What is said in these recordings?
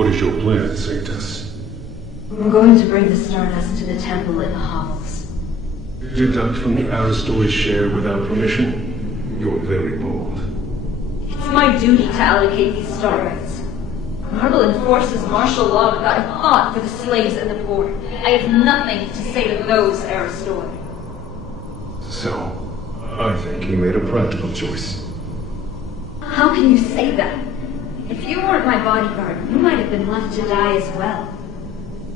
What is your plan, Sanctus? I'm going to bring the Stardust to the temple in the hovels. Deduct from the Asterigos share without permission? You're very bold. It's my duty to allocate these star rights. Marble enforces martial law, but I fought for the slaves and the poor. I have nothing to say to those Aristor. So, I think he made a practical choice. How can you say that? If you weren't my bodyguard, you might have been left to die as well.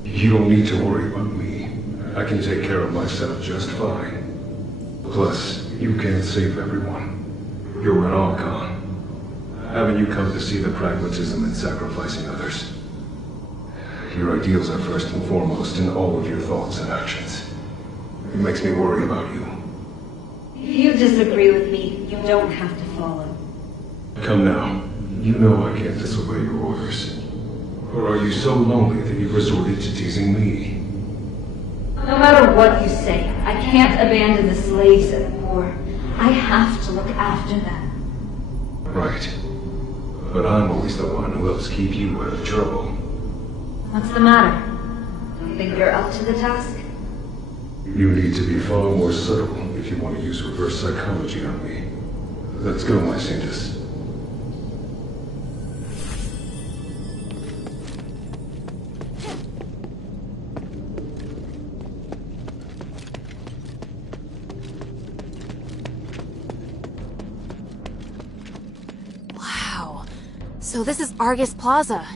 You don't need to worry about me. I can take care of myself just fine. Plus, you can't save everyone. You're an Archon. Haven't you come to see the pragmatism in sacrificing others? Your ideals are first and foremost in all of your thoughts and actions. It makes me worry about you. If you disagree with me, you don't have to follow. Come now. You know I can't disobey your orders. Or are you so lonely that you've resorted to teasing me? No matter what you say, I can't abandon the slaves and the poor. I have to look after them. Right. But I'm always the one who helps keep you out of trouble. What's the matter? Don't think you're up to the task? You need to be far more subtle if you want to use reverse psychology on me. Let's go, my Sanctus. Wow. So this is Argus Plaza.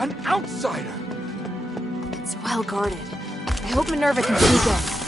An outsider! It's well guarded. I hope Minerva can sneak in.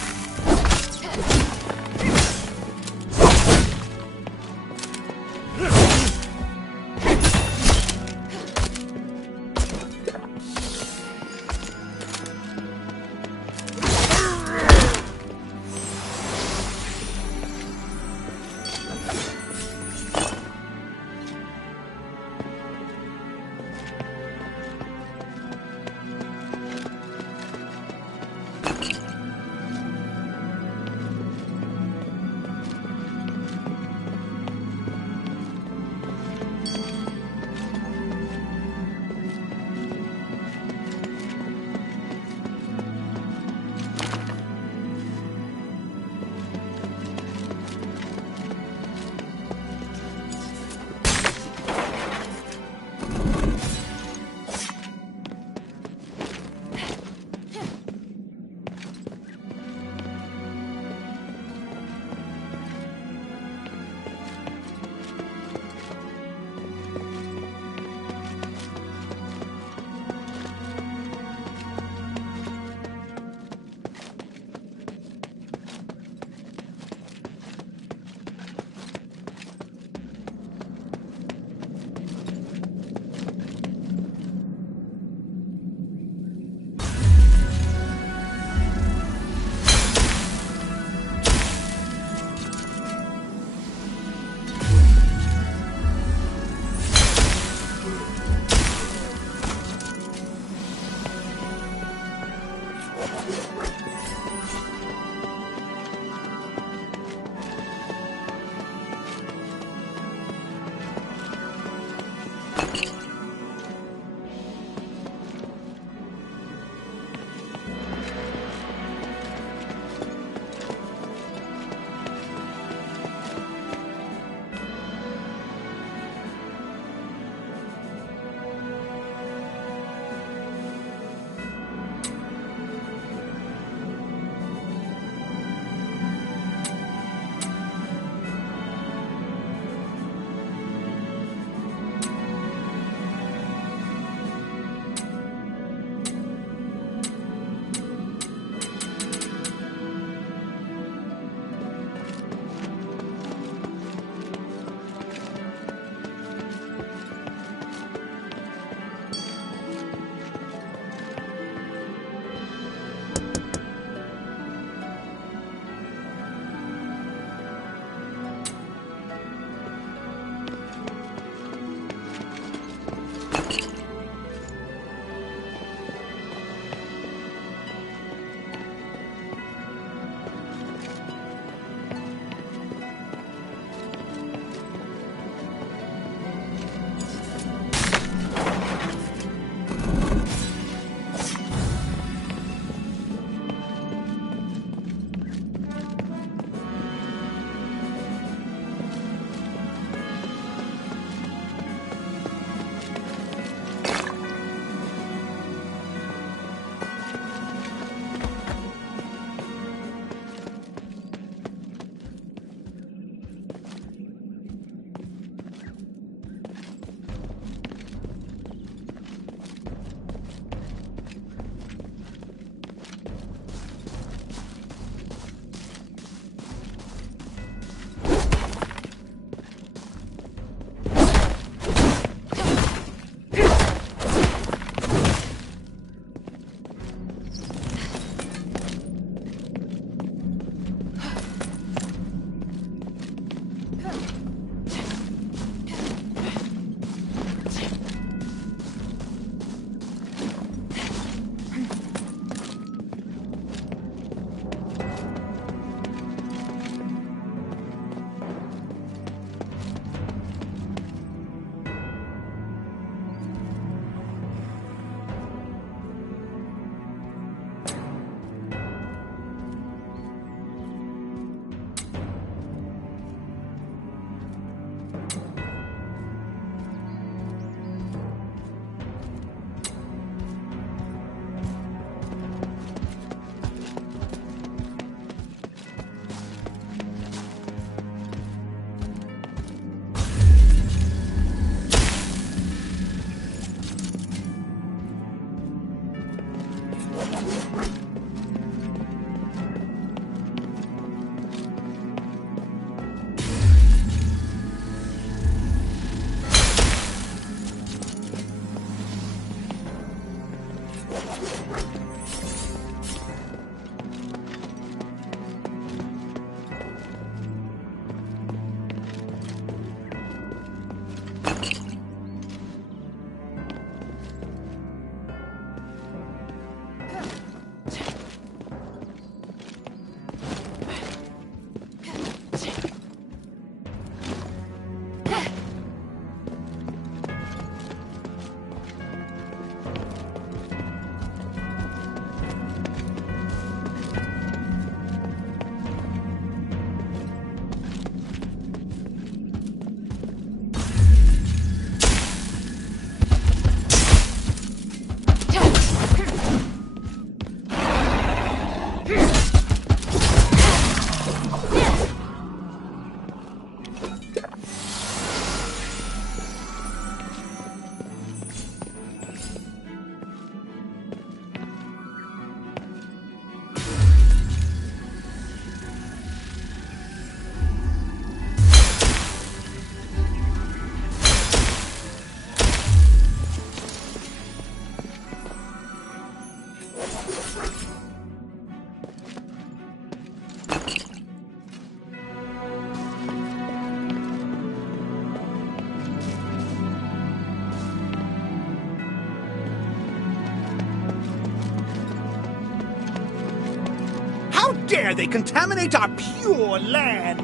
dare they contaminate our pure land?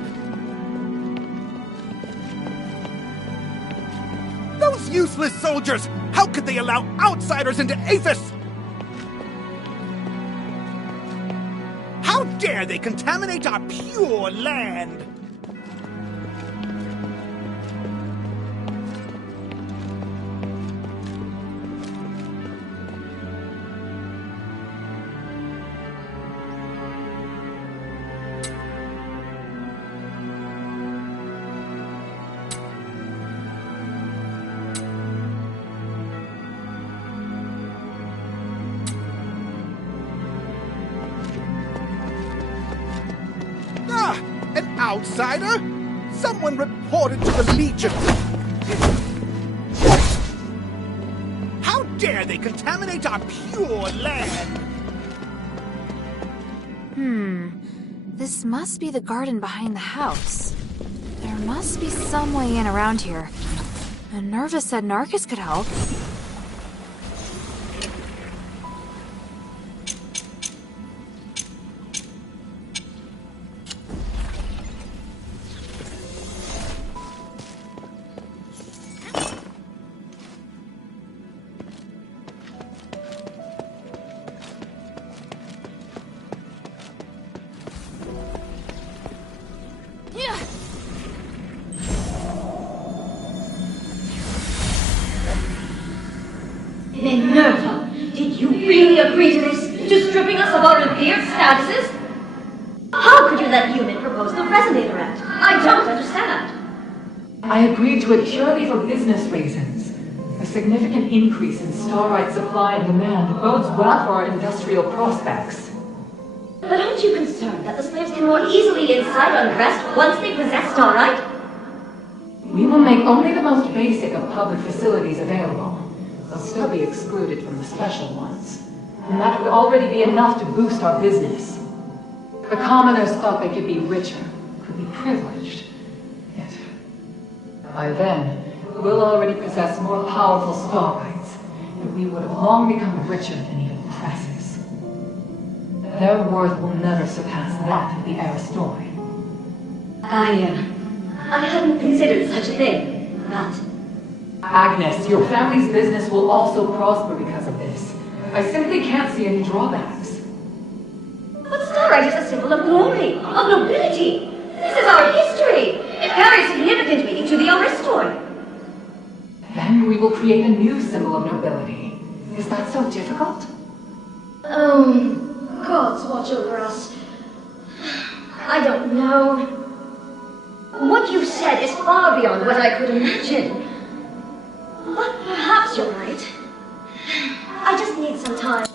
Those useless soldiers! How could they allow outsiders into Athos? How dare they contaminate our pure land? An outsider? Someone reported to the Legion. How dare they contaminate our pure land? This must be the garden behind the house. There must be some way in around here. And Nerva said Narcus could help. Minerva, did you really agree to this? To stripping us of our revered statuses? How could you let Human propose the Resonator Act? I don't understand. I agreed to it purely for business reasons. A significant increase in starite supply and demand bodes well for our industrial prospects. But aren't you concerned that the slaves can more easily incite unrest once they possess starite? We will make only the most basic of public facilities available. They'll still be excluded from the special ones. And that would already be enough to boost our business. The commoners thought they could be richer, could be privileged. Yet, by then, we'll already possess more powerful starites, and we would have long become richer than even presses. Their worth will never surpass that of the Aristoi. I hadn't considered such a thing, but... Agnes, your family's business will also prosper because of this. I simply can't see any drawbacks. But starite is a symbol of glory, of nobility. This is our history. It carries significant meaning to the Aristoi. Then we will create a new symbol of nobility. Is that so difficult? Gods watch over us. I don't know. What you said is far beyond what I could imagine. But perhaps you're right. I just need some time.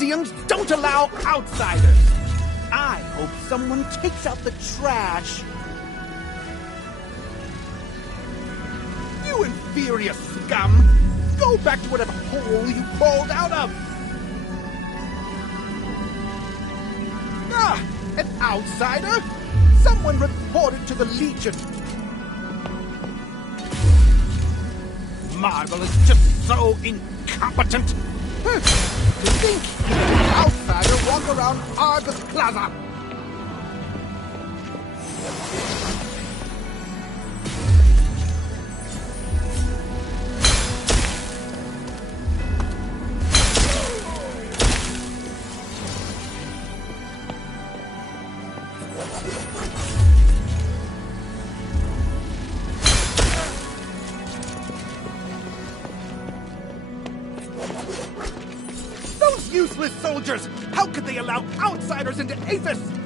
museums don't allow outsiders. I hope someone takes out the trash. You inferior scum! Go back to whatever hole you crawled out of! Ah! An outsider? Someone reported to the Legion. Marvel is just so incompetent. To think an outsider walk around Argus Plaza. Those useless soldiers! How could they allow outsiders into Aethys?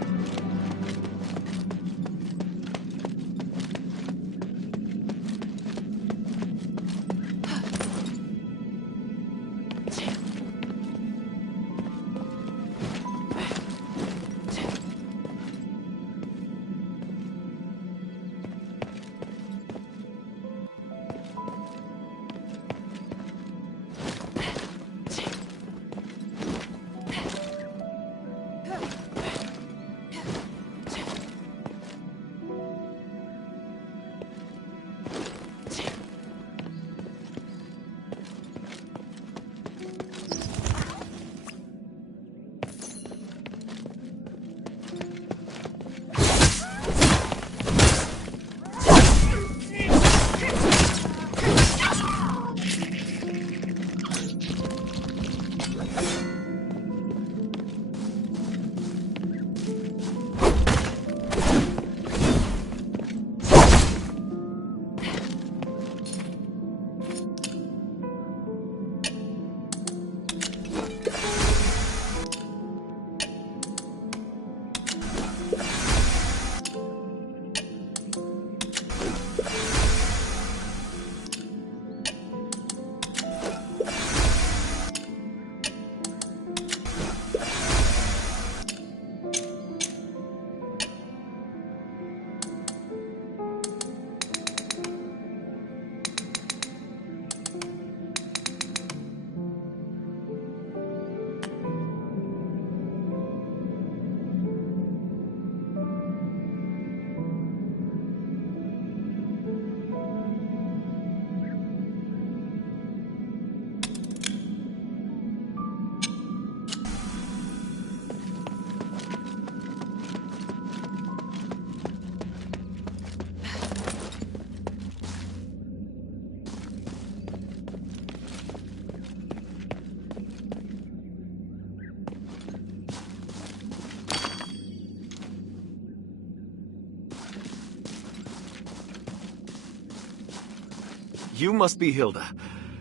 You must be Hilda.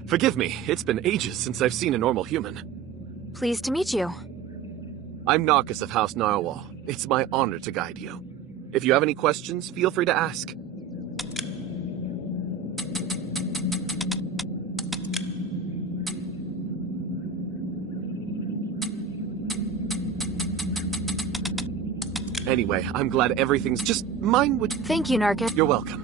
Forgive me, it's been ages since I've seen a normal human. Pleased to meet you. I'm Narcus of House Narwhal. It's my honor to guide you. If you have any questions, feel free to ask. Anyway, I'm glad everything's just mine would... Thank you, Narcus. You're welcome.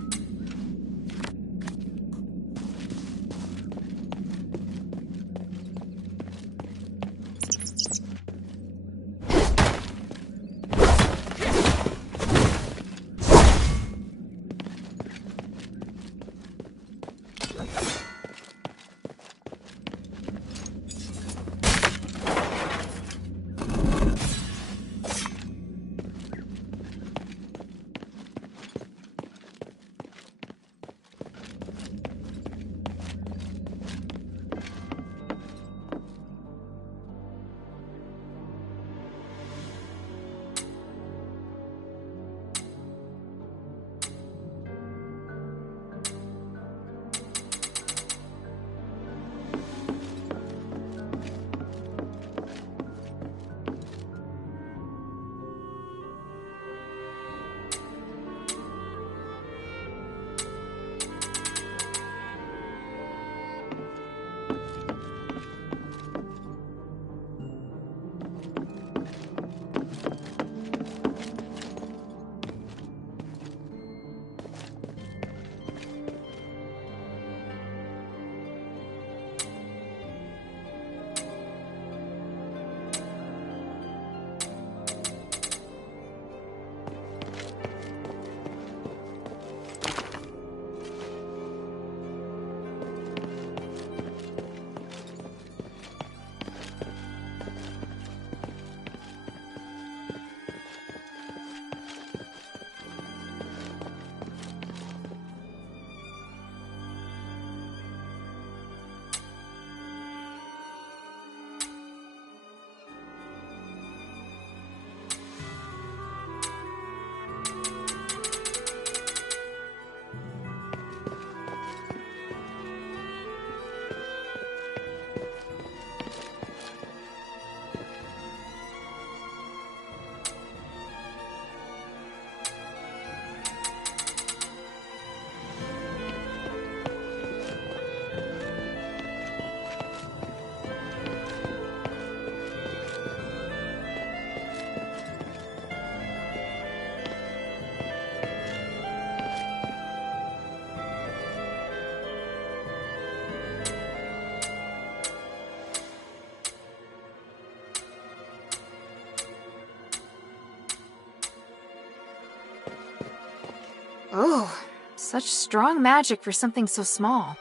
Oh, such strong magic for something so small.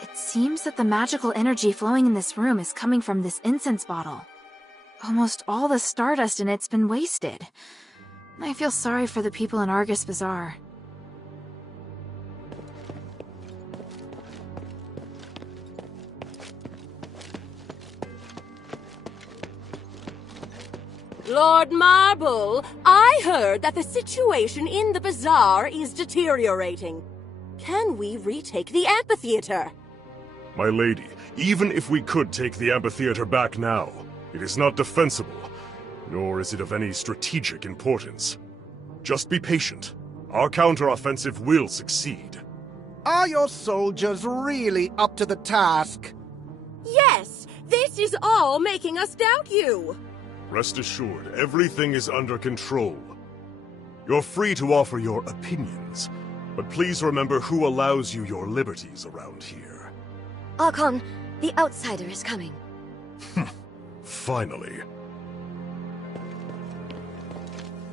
It seems that the magical energy flowing in this room is coming from this incense bottle. Almost all the stardust in it's been wasted. I feel sorry for the people in Argus Bazaar. Lord Marble, I heard that the situation in the bazaar is deteriorating. Can we retake the amphitheater? My lady, even if we could take the amphitheater back now, it is not defensible, nor is it of any strategic importance. Just be patient. Our counteroffensive will succeed. Are your soldiers really up to the task? Yes, this is all making us doubt you. Rest assured, everything is under control. You're free to offer your opinions, but please remember who allows you your liberties around here. Archon, the outsider is coming. Finally.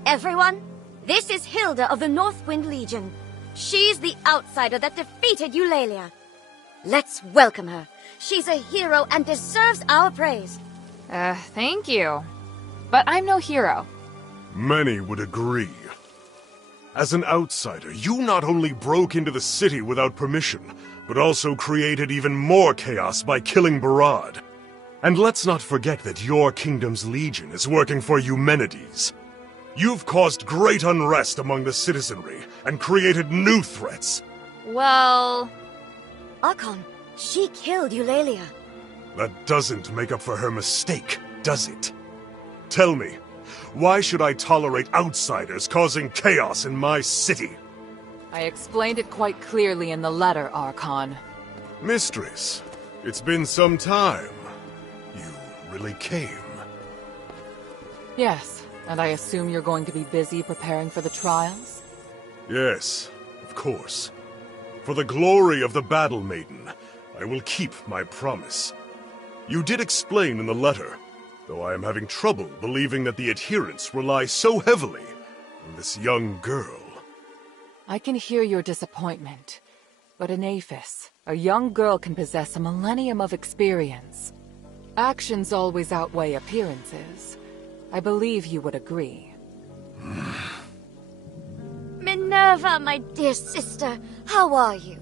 Everyone, this is Hilda of the Northwind Legion. She's the outsider that defeated Eulalia. Let's welcome her. She's a hero and deserves our praise. Thank you. But I'm no hero. Many would agree. As an outsider, you not only broke into the city without permission, but also created even more chaos by killing Barad. And let's not forget that your kingdom's legion is working for Eumenides. You've caused great unrest among the citizenry and created new threats. Well... Archon, she killed Eulalia. That doesn't make up for her mistake, does it? Tell me, why should I tolerate outsiders causing chaos in my city? I explained it quite clearly in the letter, Archon. Mistress, it's been some time. You really came. Yes, and I assume you're going to be busy preparing for the trials? Yes, of course. For the glory of the Battle Maiden, I will keep my promise. You did explain in the letter, though I am having trouble believing that the adherents rely so heavily on this young girl. I can hear your disappointment, but in Aphis, a young girl can possess a millennium of experience. Actions always outweigh appearances. I believe you would agree. Minerva, my dear sister, how are you?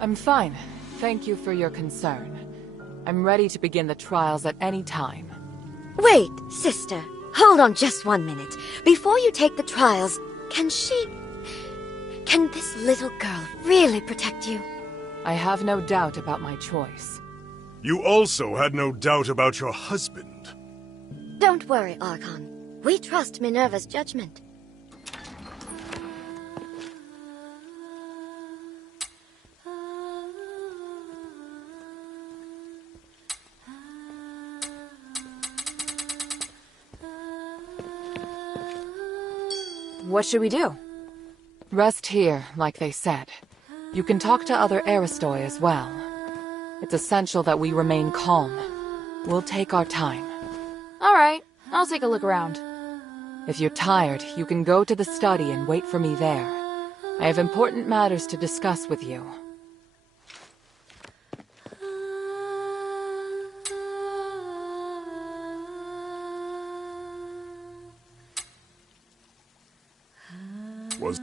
I'm fine. Thank you for your concern. I'm ready to begin the trials at any time. Wait, sister. Hold on just 1 minute. Before you take the trials, can this little girl really protect you? I have no doubt about my choice. You also had no doubt about your husband. Don't worry, Archon. We trust Minerva's judgment. What should we do? Rest here, like they said. You can talk to other Aristoi as well. It's essential that we remain calm. We'll take our time. All right, I'll take a look around. If you're tired, you can go to the study and wait for me there. I have important matters to discuss with you. Was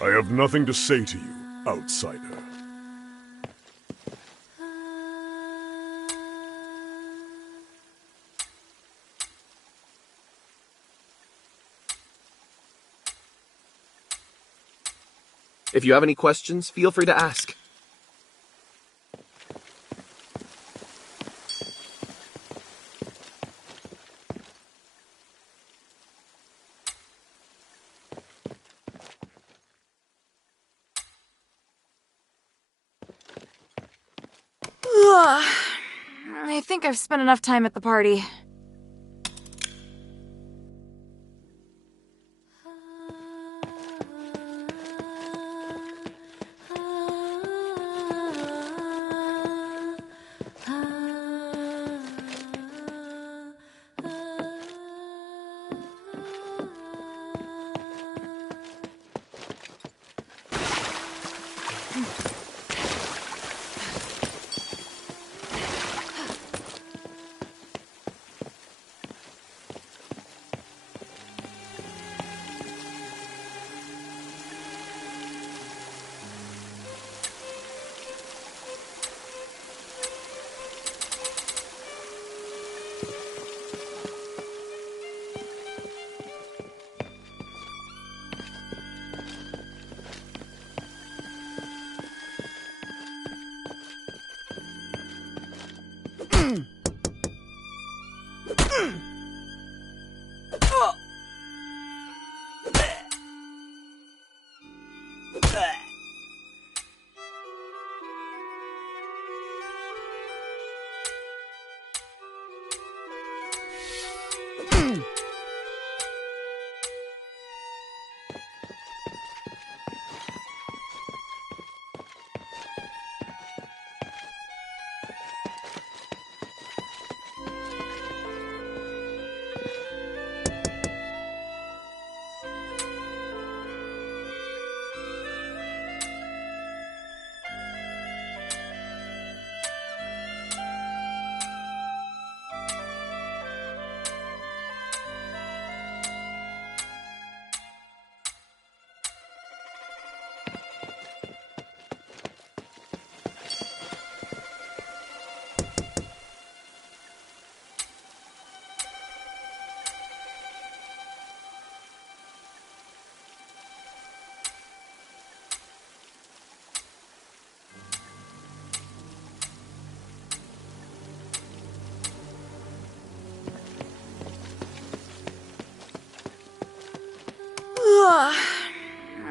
I have nothing to say to you, outsider. If you have any questions, feel free to ask. I think I've spent enough time at the party.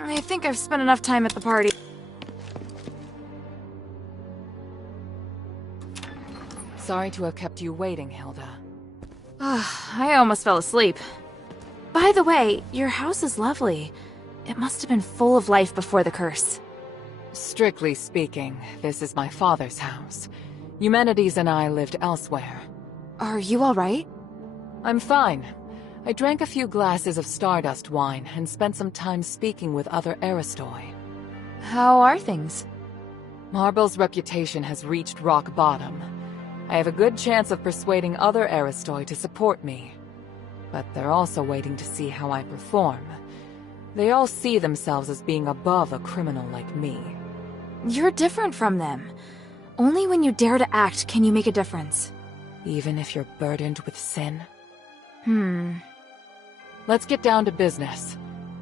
I think I've spent enough time at the party. Sorry to have kept you waiting, Hilda. I almost fell asleep. By the way, your house is lovely. It must have been full of life before the curse. Strictly speaking, this is my father's house. Eumenides and I lived elsewhere. Are you alright? I'm fine. I drank a few glasses of Stardust wine and spent some time speaking with other Aristoi. How are things? Marble's reputation has reached rock bottom. I have a good chance of persuading other Aristoi to support me. But they're also waiting to see how I perform. They all see themselves as being above a criminal like me. You're different from them. Only when you dare to act can you make a difference. Even if you're burdened with sin? Let's get down to business.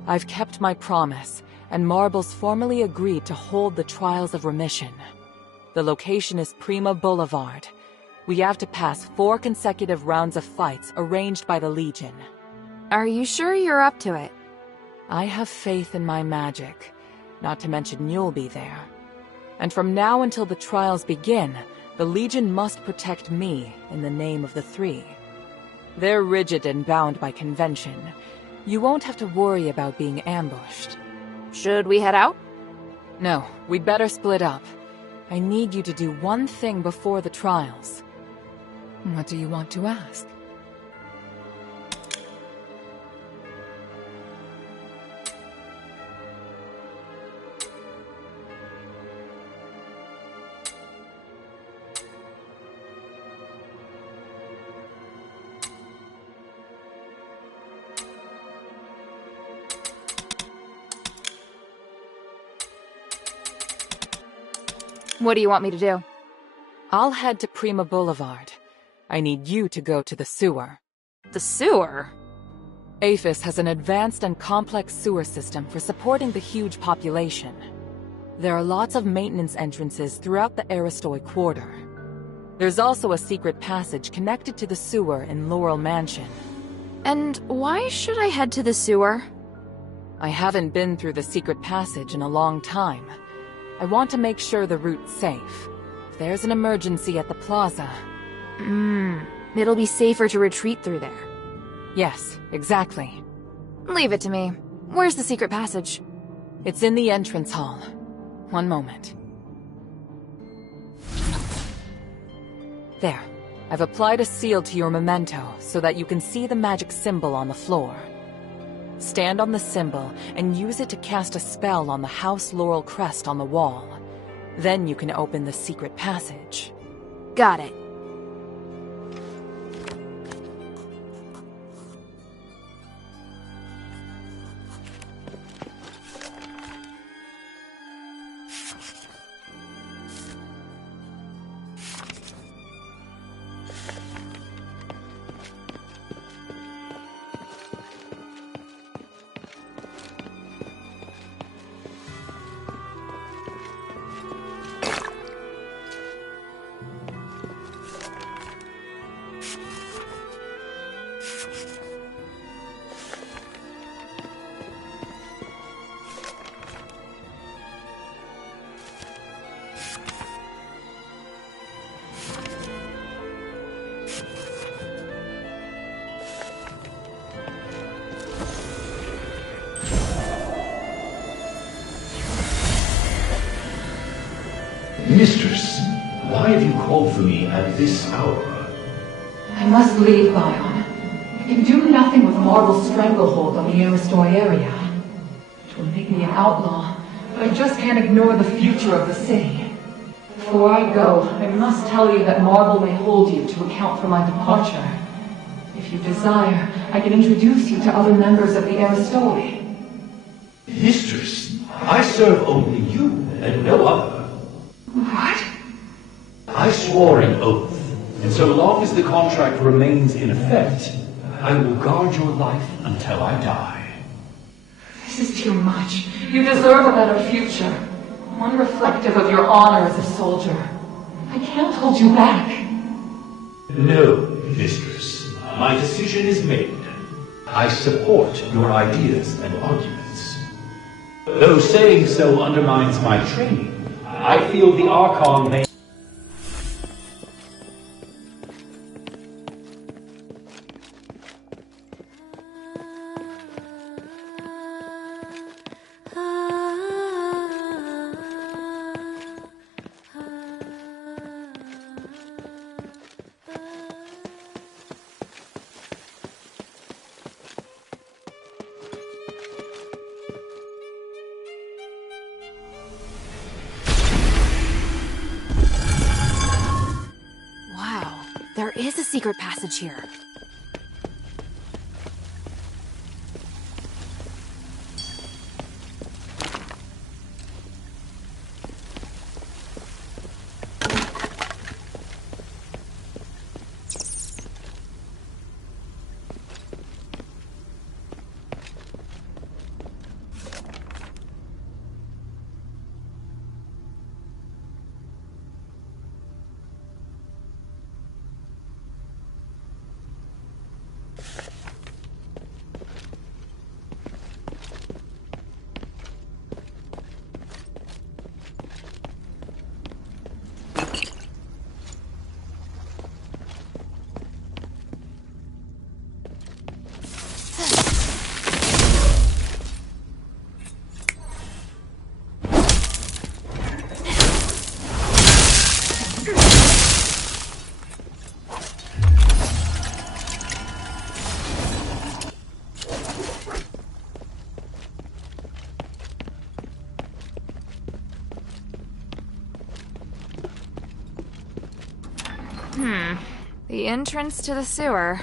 I've kept my promise, and Marble's formally agreed to hold the Trials of Remission. The location is Prima Boulevard. We have to pass 4 consecutive rounds of fights arranged by the Legion. Are you sure you're up to it? I have faith in my magic, not to mention you'll be there. And from now until the trials begin, the Legion must protect me in the name of the 3. They're rigid and bound by convention. You won't have to worry about being ambushed. Should we head out? No, we'd better split up. I need you to do one thing before the trials. What do you want to ask? What do you want me to do? I'll head to Prima Boulevard. I need you to go to the sewer. The sewer? Aphis has an advanced and complex sewer system for supporting the huge population. There are lots of maintenance entrances throughout the Aristoi Quarter. There's also a secret passage connected to the sewer in Laurel Mansion. And why should I head to the sewer? I haven't been through the secret passage in a long time. I want to make sure the route's safe. there's an emergency at the plaza. It'll be safer to retreat through there. Yes, exactly. Leave it to me. Where's the secret passage? It's in the entrance hall. One moment. There. I've applied a seal to your memento so that you can see the magic symbol on the floor. Stand on the symbol and use it to cast a spell on the House Laurel crest on the wall. Then you can open the secret passage. Got it. Mistress, why have you called for me at this hour? I must leave, Bion. I can do nothing with Marble's stranglehold on the Aristoy area. It will make me an outlaw, but I just can't ignore the future of the city. Before I go, I must tell you that Marble may hold you to account for my departure. If you desire, I can introduce you to other members of the Aristoy. Mistress, I serve only you and no other. What? I swore an oath, and so long as the contract remains in effect, I will guard your life until I die. This is too much. You deserve a better future. One reflective of your honor as a soldier. I can't hold you back. No, mistress. My decision is made. I support your ideas and arguments. Though saying so undermines my training, I feel the Archon may... There is a secret passage here. The entrance to the sewer.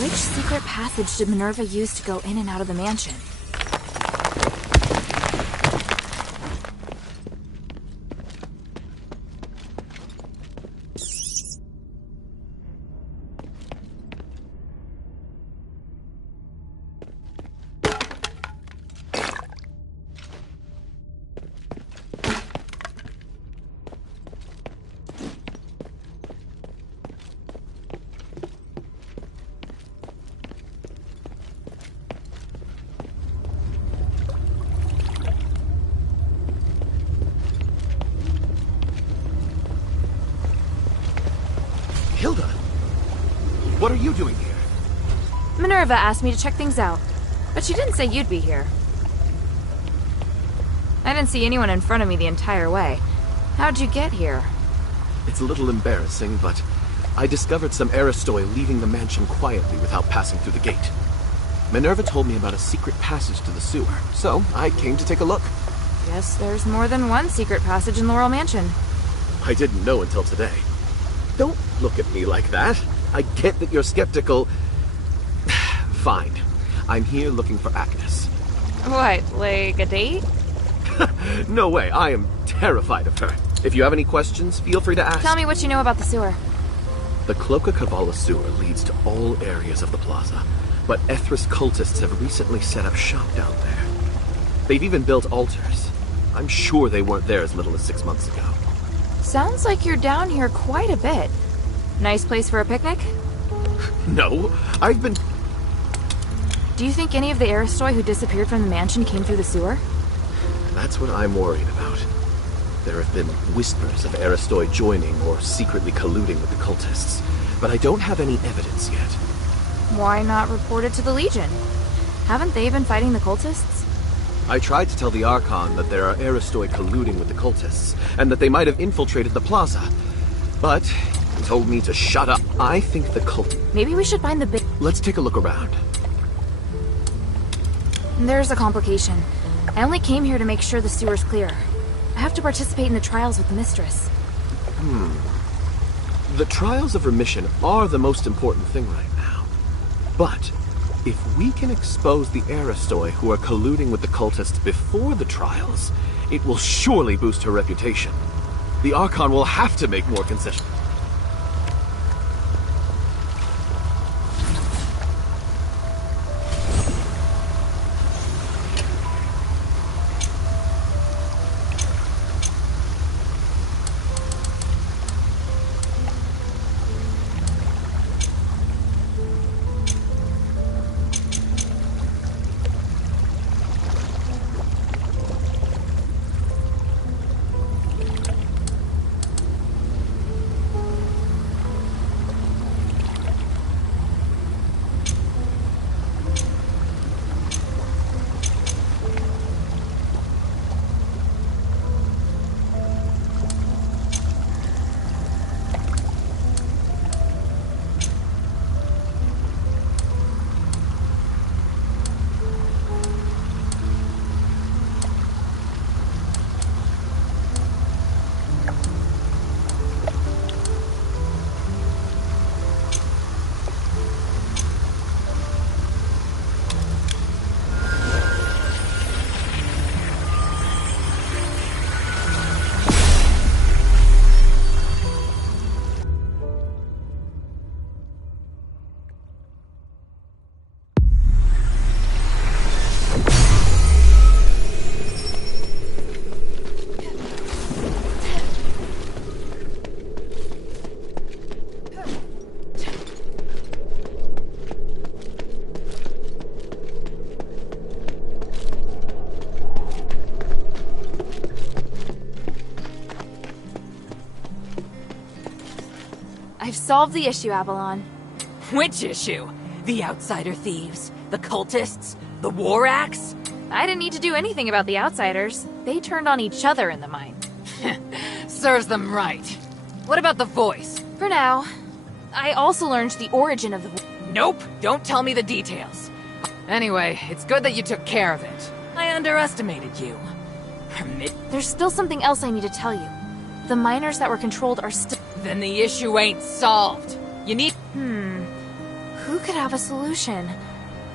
Which secret passage did Minerva use to go in and out of the mansion? Hilda! What are you doing here? Minerva asked me to check things out, but she didn't say you'd be here. I didn't see anyone in front of me the entire way. How'd you get here? It's a little embarrassing, but I discovered some Aristoi leaving the mansion quietly without passing through the gate. Minerva told me about a secret passage to the sewer, so I came to take a look. Guess there's more than one secret passage in Laurel Mansion. I didn't know until today. Don't look at me like that. I get that you're skeptical. Fine. I'm here looking for Agnes. What, like a date? No way. I am terrified of her. If you have any questions, feel free to ask. Tell me what you know about the sewer. The Cloaca Cavala sewer leads to all areas of the plaza, but Ethris cultists have recently set up shop down there. They've even built altars. I'm sure they weren't there as little as 6 months ago. Sounds like you're down here quite a bit. Nice place for a picnic? No, I've been... Do you think any of the Aristoi who disappeared from the mansion came through the sewer? That's what I'm worried about. There have been whispers of Aristoi joining or secretly colluding with the cultists, but I don't have any evidence yet. Why not report it to the Legion? Haven't they been fighting the cultists? I tried to tell the Archon that there are Aristoi colluding with the cultists, and that they might have infiltrated the plaza. But he told me to shut up. I think the cult... Maybe we should find the big... Let's take a look around. There's a complication. I only came here to make sure the sewer's clear. I have to participate in the trials with the Mistress. The trials of remission are the most important thing right now. But if we can expose the Aristoi who are colluding with the cultists before the trials, it will surely boost her reputation. The Archon will have to make more concessions. I've solved the issue, Avalon. Which issue? The outsider thieves? The cultists? The war axe? I didn't need to do anything about the outsiders. They turned on each other in the mine. Serves them right. What about the voice? For now. I also learned the origin of the... Nope, don't tell me the details. Anyway, it's good that you took care of it. I underestimated you. There's still something else I need to tell you. The miners that were controlled are still... Then the issue ain't solved. You need... Who Who could have a solution?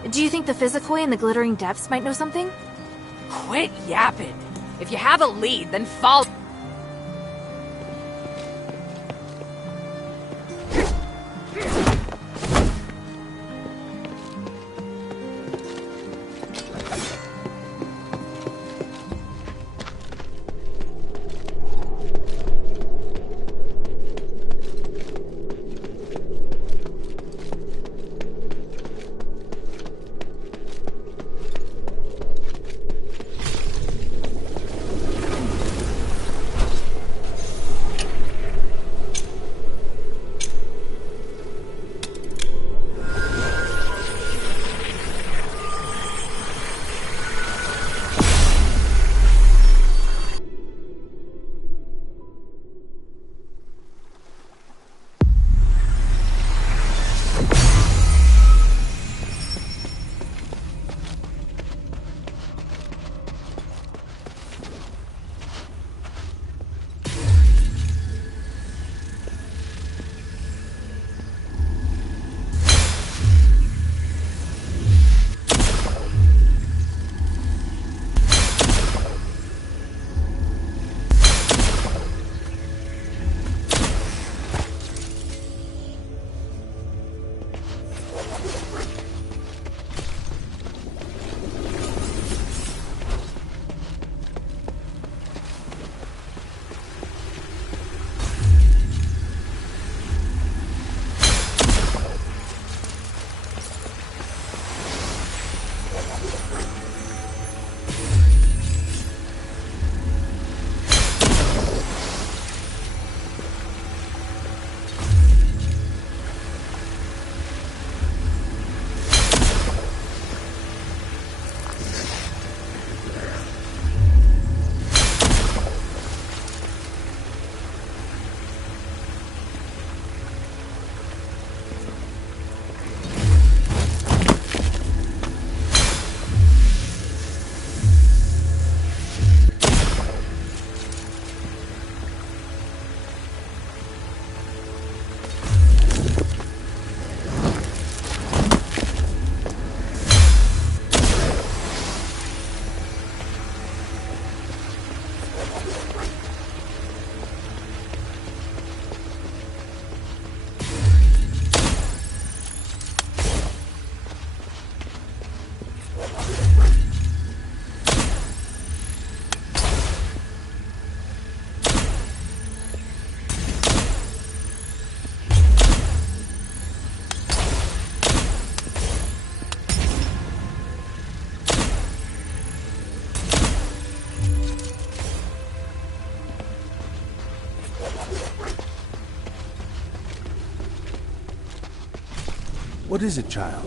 Do you think the Physicoi in the Glittering Depths might know something? Quit yapping. If you have a lead, then follow. What is it, child?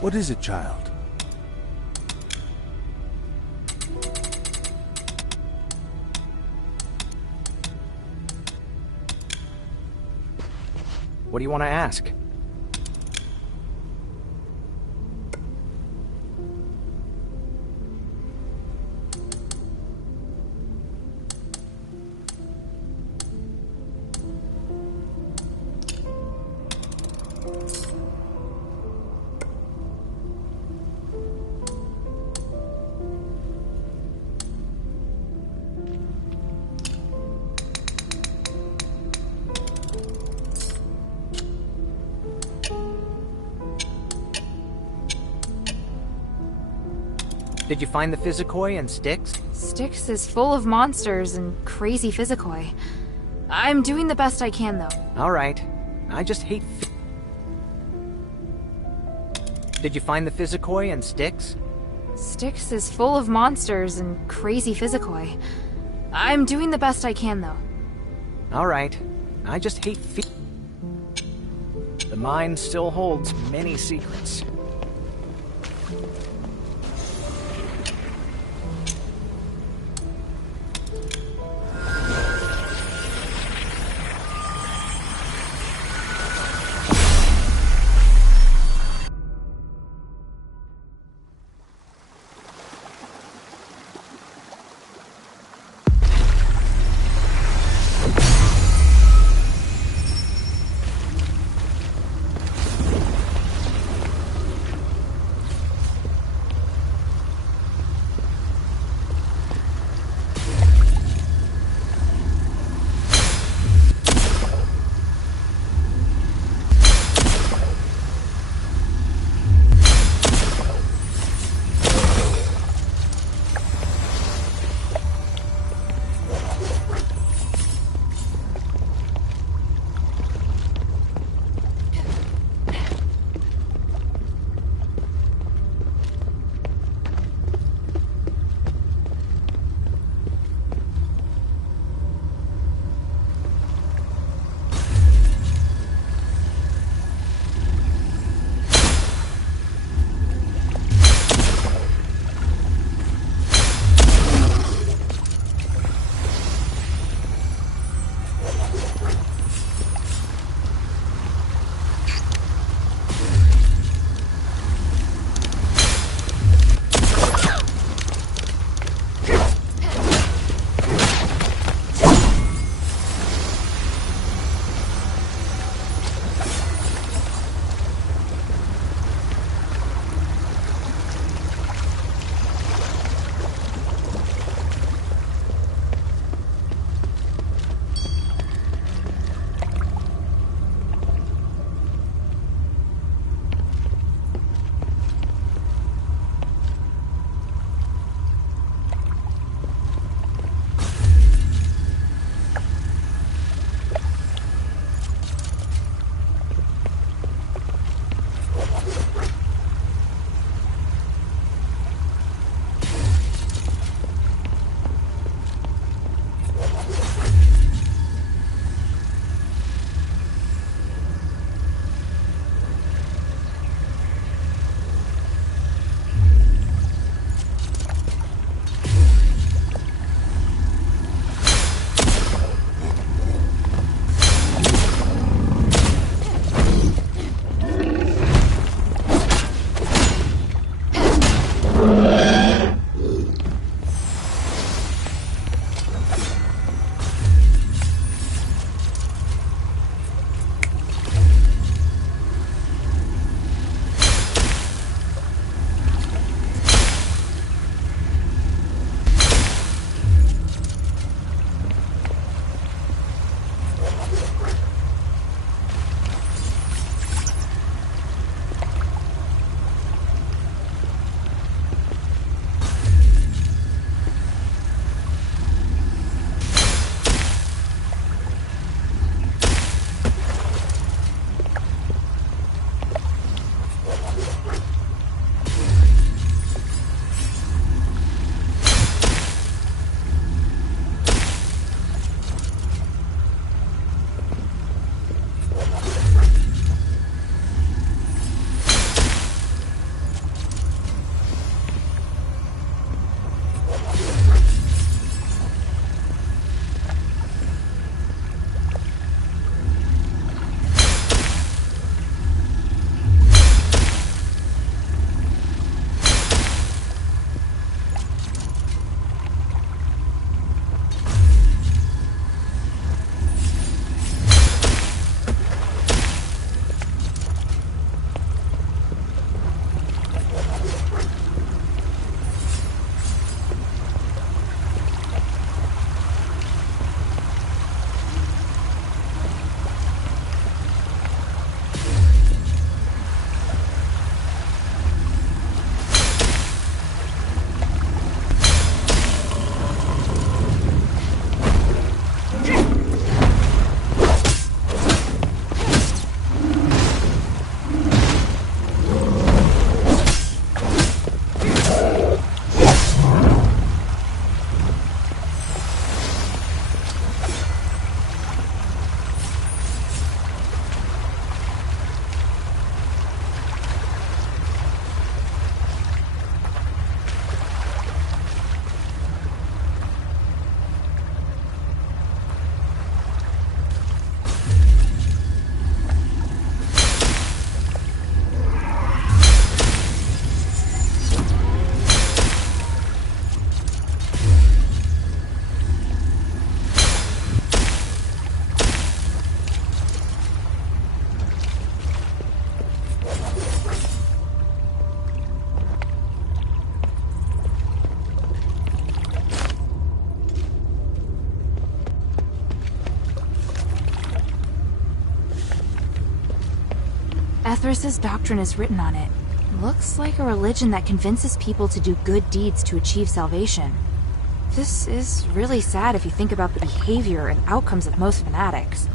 What is it, child? What do you want to ask? Did you find the Physicoi and Styx? Styx is full of monsters and crazy Physicoi. I'm doing the best I can, though. Alright. I just hate Did you find the Physicoi and Styx? Styx is full of monsters and crazy Physicoi. I'm doing the best I can, though. Alright. I just hate The mine still holds many secrets. Ethris's doctrine is written on it. Looks like a religion that convinces people to do good deeds to achieve salvation. This is really sad if you think about the behavior and outcomes of most fanatics.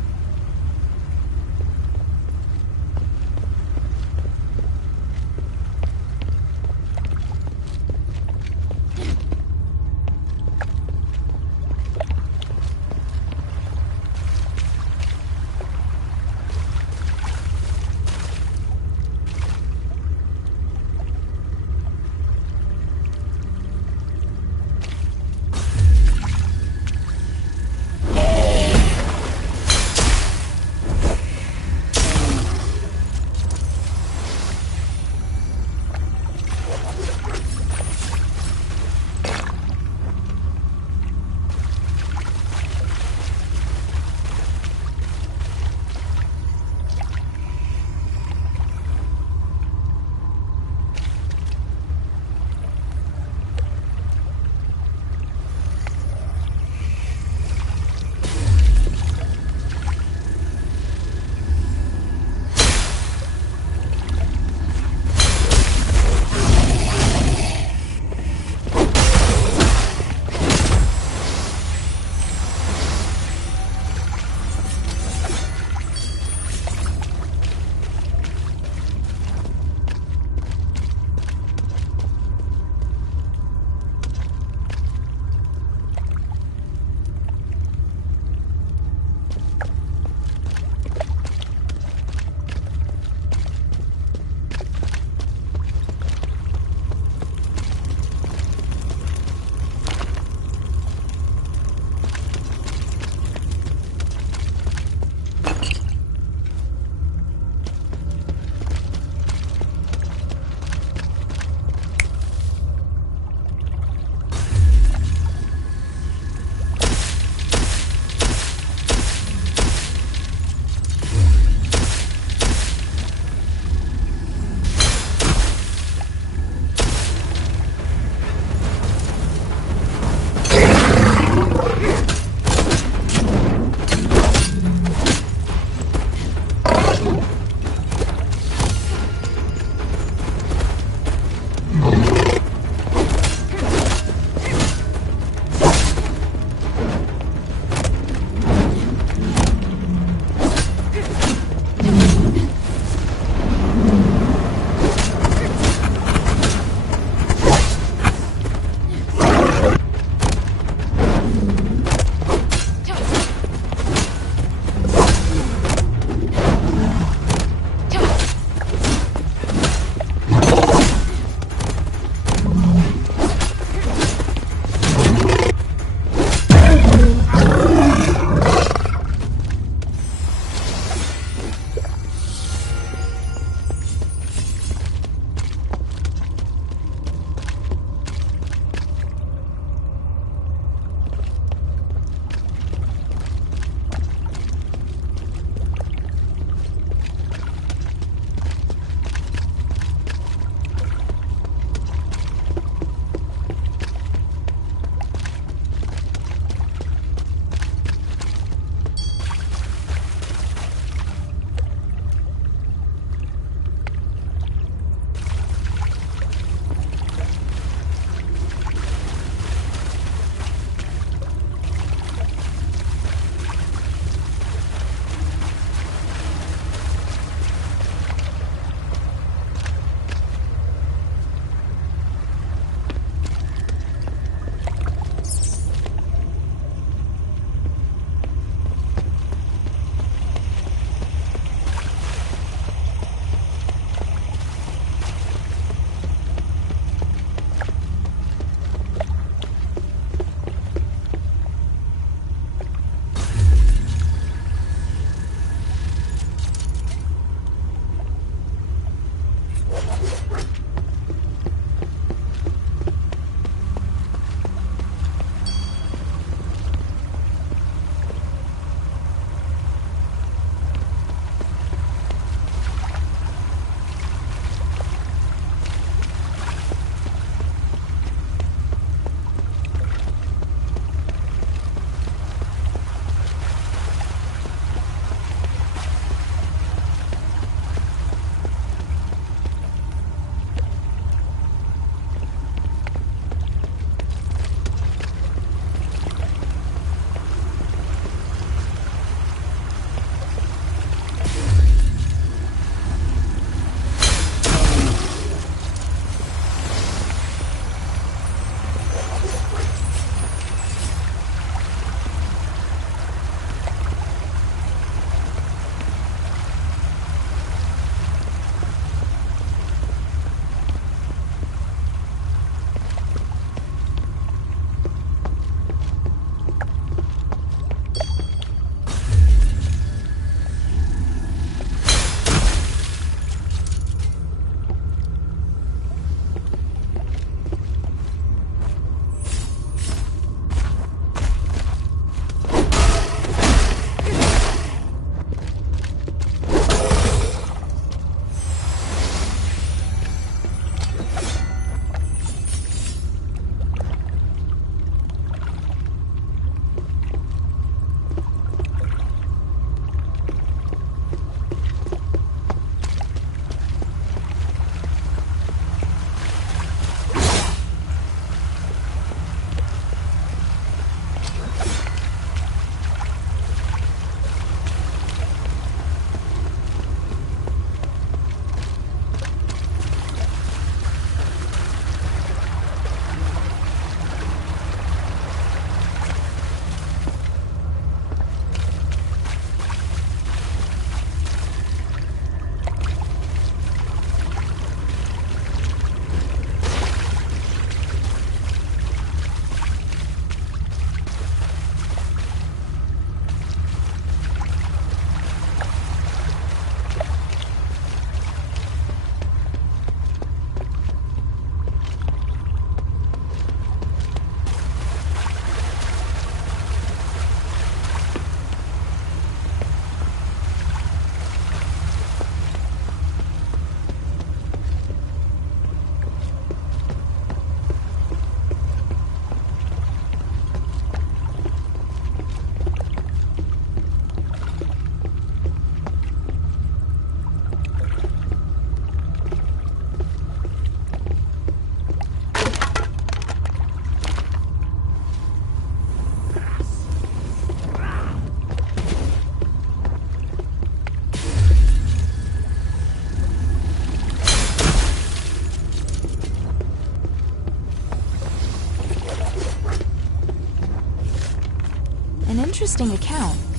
interesting account.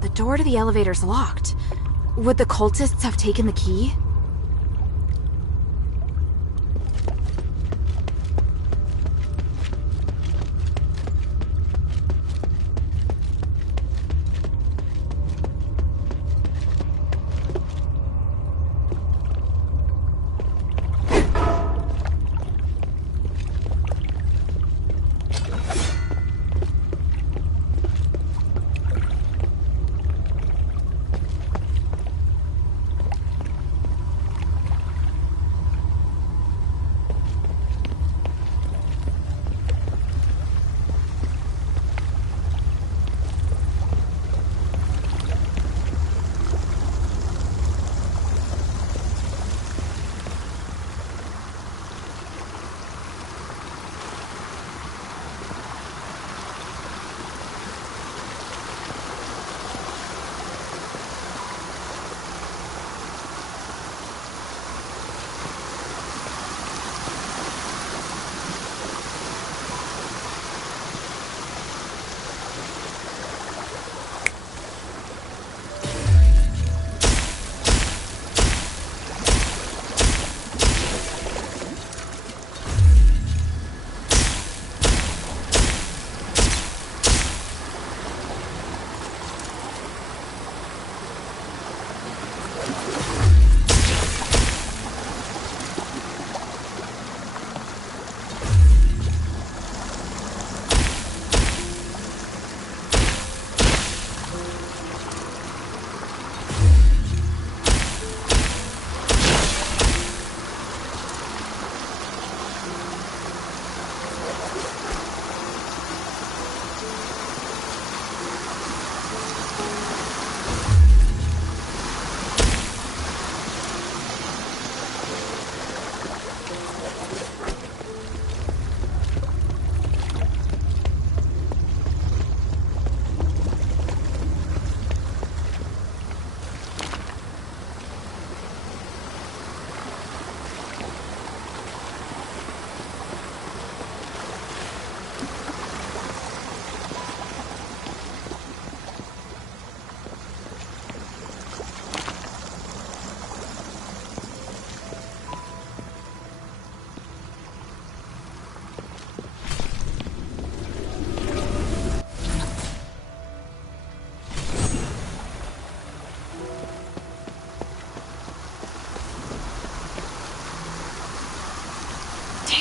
The door to the elevator's locked. Would the cultists have taken the key?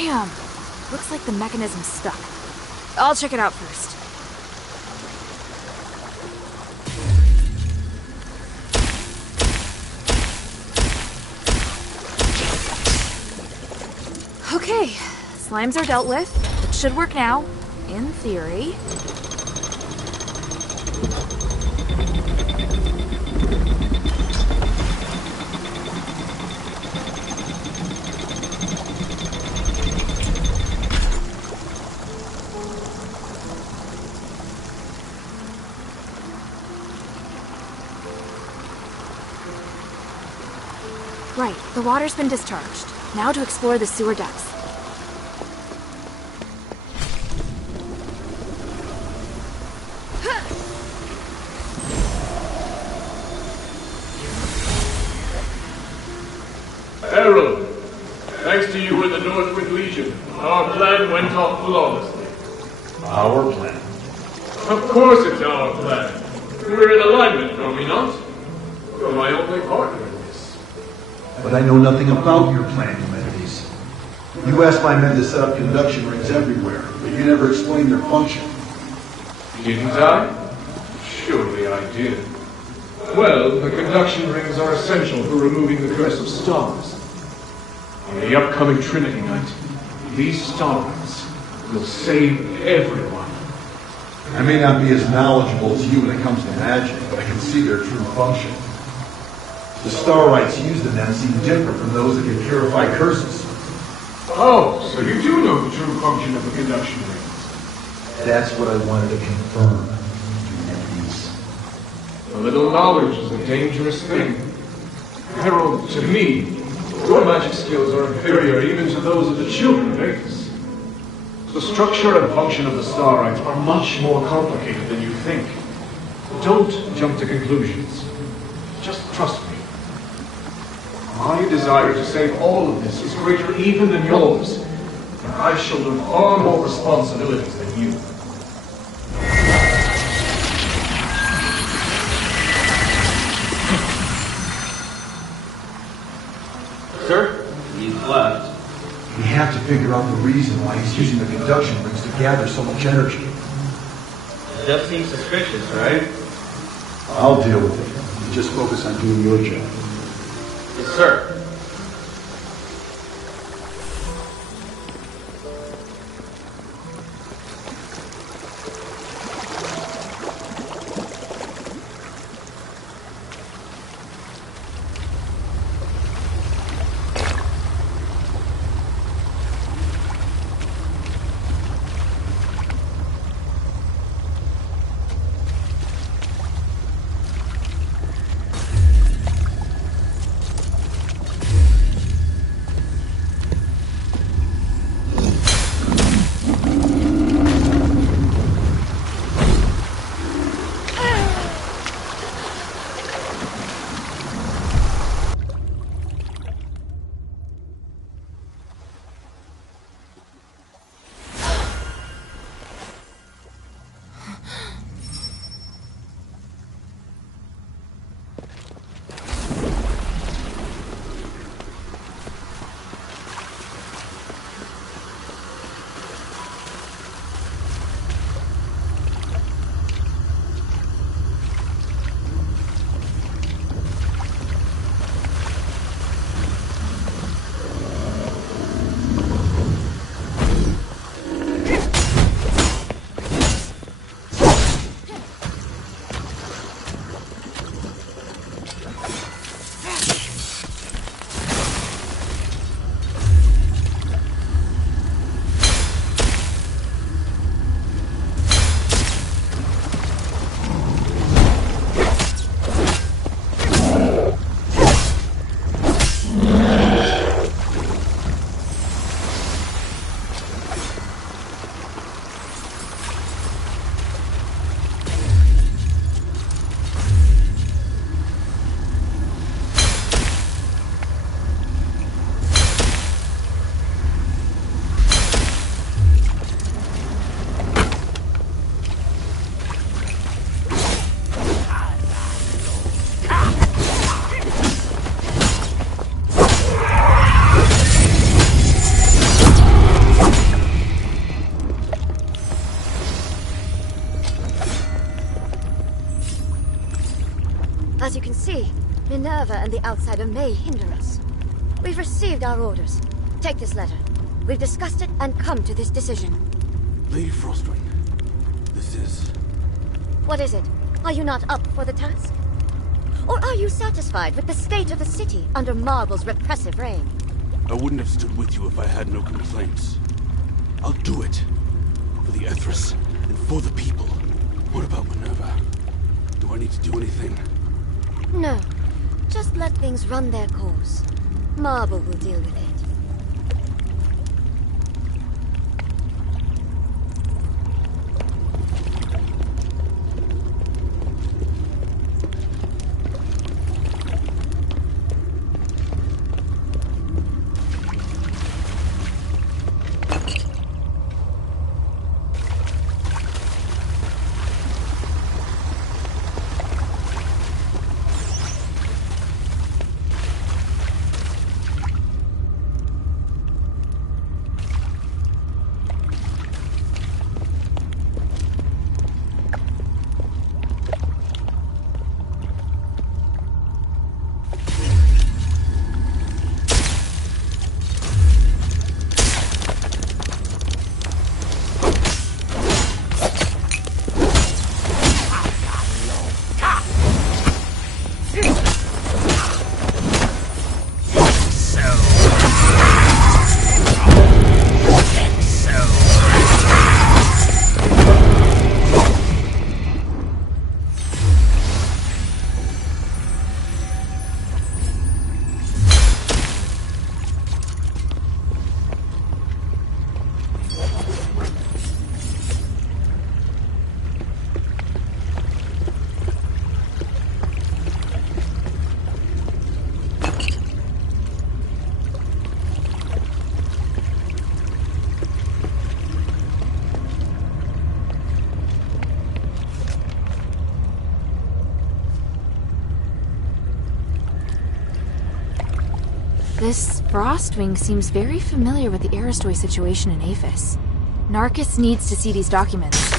Damn. Looks like the mechanism's stuck. I'll check it out first. Okay, slimes are dealt with. It should work now, in theory. Right, the water's been discharged. Now to explore the sewer depths. Harold, thanks to you and the Northwind Legion, our plan went off flawlessly. Our plan. Of course it's our plan. We're in alignment, are we not? You're my only partner in this. But I know nothing about your plan, Humanities. You asked my men to set up conduction rings everywhere, but you never explained their function. Didn't I? Surely I did. Well, the conduction rings are essential for removing the curse of stars. On the upcoming Trinity Night, these stars will save everyone. I may not be as knowledgeable as you when it comes to magic, but I can see their true function. The star rites used in them seem different from those that can purify curses. Oh, so you do know the true function of the conduction rings. That's what I wanted to confirm, Humanities. A little knowledge is a dangerous thing. Harold, to me, your magic skills are inferior even to those of the children of Aegis. The structure and function of the star rites are much more complicated than you think. Don't jump to conclusions. Just trust me. My desire to save all of this is greater even than yours, and I shoulder far more responsibilities than you. Sir, he's left. We have to figure out the reason why he's using the conduction rings to gather so much energy. It does seem suspicious, right? I'll deal with it. You just focus on doing your job. Yes, sir. As you can see, Minerva and the Outsider may hinder us. We've received our orders. Take this letter. We've discussed it and come to this decision. Lady Frostwing, this is... What is it? Are you not up for the task? Or are you satisfied with the state of the city under Marble's repressive reign? I wouldn't have stood with you if I had no complaints. I'll do it. For the Ethris, and for the people. What about Minerva? Do I need to do anything? No. Just let things run their course. Marble will deal with it. This Frostwing seems very familiar with the Aristoi situation in Aphis. Narcus needs to see these documents.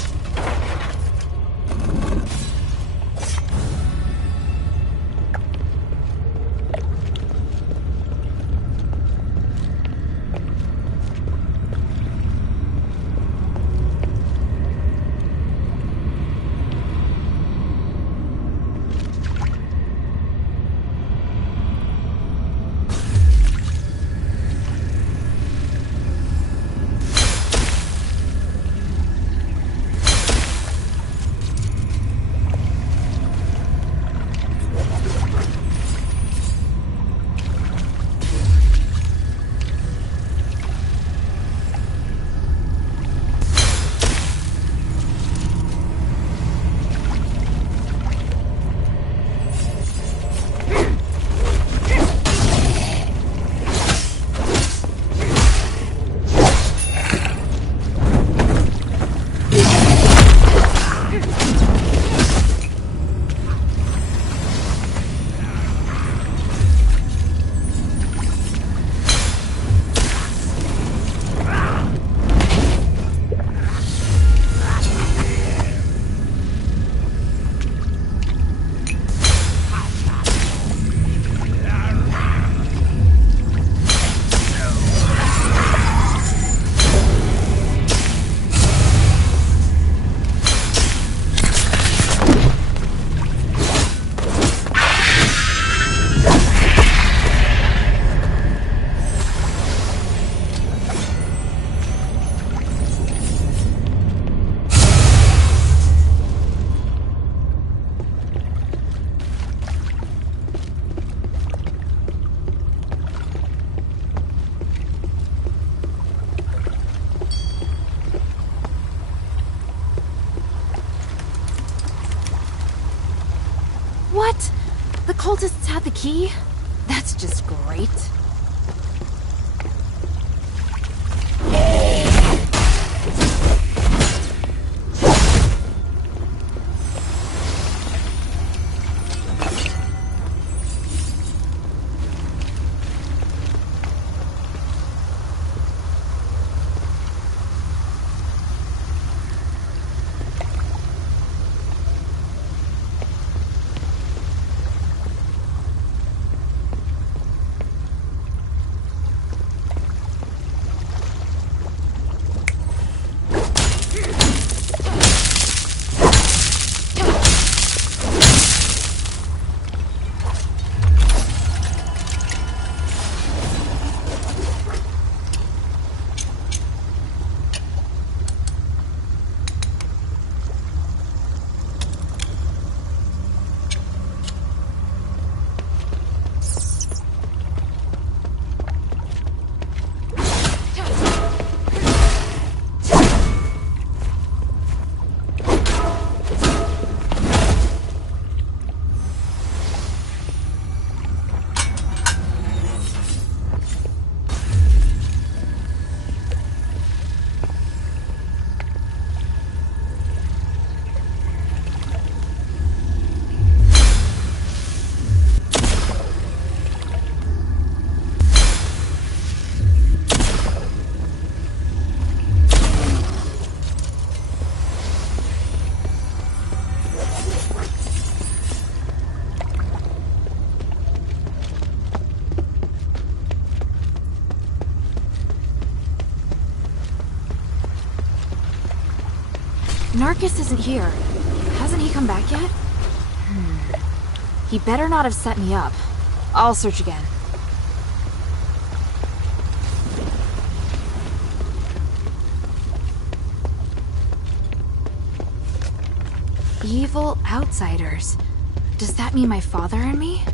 What? The cultists had the key? That's just great. Narcus isn't here. Hasn't he come back yet? He better not have set me up. I'll search again. Evil outsiders. Does that mean my father and me?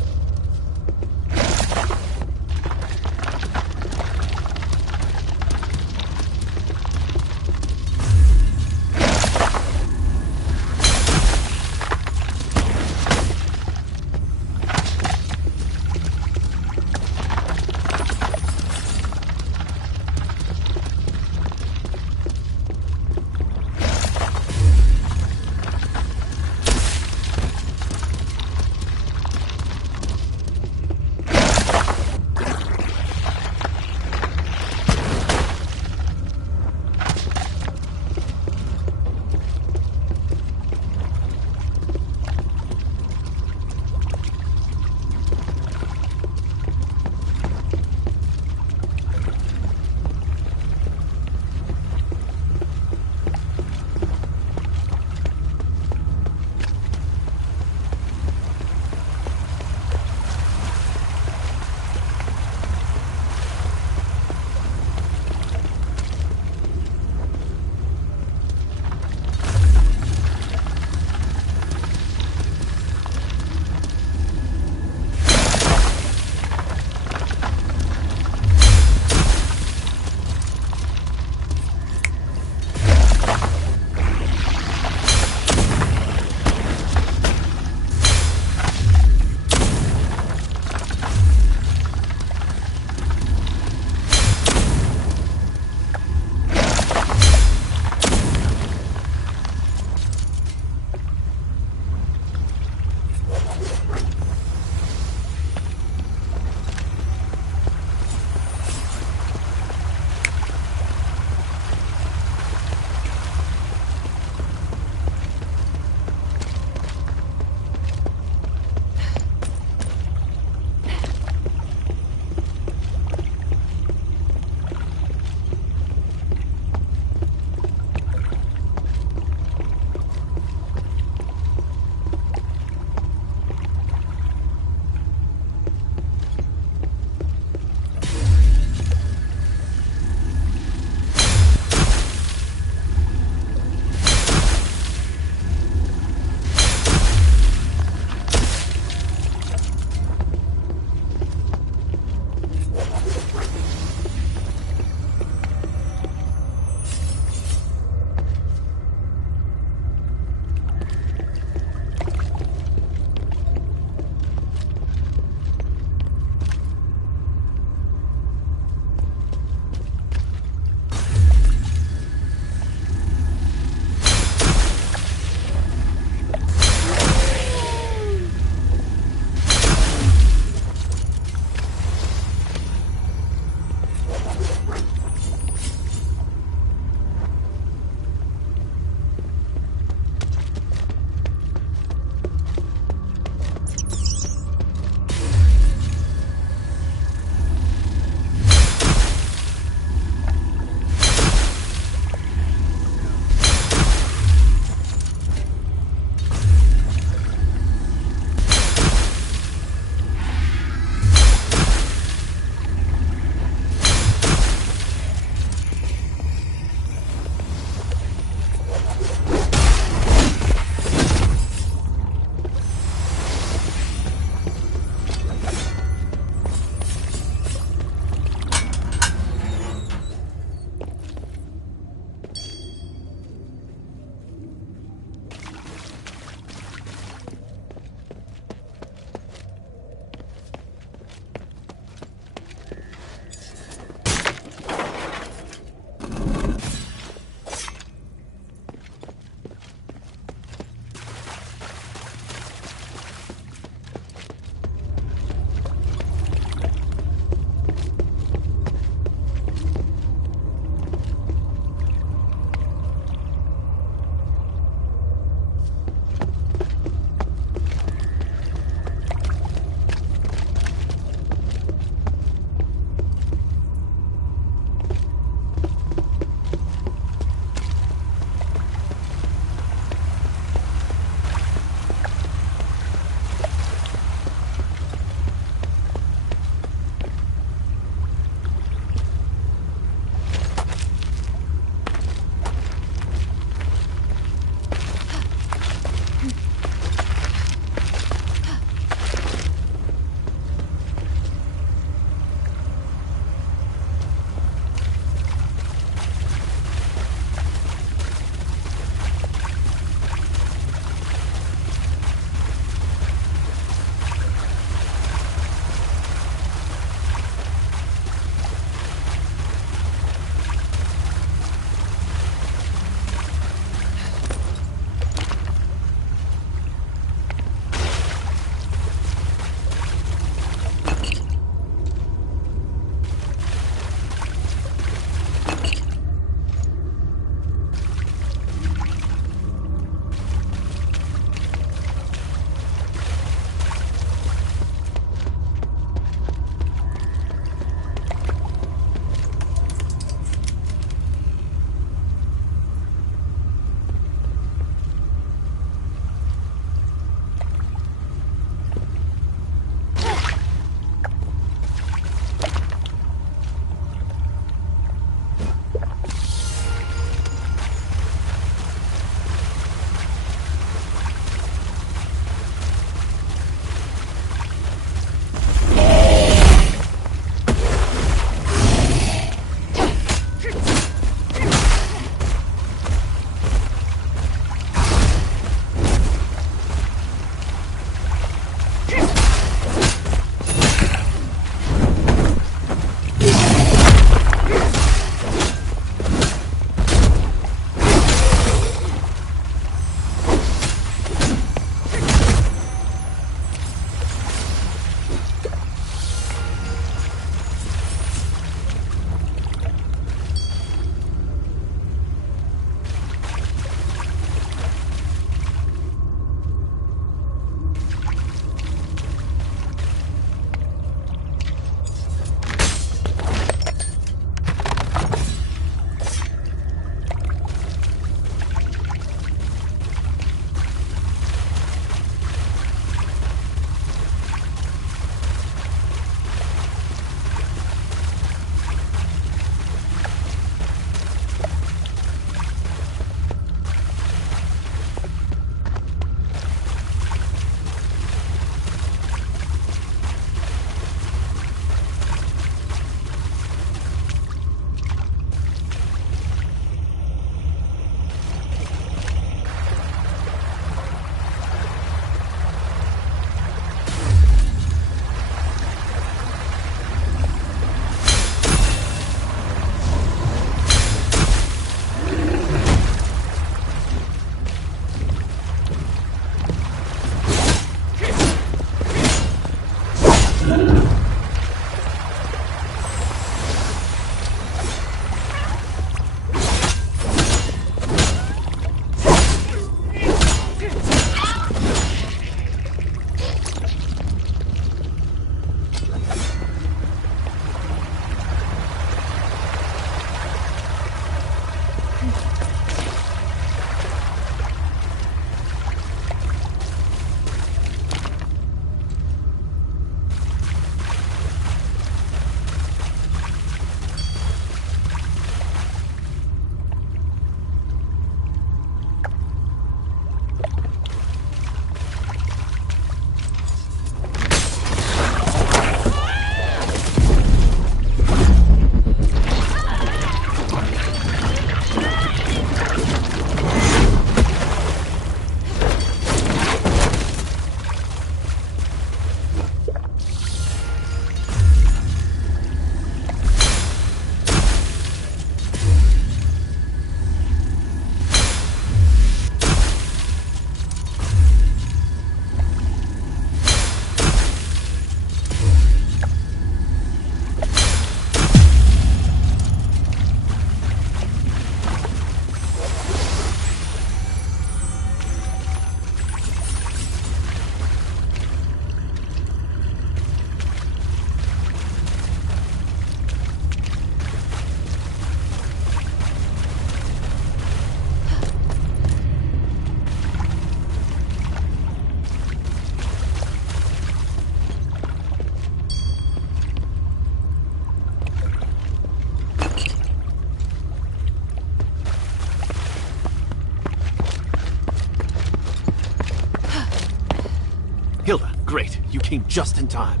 Great, you came just in time.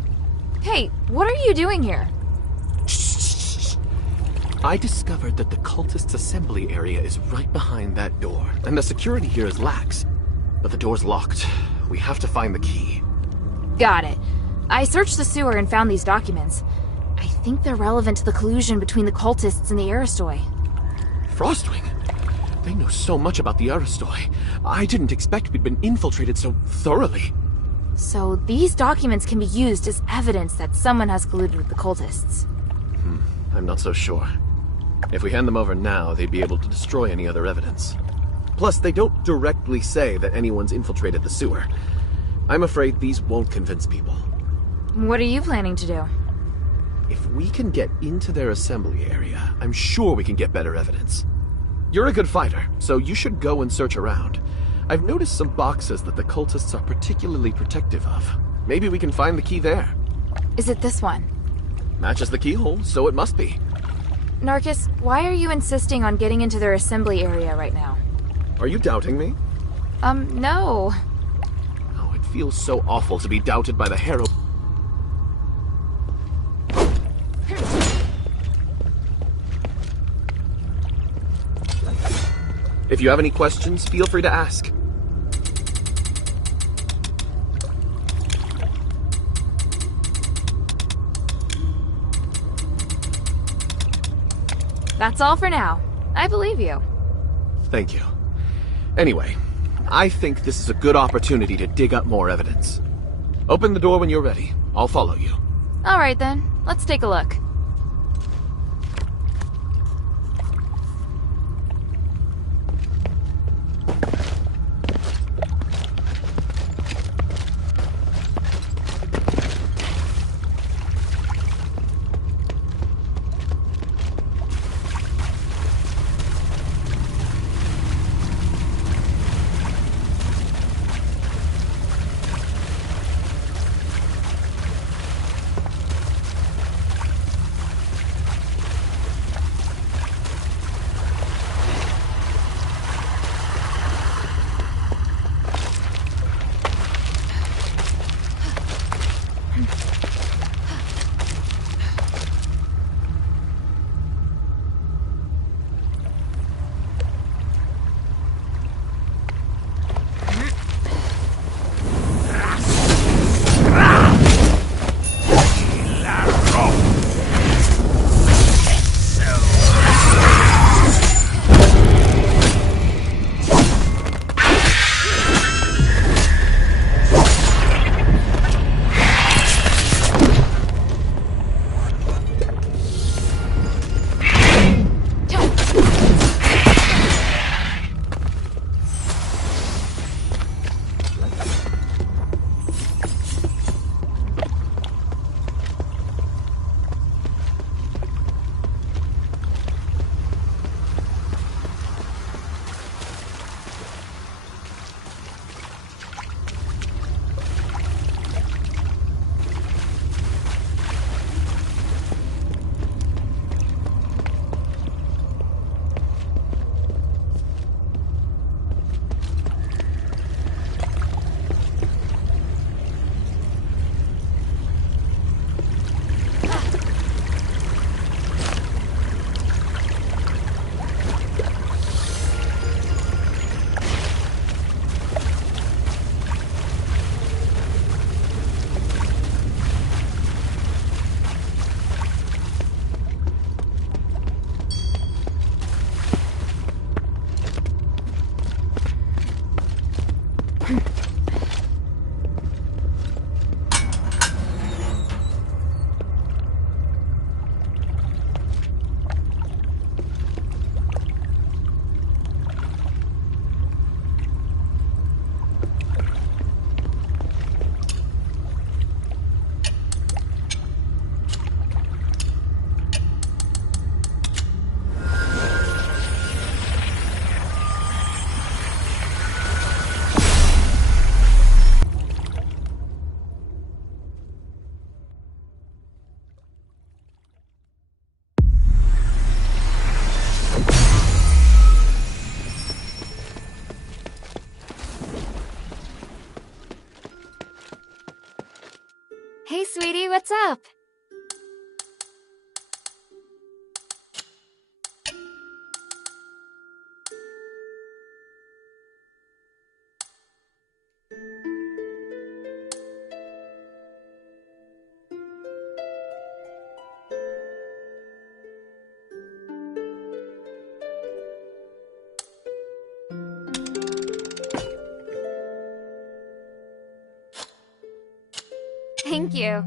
Hey, what are you doing here? I discovered that the cultists' assembly area is right behind that door, and the security here is lax. But the door's locked. We have to find the key. Got it. I searched the sewer and found these documents. I think they're relevant to the collusion between the cultists and the Aristoi. Frostwing? They know so much about the Aristoi. I didn't expect we'd been infiltrated so thoroughly. So these documents can be used as evidence that someone has colluded with the cultists. I'm not so sure. If we hand them over now, they'd be able to destroy any other evidence. Plus, they don't directly say that anyone's infiltrated the sewer. I'm afraid these won't convince people. What are you planning to do? If we can get into their assembly area, I'm sure we can get better evidence. You're a good fighter, so you should go and search around. I've noticed some boxes that the cultists are particularly protective of. Maybe we can find the key there. Is it this one? Matches the keyhole, so it must be. Narcus, why are you insisting on getting into their assembly area right now? Are you doubting me? No. Oh, it feels so awful to be doubted by the hero. If you have any questions, feel free to ask. That's all for now. I believe you. Thank you. Anyway, I think this is a good opportunity to dig up more evidence. Open the door when you're ready. I'll follow you. All right then, let's take a look. lady, what's up? Thank you.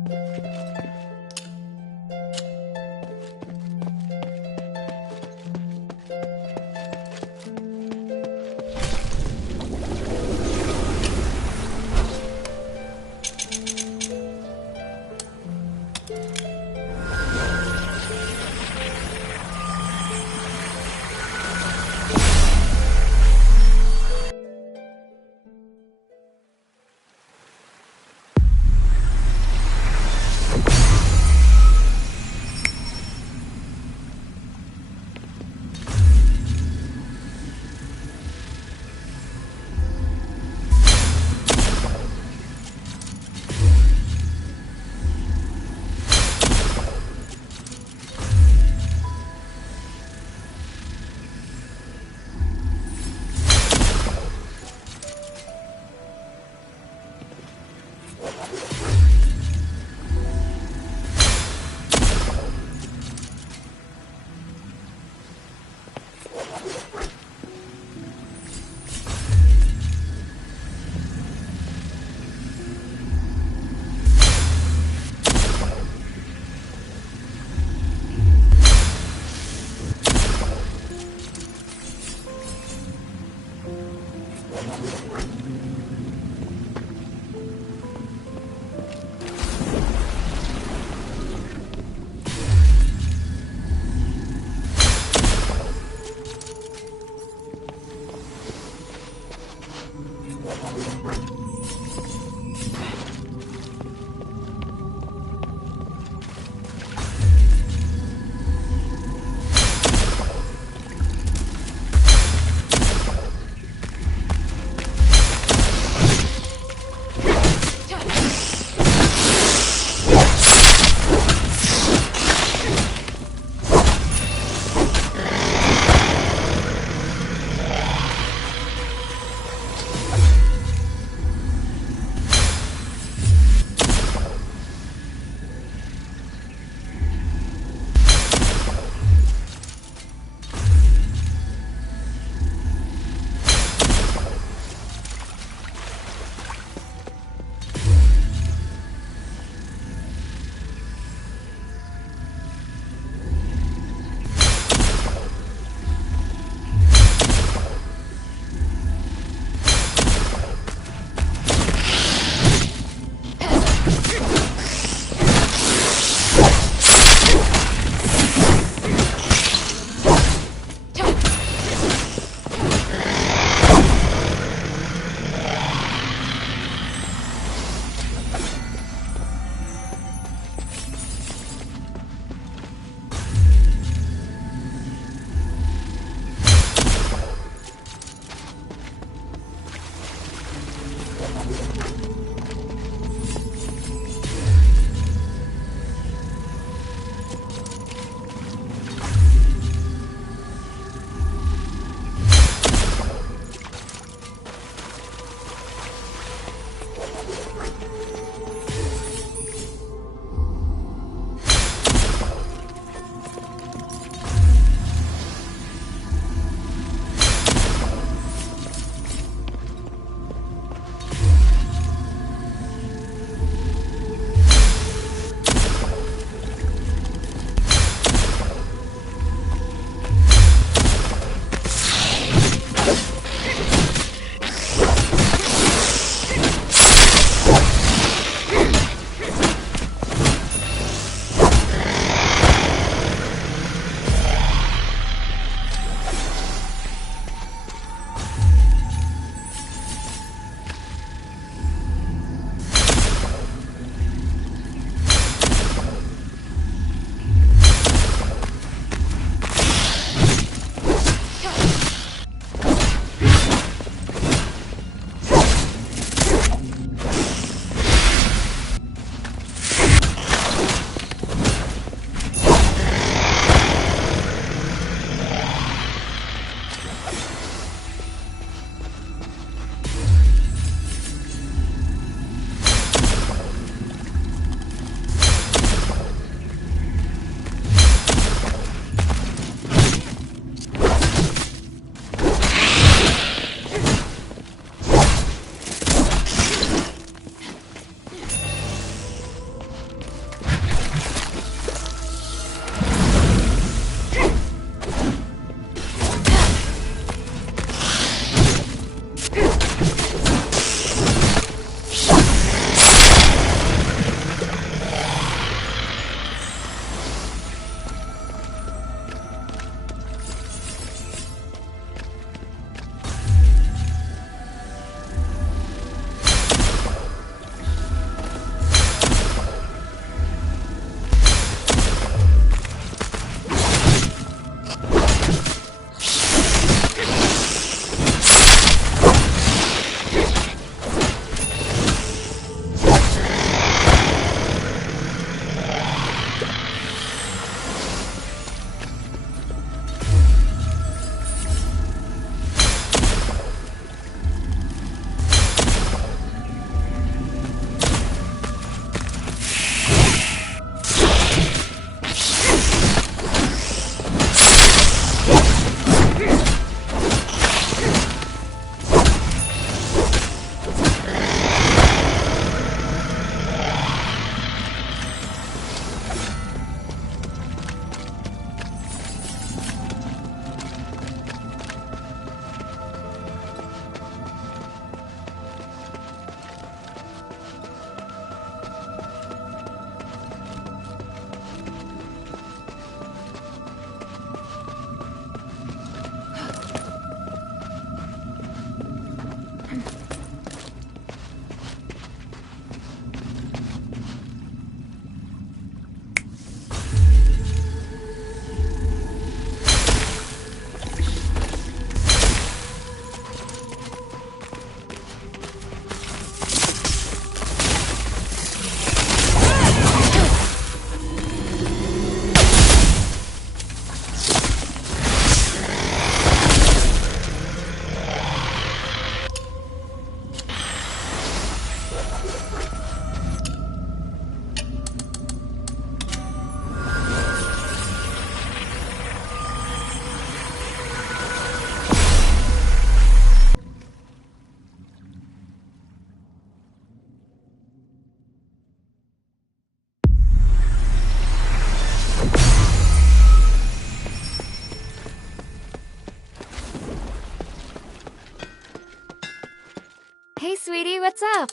Hey, sweetie, what's up?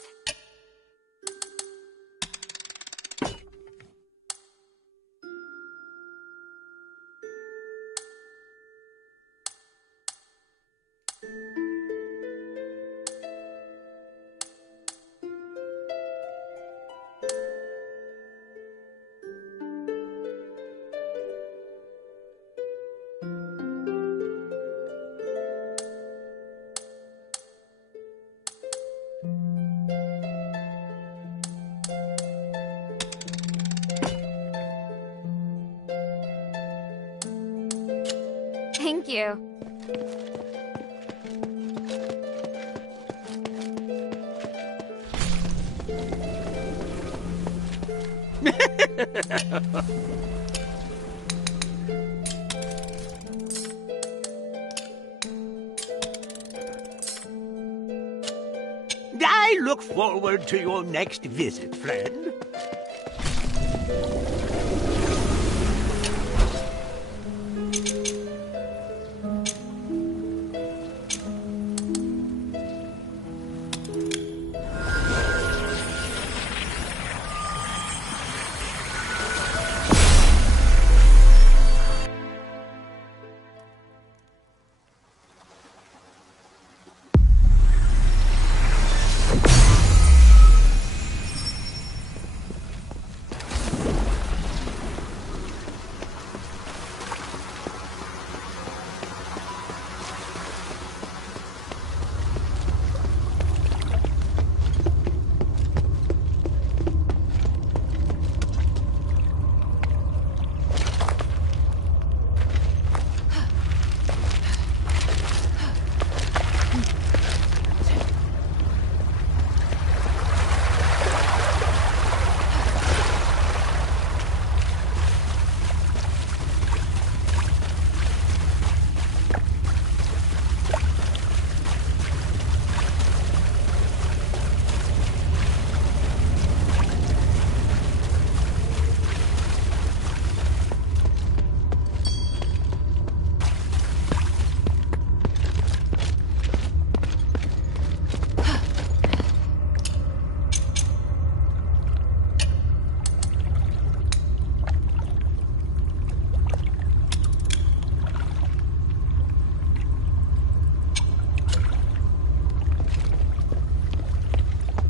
Thank you. I look forward to your next visit, friend.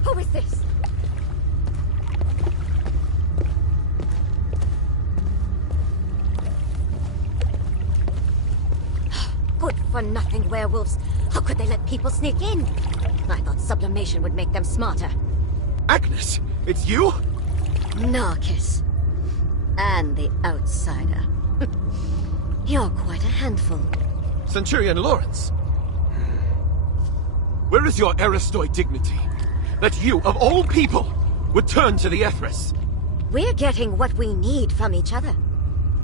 Who is this? Good-for-nothing werewolves. How could they let people sneak in? I thought sublimation would make them smarter. Agnes, it's you? Narcus. And the outsider. You're quite a handful. Centurion Lawrence. Where is your Aristoi dignity? That you, of all people, would turn to the Ethris? We're getting what we need from each other.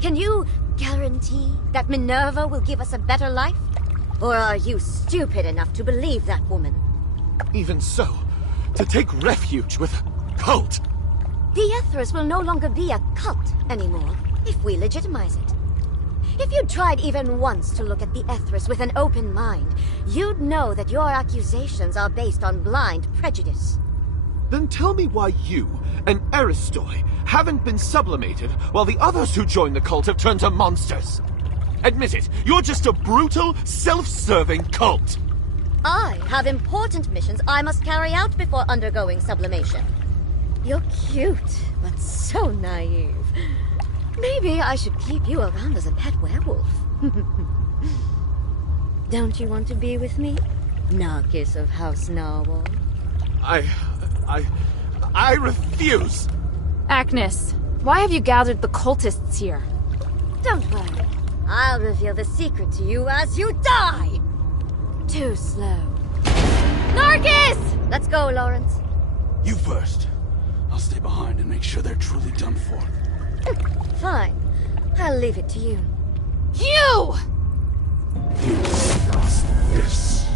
Can you guarantee that Minerva will give us a better life? Or are you stupid enough to believe that woman? Even so, to take refuge with a cult. The Ethris will no longer be a cult anymore, if we legitimize it. If you tried even once to look at the Ethris with an open mind, you'd know that your accusations are based on blind prejudice. Then tell me why you, an Aristoi, haven't been sublimated while the others who joined the cult have turned to monsters. Admit it, you're just a brutal, self-serving cult. I have important missions I must carry out before undergoing sublimation. You're cute, but so naive. Maybe I should keep you around as a pet werewolf. Don't you want to be with me, Narcus of House Narwhal? I refuse! Agnes, why have you gathered the cultists here? Don't worry. I'll reveal the secret to you as you die! Too slow. Narcus! Let's go, Lawrence. You first. I'll stay behind and make sure they're truly done for. Fine. I'll leave it to you. You! This.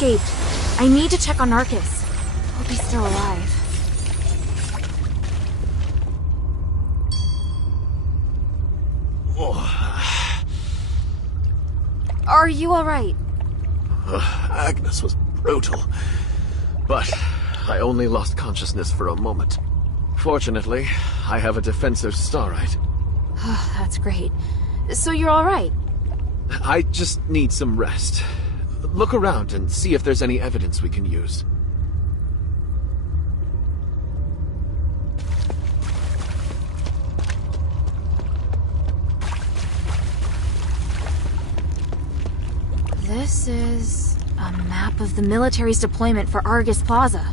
escaped. I need to check on Arcus. Hope he's still alive. Are you alright? Agnes was brutal. But I only lost consciousness for a moment. Fortunately, I have a defensive starite. That's great. So you're alright? I just need some rest. Look around and see if there's any evidence we can use. This is a map of the military's deployment for Argus Plaza.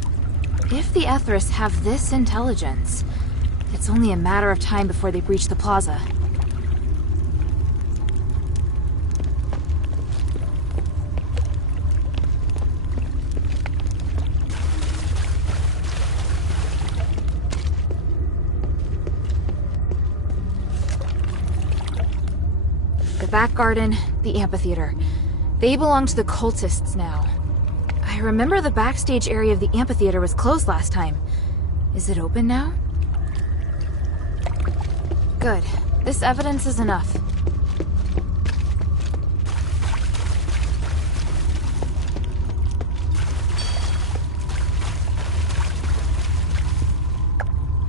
If the Ethris have this intelligence, it's only a matter of time before they breach the plaza. The back garden, the amphitheater. They belong to the cultists now. I remember the backstage area of the amphitheater was closed last time. Is it open now? Good. This evidence is enough.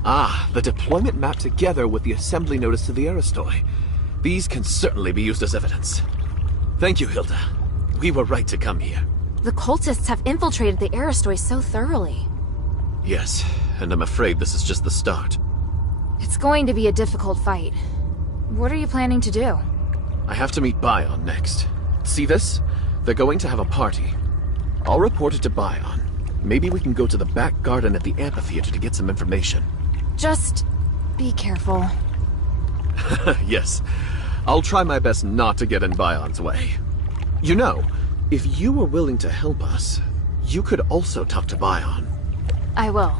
Ah, the deployment map together with the assembly notice to the Aristoi. These can certainly be used as evidence. Thank you, Hilda. We were right to come here. The cultists have infiltrated the Aristoi so thoroughly. Yes, and I'm afraid this is just the start. It's going to be a difficult fight. What are you planning to do? I have to meet Bion next. See this? They're going to have a party. I'll report it to Bion. Maybe we can go to the back garden at the amphitheater to get some information. Just be careful. Yes. I'll try my best not to get in Bion's way. You know, if you were willing to help us, you could also talk to Bion. I will.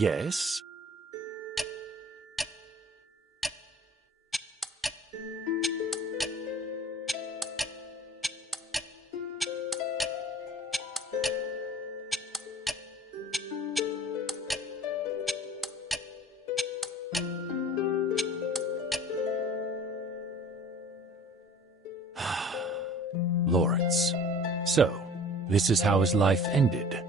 Yes? Lawrence. So, this is how his life ended.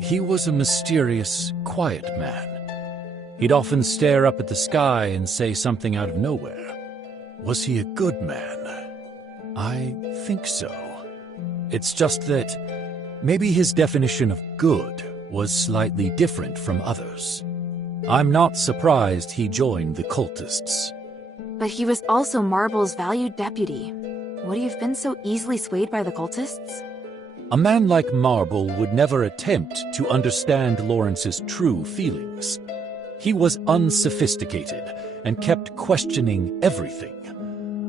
He was a mysterious, quiet man. He'd often stare up at the sky and say something out of nowhere. Was he a good man? I think so. It's just that maybe his definition of good was slightly different from others. I'm not surprised he joined the cultists. But he was also Marble's valued deputy. Would he have been so easily swayed by the cultists? A man like Marble would never attempt to understand Lawrence's true feelings. He was unsophisticated and kept questioning everything.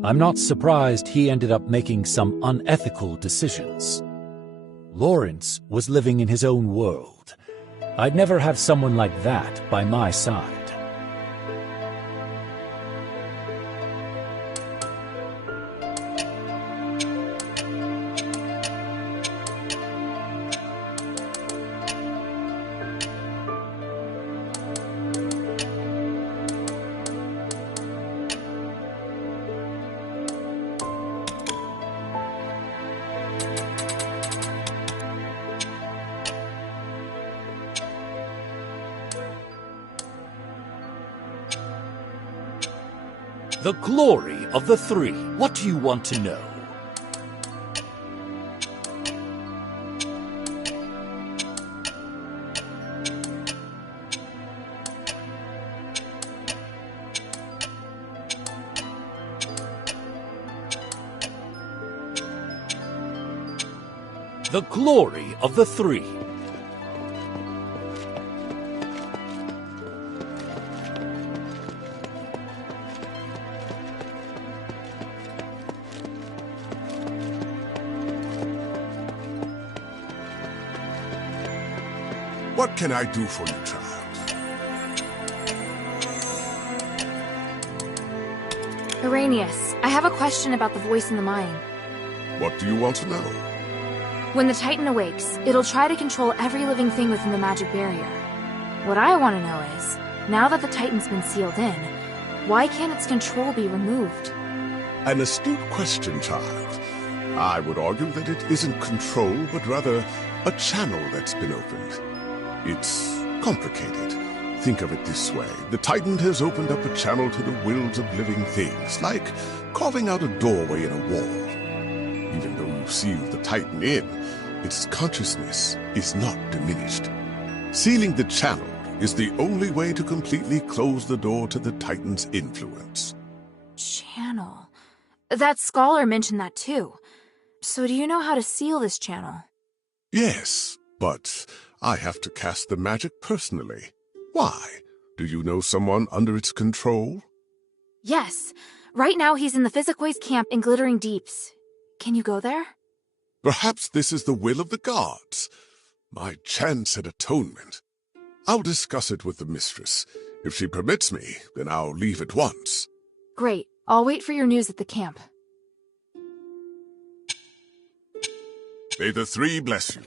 I'm not surprised he ended up making some unethical decisions. Lawrence was living in his own world. I'd never have someone like that by my side. The glory of the three. What do you want to know? The glory of the three. What can I do for you, child? Irenaeus, I have a question about the voice in the mine. What do you want to know? When the Titan awakes, it'll try to control every living thing within the magic barrier. What I want to know is, now that the Titan's been sealed in, why can't its control be removed? An astute question, child. I would argue that it isn't control, but rather a channel that's been opened. It's complicated. Think of it this way. The Titan has opened up a channel to the wills of living things, like carving out a doorway in a wall. Even though you seal the Titan in, its consciousness is not diminished. Sealing the channel is the only way to completely close the door to the Titan's influence. Channel. That scholar mentioned that too. So do you know how to seal this channel? Yes, but I have to cast the magic personally. Why? Do you know someone under its control? Yes. Right now he's in the Physicoids camp in Glittering Deeps. Can you go there? Perhaps this is the will of the gods. My chance at atonement. I'll discuss it with the mistress. If she permits me, then I'll leave at once. Great. I'll wait for your news at the camp. May the three bless you.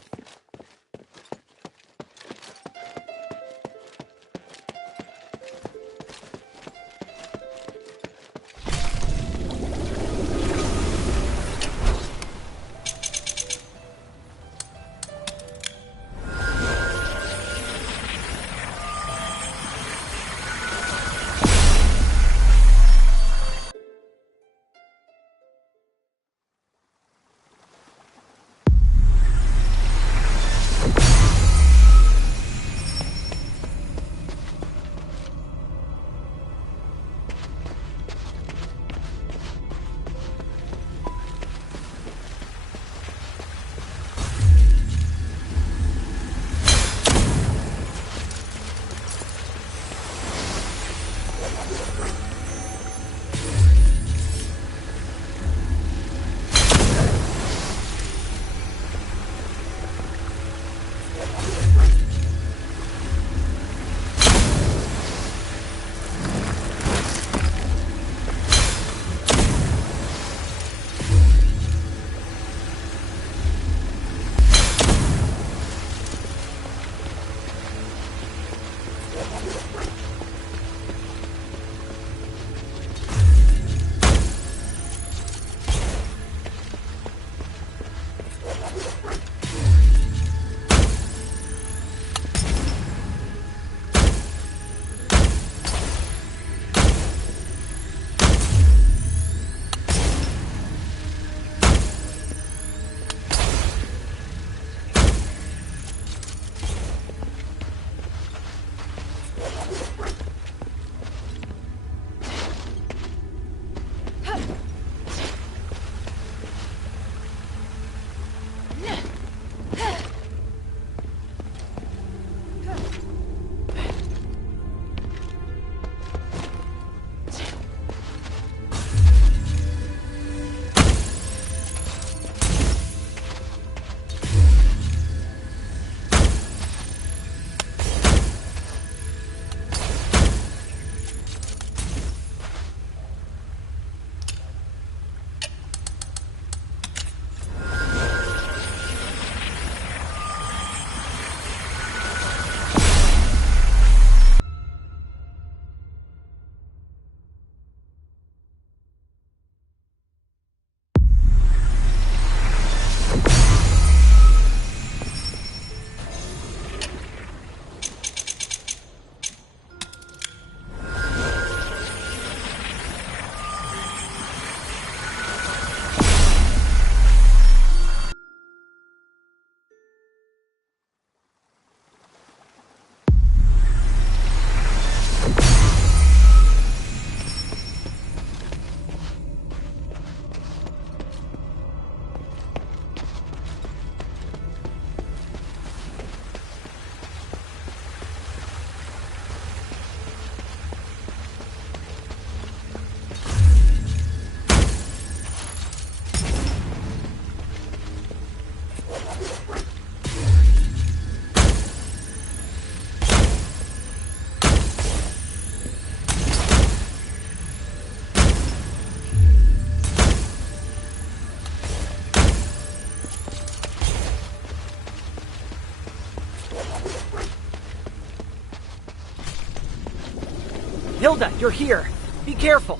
Hilda, you're here. Be careful.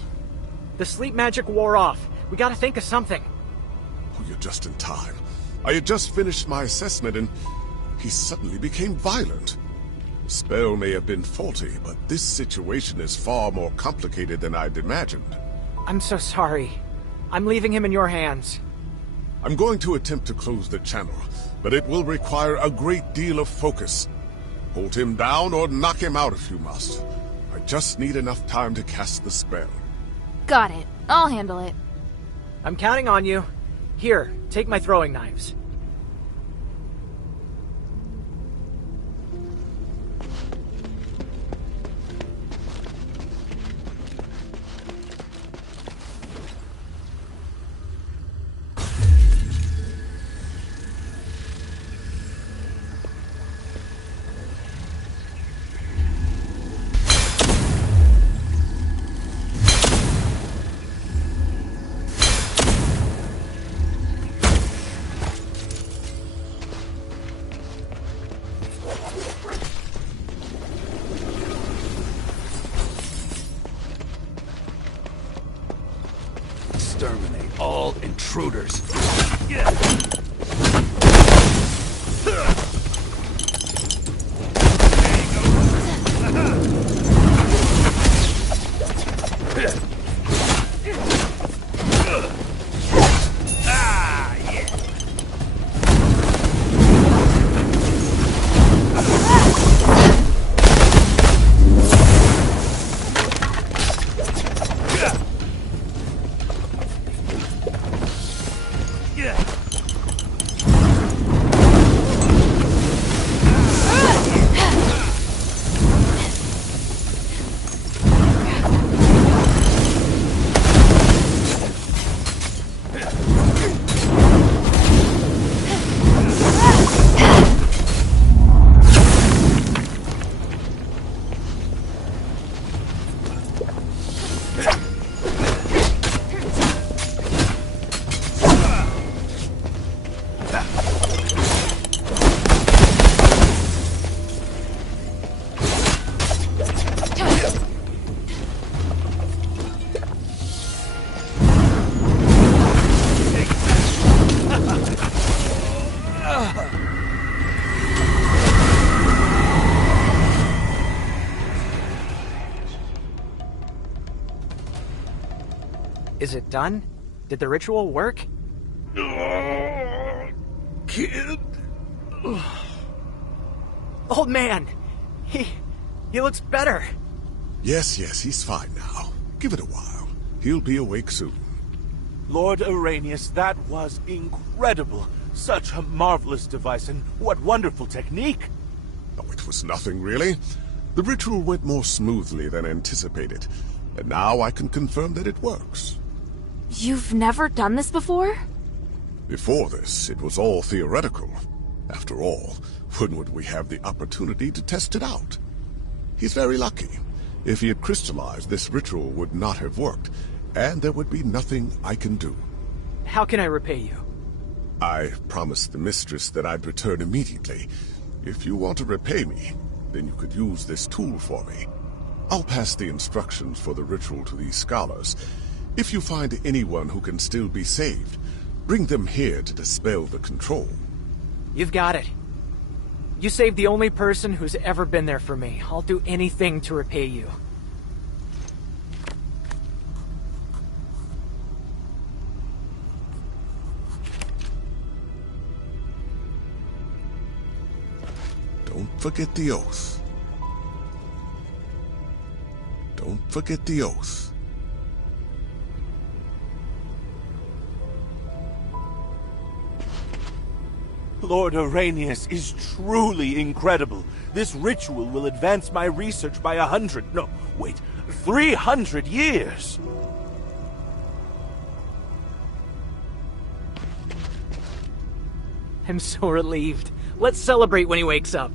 The sleep magic wore off. We gotta think of something. Oh, you're just in time. I had just finished my assessment and he suddenly became violent. The spell may have been faulty, but this situation is far more complicated than I'd imagined. I'm so sorry. I'm leaving him in your hands. I'm going to attempt to close the channel, but it will require a great deal of focus. Hold him down or knock him out if you must. I just need enough time to cast the spell. Got it. I'll handle it. I'm counting on you. Here, take my throwing knives. Exterminate all intruders. Is it done? Did the ritual work? Kid? Old man! He looks better. Yes, he's fine now. Give it a while. He'll be awake soon. Lord Arrhenius, that was incredible. Such a marvelous device, and what wonderful technique. Oh, it was nothing, really. The ritual went more smoothly than anticipated, and now I can confirm that it works. You've never done this before? Before this, it was all theoretical. After all, when would we have the opportunity to test it out? He's very lucky. If he had crystallized, this ritual would not have worked, and there would be nothing I can do. How can I repay you? I promised the mistress that I'd return immediately. If you want to repay me, then you could use this tool for me. I'll pass the instructions for the ritual to these scholars. If you find anyone who can still be saved, bring them here to dispel the control. You've got it. You saved the only person who's ever been there for me. I'll do anything to repay you. Don't forget the oath. Don't forget the oath. Lord Arrhenius is truly incredible. This ritual will advance my research by 300 years. I'm so relieved. Let's celebrate when he wakes up.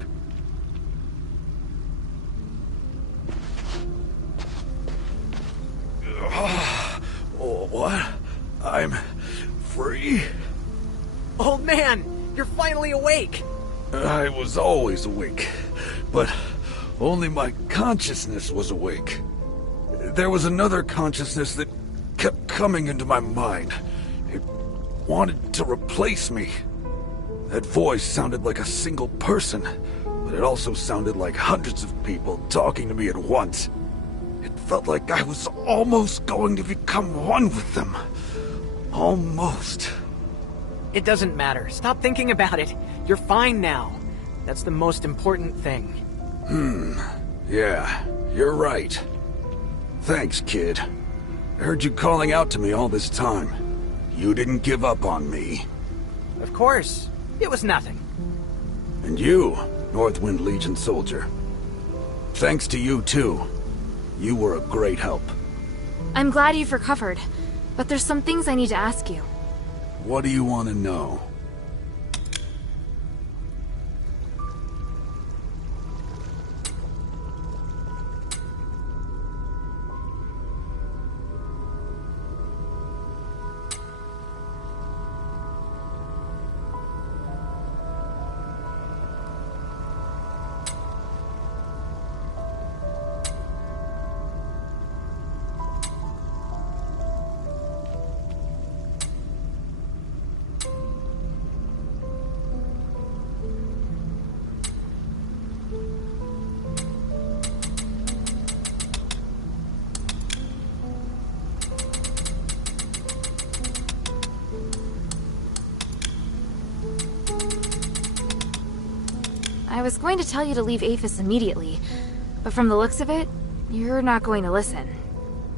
Oh, what? I'm free? Old man, you're finally awake. I was always awake, but only my consciousness was awake. There was another consciousness that kept coming into my mind. It wanted to replace me. That voice sounded like a single person, but it also sounded like hundreds of people talking to me at once. It felt like I was almost going to become one with them. Almost. It doesn't matter. Stop thinking about it. You're fine now. That's the most important thing. Yeah, you're right. Thanks, kid. I heard you calling out to me all this time. You didn't give up on me. Of course. It was nothing. And you, Northwind Legion soldier. Thanks to you, too. You were a great help. I'm glad you've recovered, but there's some things I need to ask you. What do you want to know? I was going to tell you to leave Aphis immediately, but from the looks of it, you're not going to listen.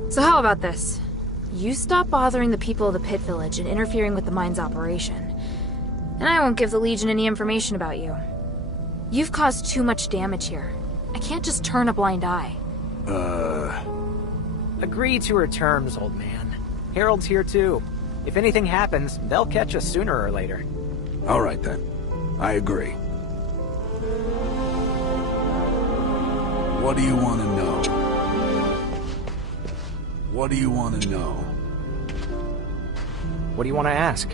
So how about this? You stop bothering the people of the Pit Village and interfering with the mine's operation, and I won't give the Legion any information about you. You've caused too much damage here. I can't just turn a blind eye. Agree to her terms, old man. Harold's here too. If anything happens, they'll catch us sooner or later. All right then. I agree. What do you want to know? What do you want to know? What do you want to ask?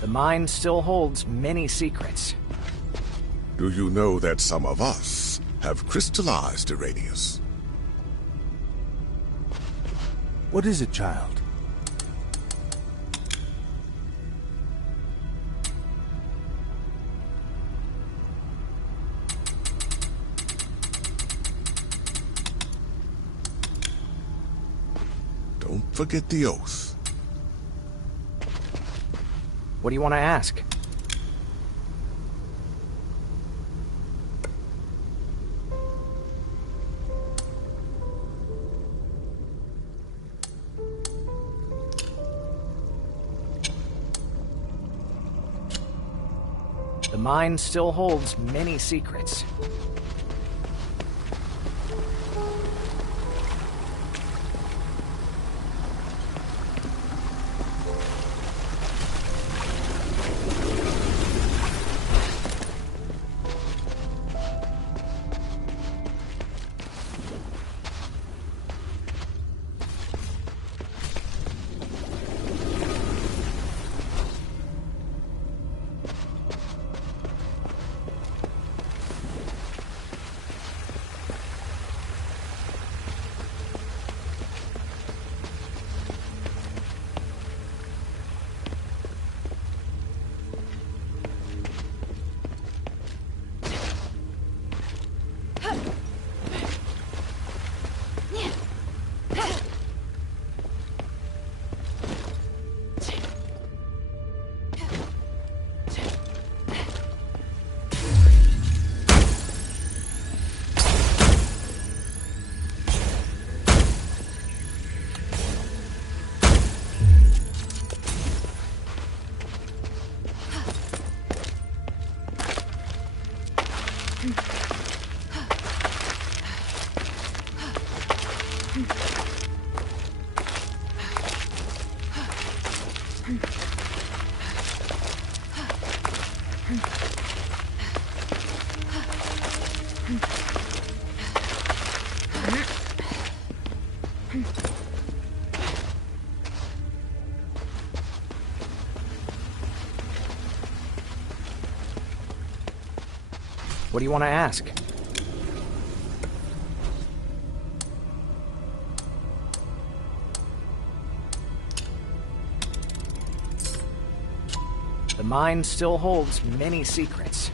The mine still holds many secrets. Do you know that some of us have crystallized Asterigos? What is it, child? Don't forget the oath. What do you want to ask? The mine still holds many secrets. What do you want to ask? The mine still holds many secrets.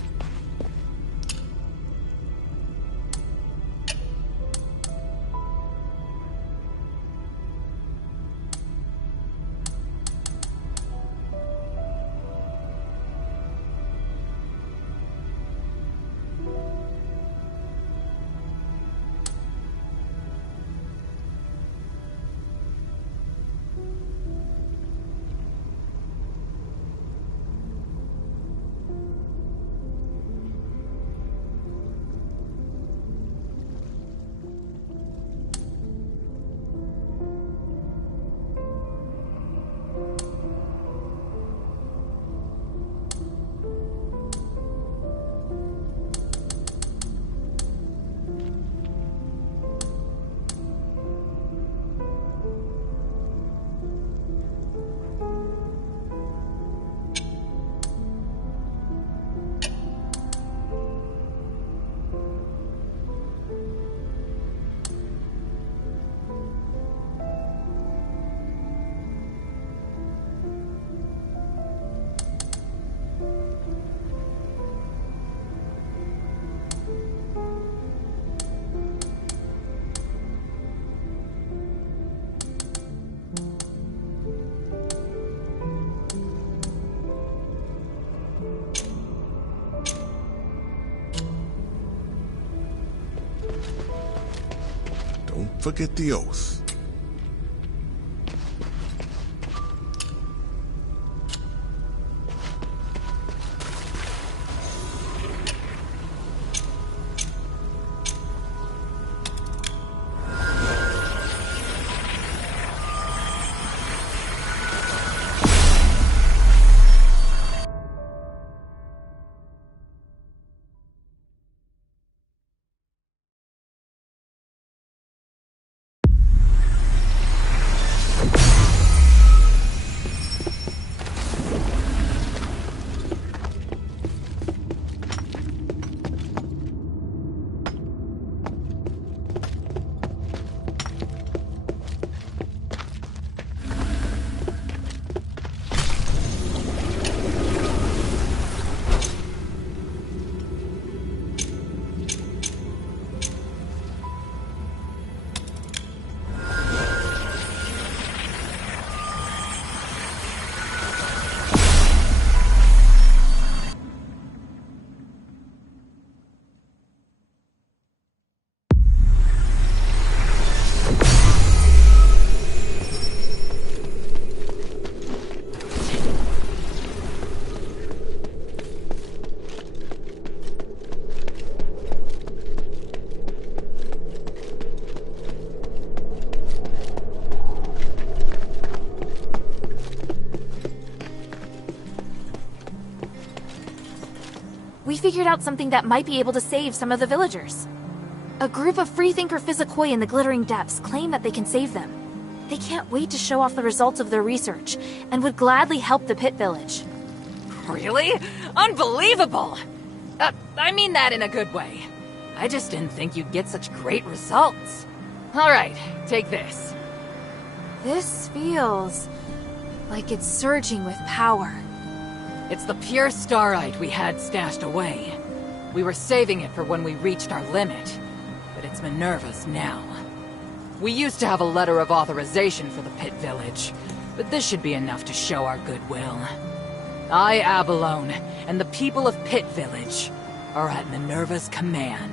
Don't forget the oath. We figured out something that might be able to save some of the villagers. A group of freethinker physicoi in the Glittering Depths claim that they can save them. They can't wait to show off the results of their research, and would gladly help the Pit Village. Really? Unbelievable! I mean that in a good way. I just didn't think you'd get such great results. Alright, take this. This feels like it's surging with power. It's the pure starite we had stashed away. We were saving it for when we reached our limit, but it's Minerva's now. We used to have a letter of authorization for the Pit Village, but this should be enough to show our goodwill. I, Abalone, and the people of Pit Village are at Minerva's command.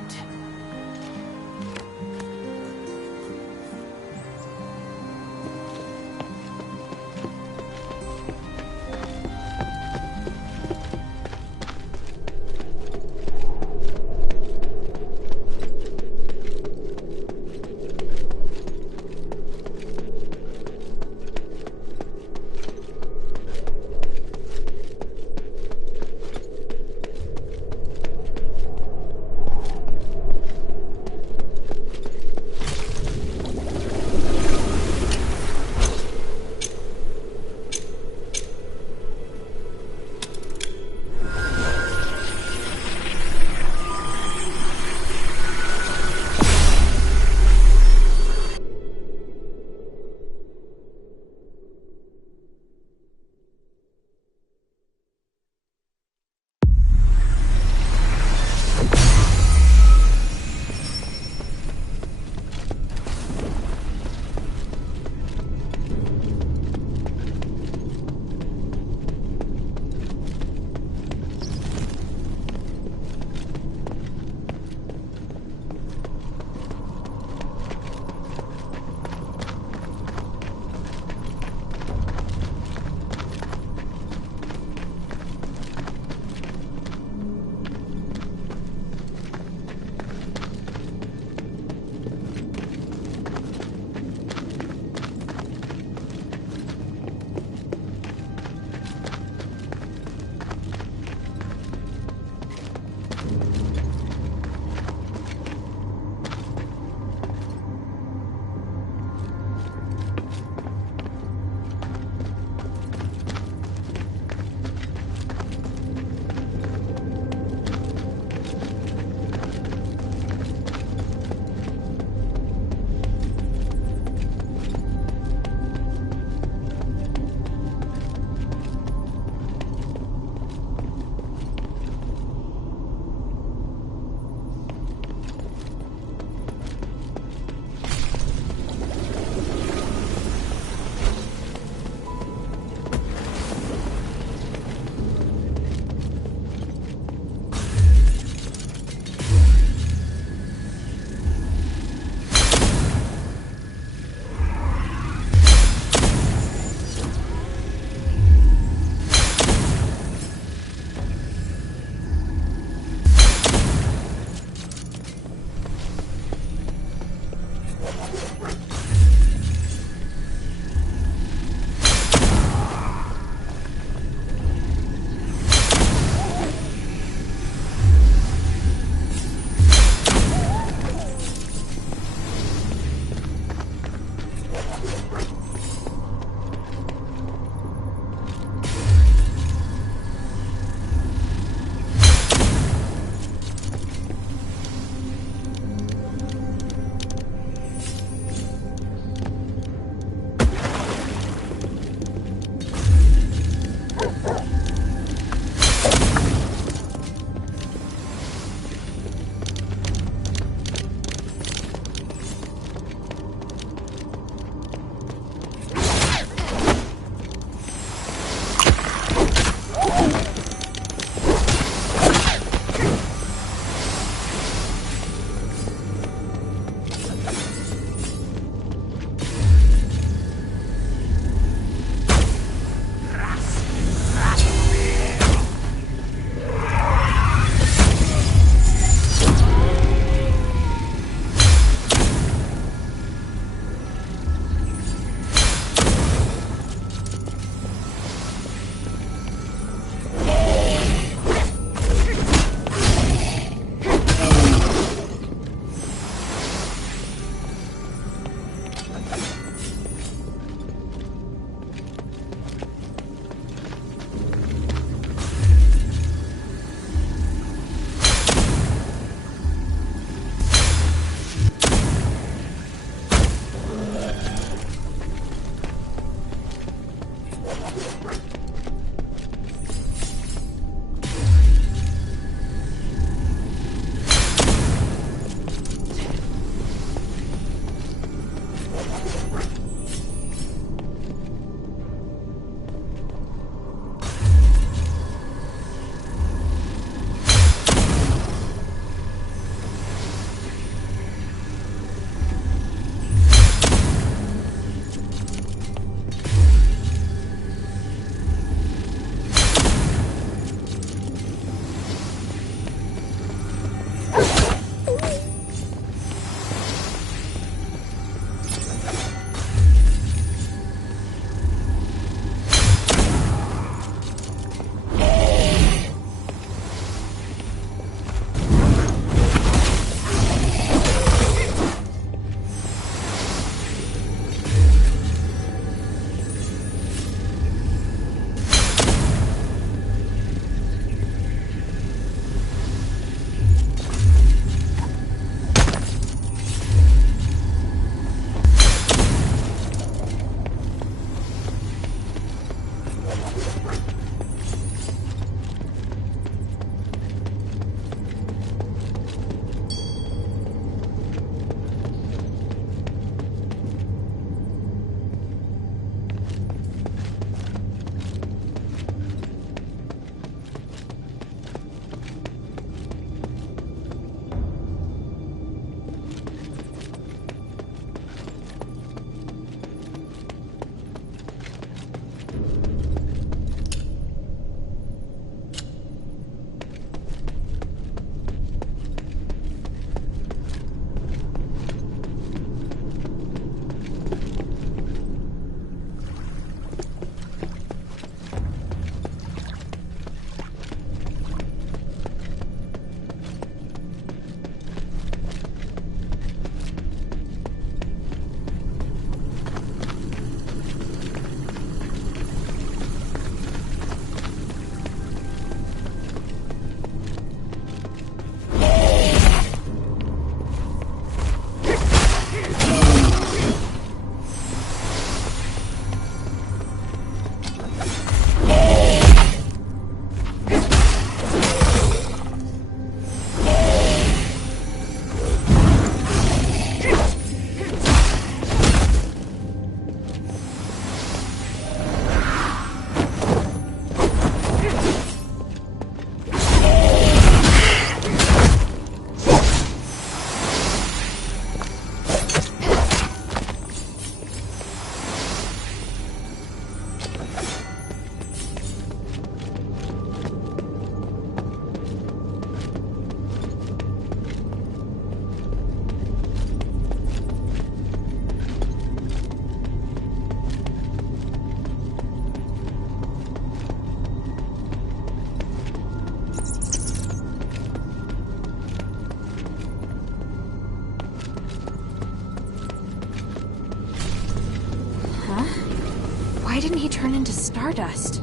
Why didn't he turn into stardust?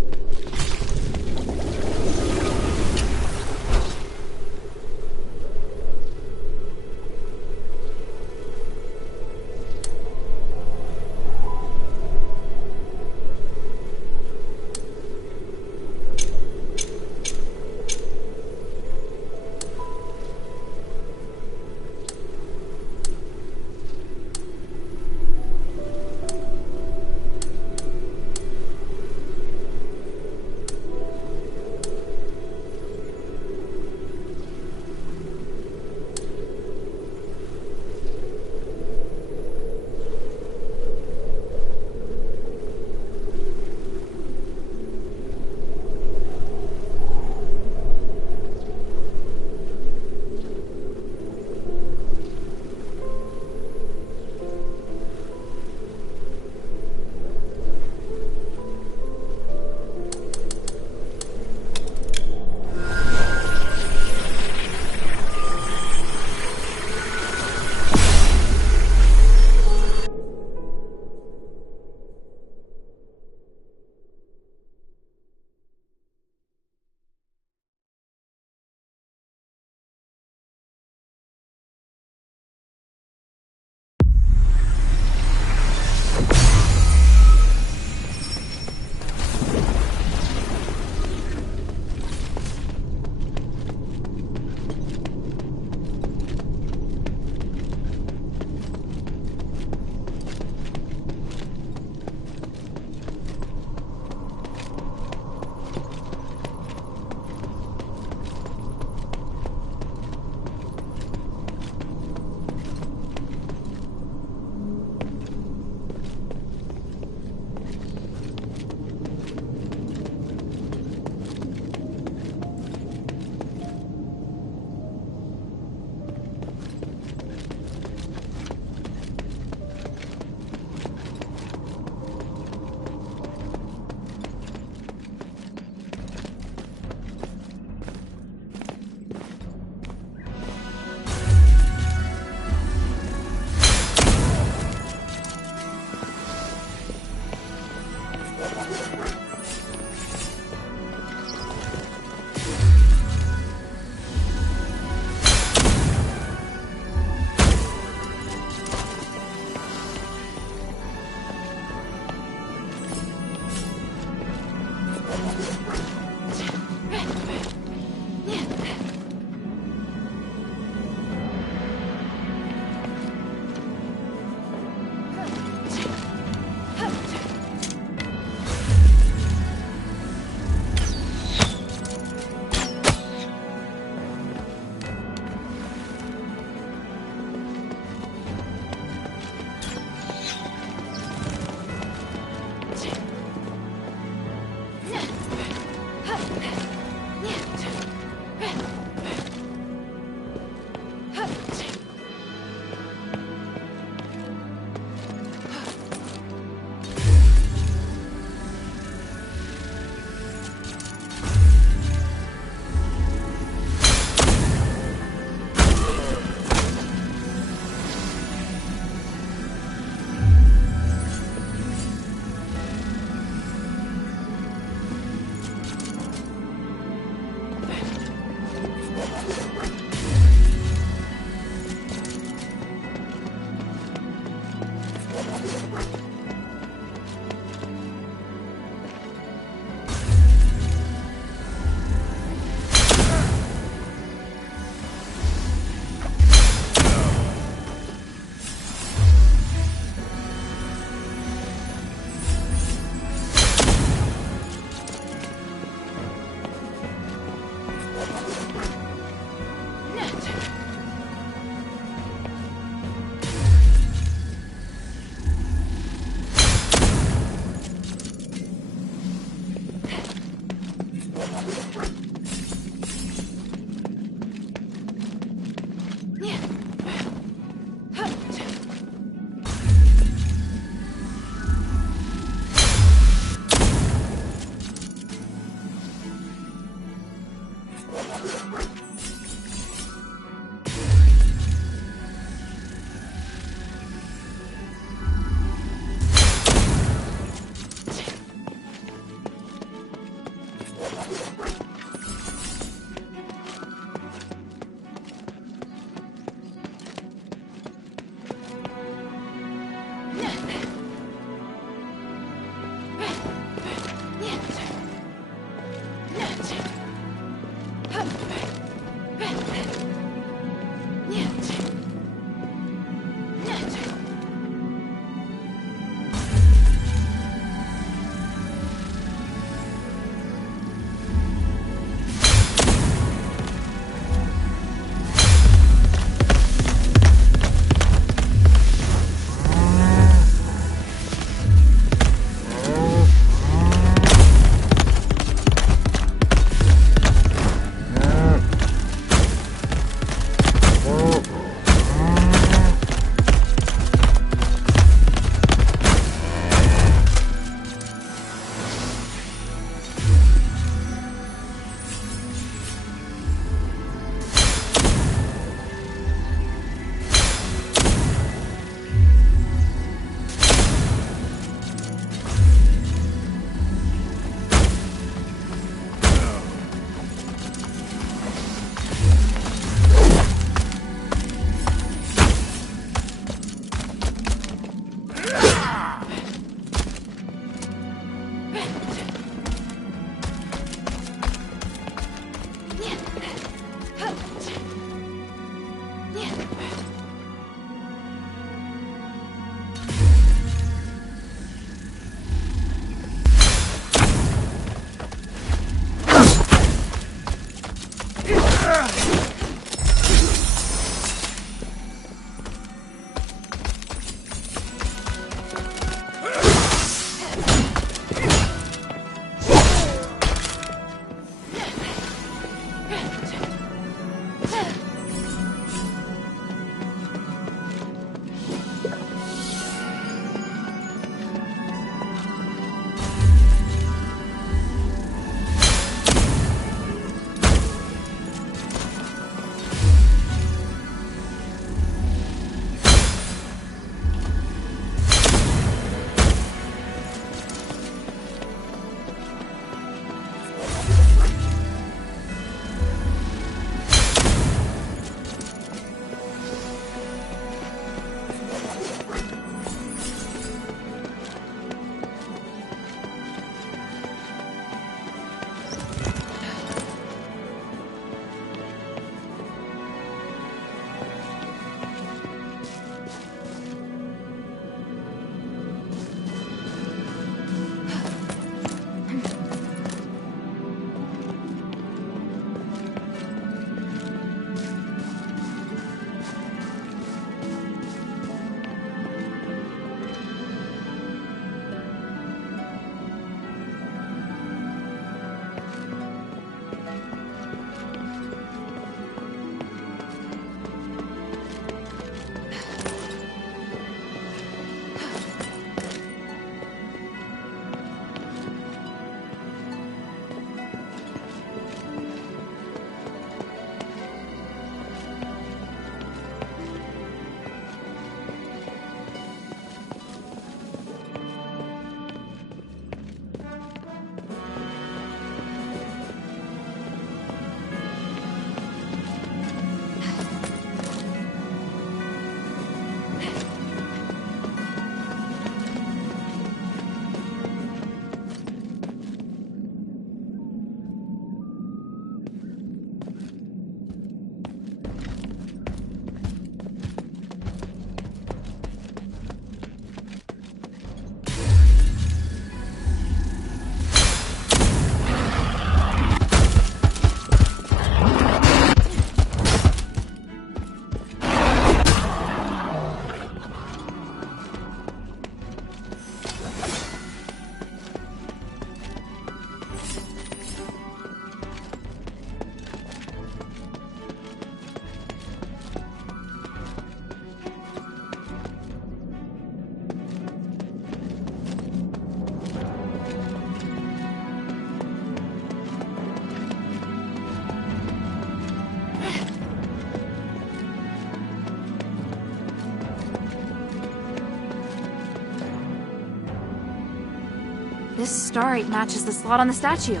This starite matches the slot on the statue.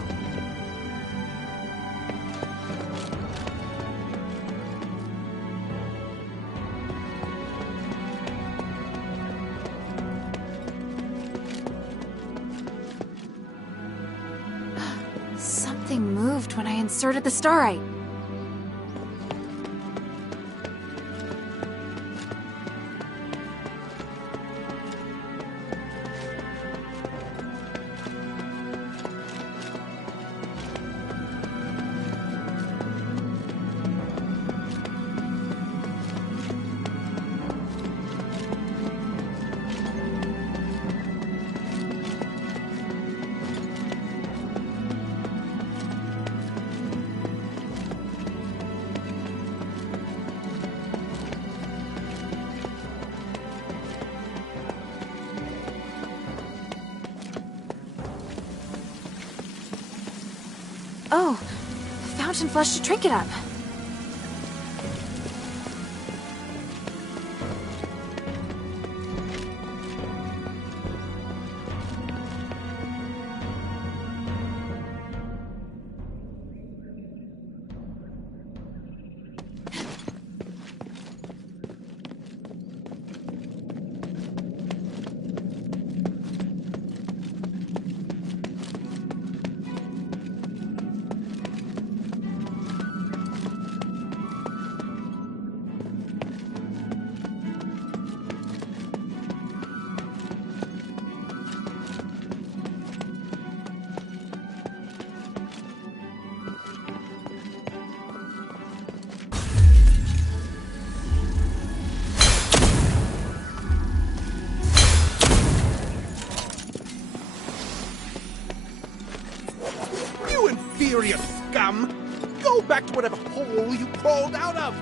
moved when I inserted the starite. Oh, the fountain flushed a trinket up. Inferior scum! Go back to whatever hole you crawled out of!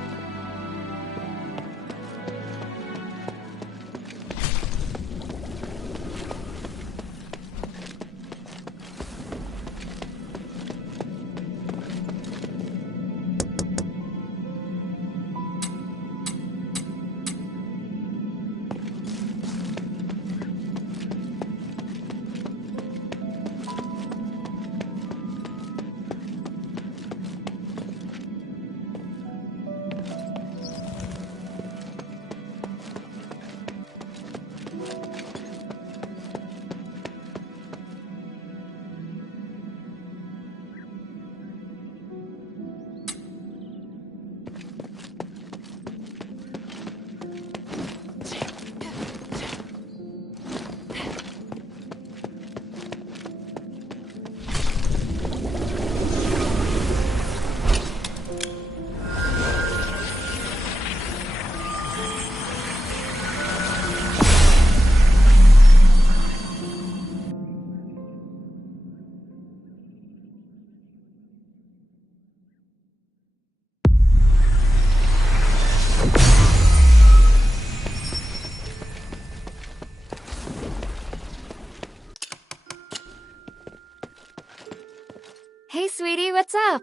Hey, sweetie, what's up?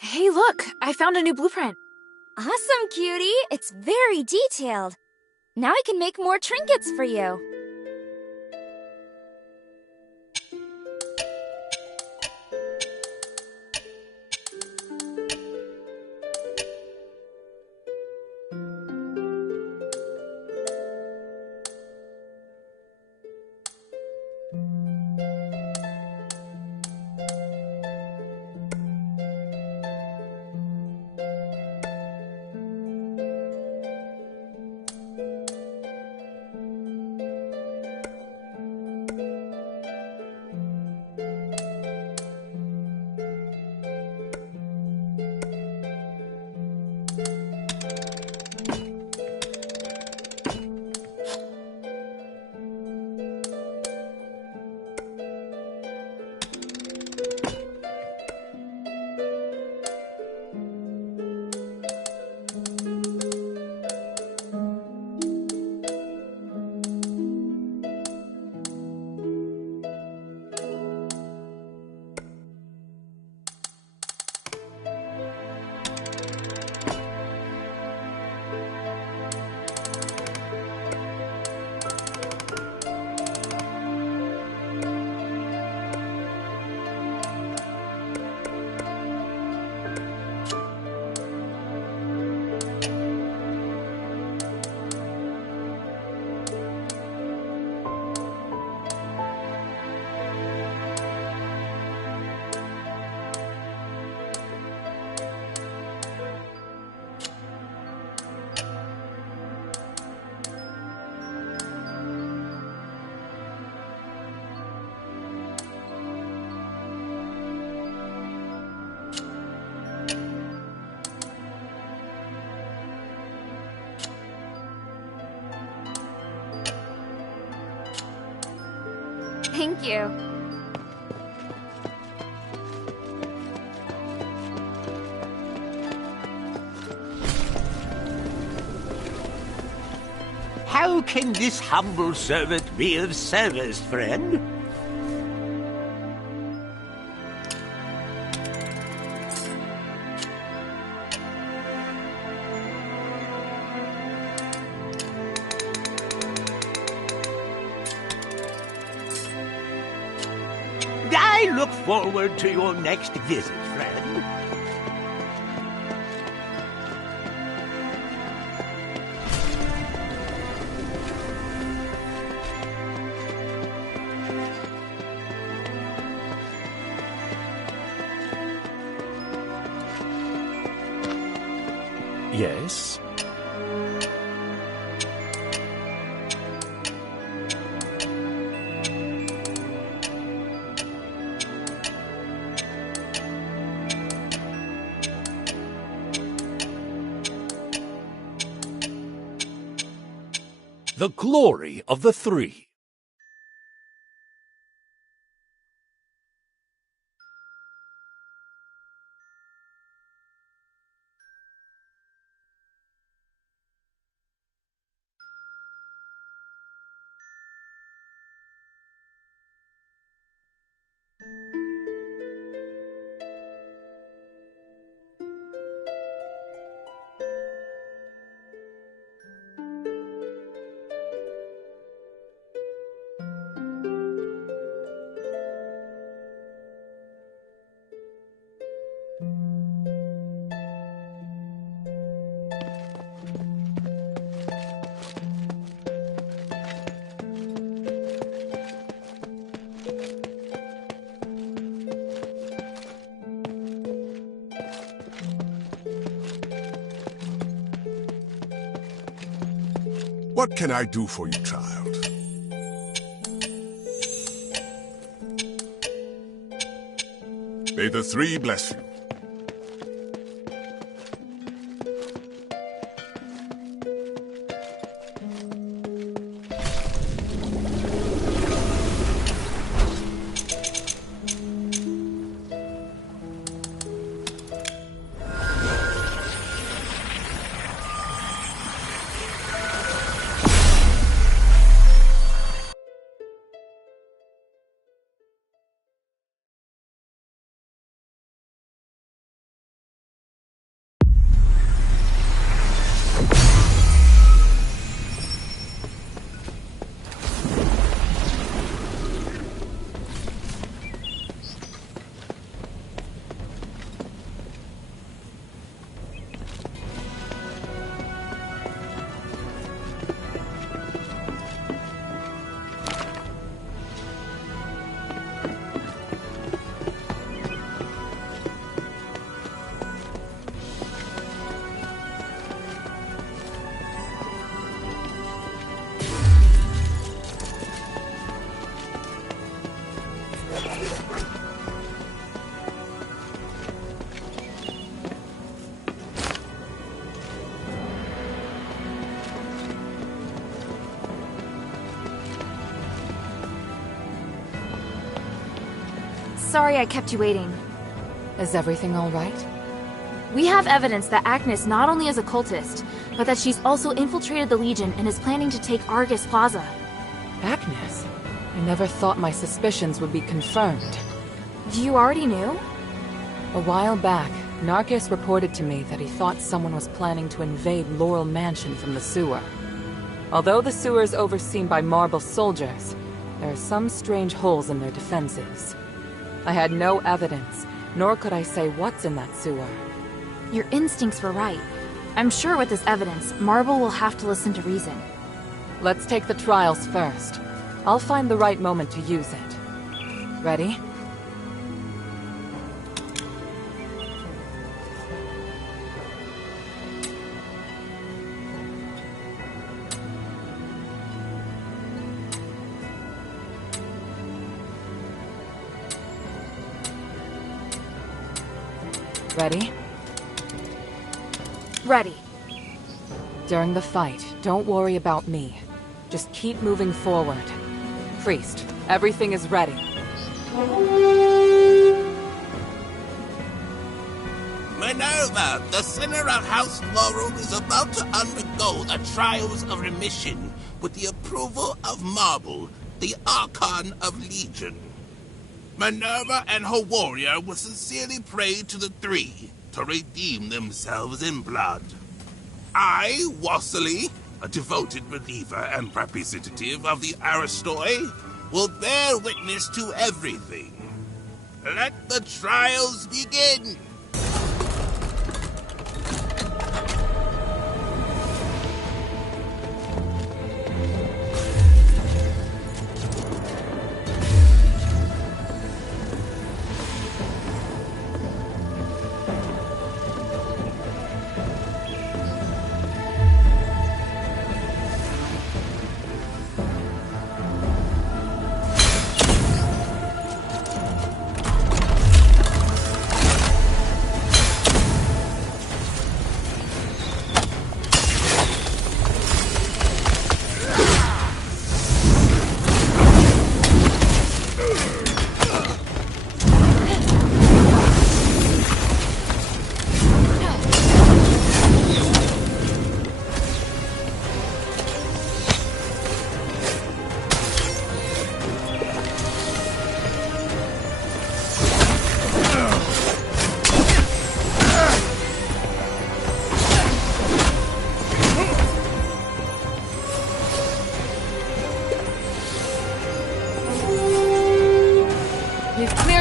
Hey, look! I found a new blueprint. Awesome, cutie! It's very detailed. Now I can make more trinkets for you. Thank you. How can this humble servant be of service, friend? I look forward to your next visit, friend. Yes? The glory of the three. What can I do for you, child? May the three bless you. Sorry I kept you waiting. Is everything all right? We have evidence that Agnes not only is a cultist, but that she's also infiltrated the Legion and is planning to take Argus Plaza. Agnes? I never thought my suspicions would be confirmed. You already knew? A while back, Narcus reported to me that he thought someone was planning to invade Laurel Mansion from the sewer. Although the sewer is overseen by Marble soldiers, there are some strange holes in their defenses. I had no evidence, nor could I say what's in that sewer. Your instincts were right. I'm sure with this evidence, Marble will have to listen to reason. Let's take the trials first. I'll find the right moment to use it. Ready? Ready? Ready. During the fight, don't worry about me. Just keep moving forward. Priest, Everything is ready. Minerva, the sinner of House Laurel is about to undergo the trials of remission with the approval of Marble, the Archon of Legion. Minerva and her warrior will sincerely pray to the three to redeem themselves in blood. I, Wassily, a devoted believer and representative of the Aristoi, will bear witness to everything. Let the trials begin!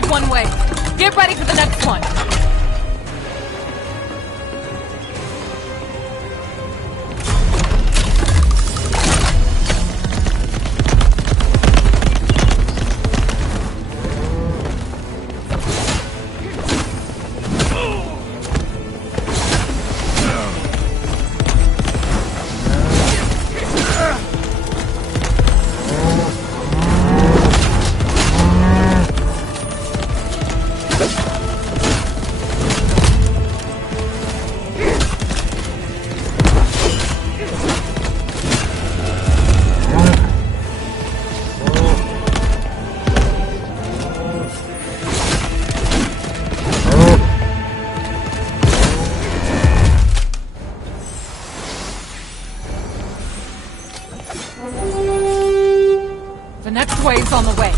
One way. Get ready for the next one. The next wave's on the way.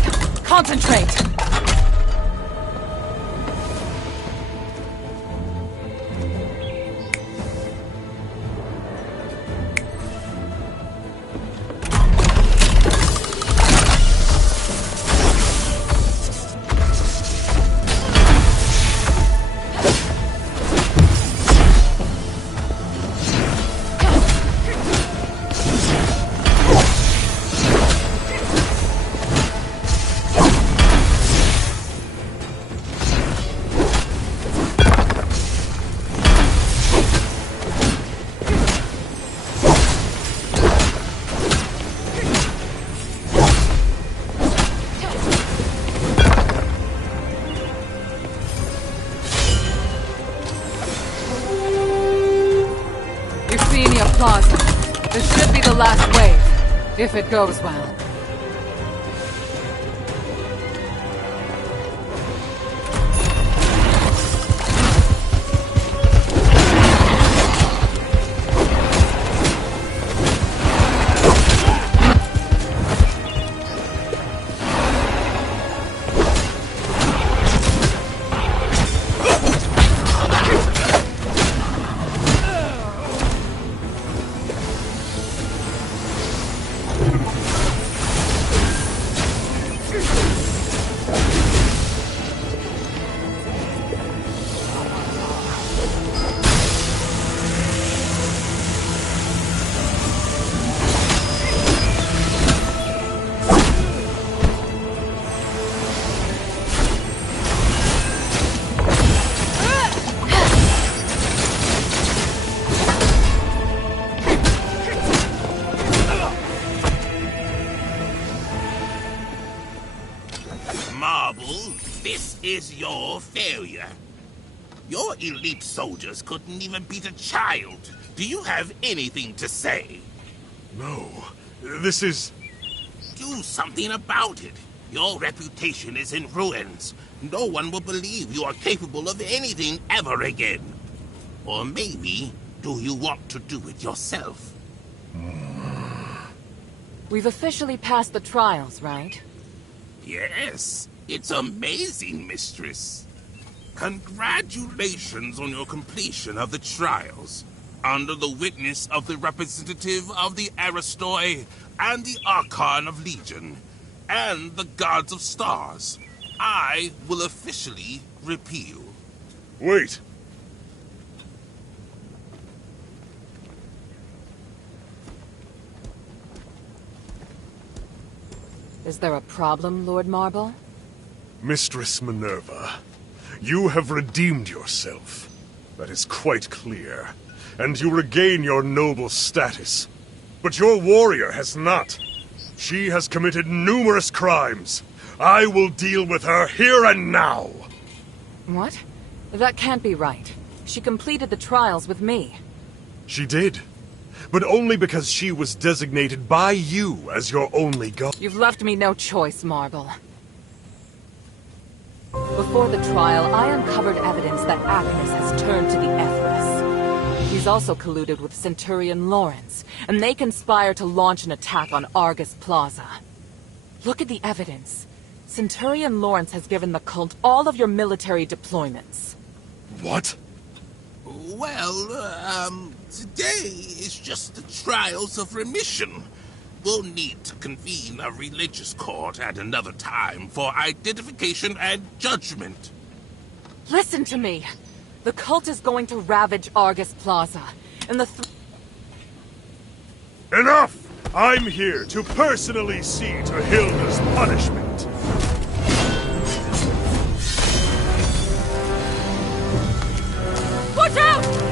Concentrate! Plaza. This should be the last wave, if it goes well. Marble, this is your failure. Your elite soldiers couldn't even beat a child. Do you have anything to say? No. This is... Do something about it. Your reputation is in ruins. No one will believe you are capable of anything ever again. Or maybe, do you want to do it yourself? We've officially passed the trials, right? Yes, it's amazing, Mistress. Congratulations on your completion of the trials. Under the witness of the representative of the Aristoi and the Archon of Legion, and the Gods of Stars, I will officially repeal. Wait! Is there a problem, Lord Marble? Mistress Minerva, you have redeemed yourself. That is quite clear. And you regain your noble status. But your warrior has not. She has committed numerous crimes. I will deal with her here and now. What? That can't be right. She completed the trials with me. She did. But only because she was designated by you as your only god. You've left me no choice, Marble. Before the trial, I uncovered evidence that Agnus has turned to the Ethris. He's also colluded with Centurion Lawrence, and they conspire to launch an attack on Argus Plaza. Look at the evidence. Centurion Lawrence has given the cult all of your military deployments. What? Well, today is just the trials of remission. We'll need to convene a religious court at another time for identification and judgment. Listen to me. The cult is going to ravage Argus Plaza, and the Enough! I'm here to personally see to Hilda's punishment. Watch out!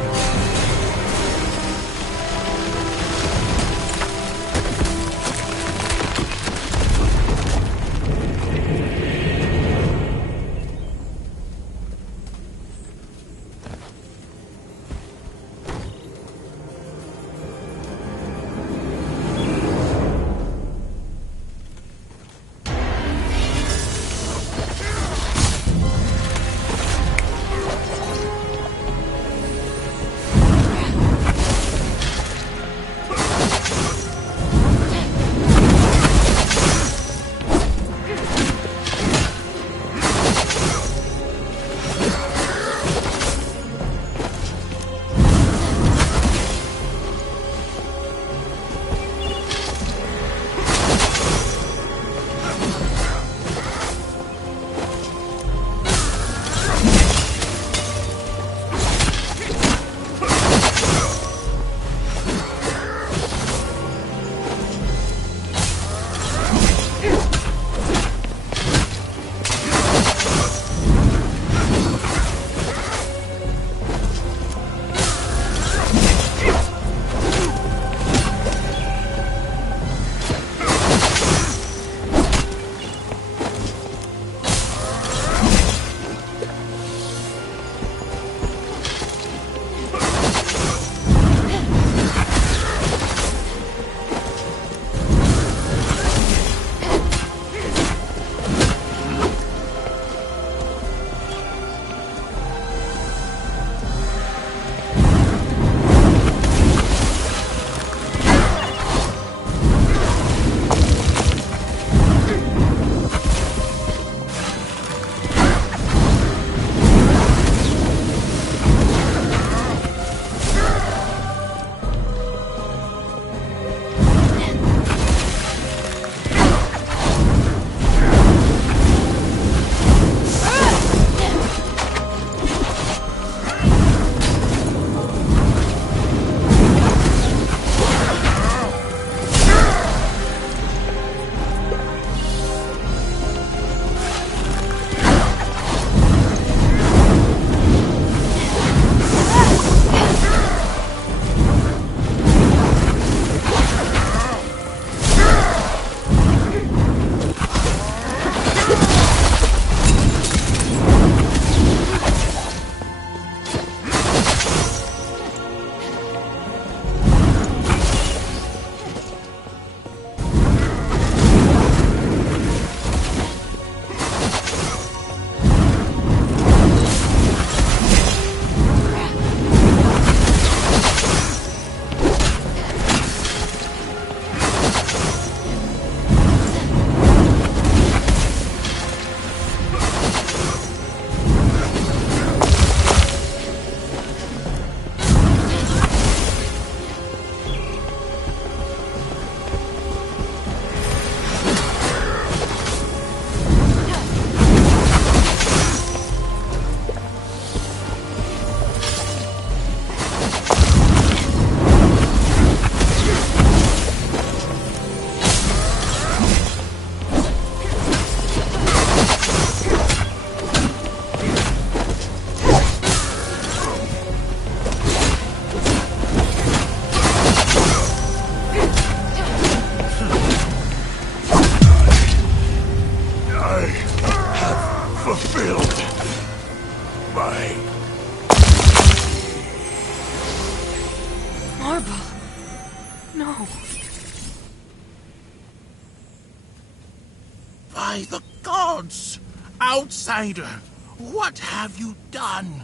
By the gods! Outsider, what have you done?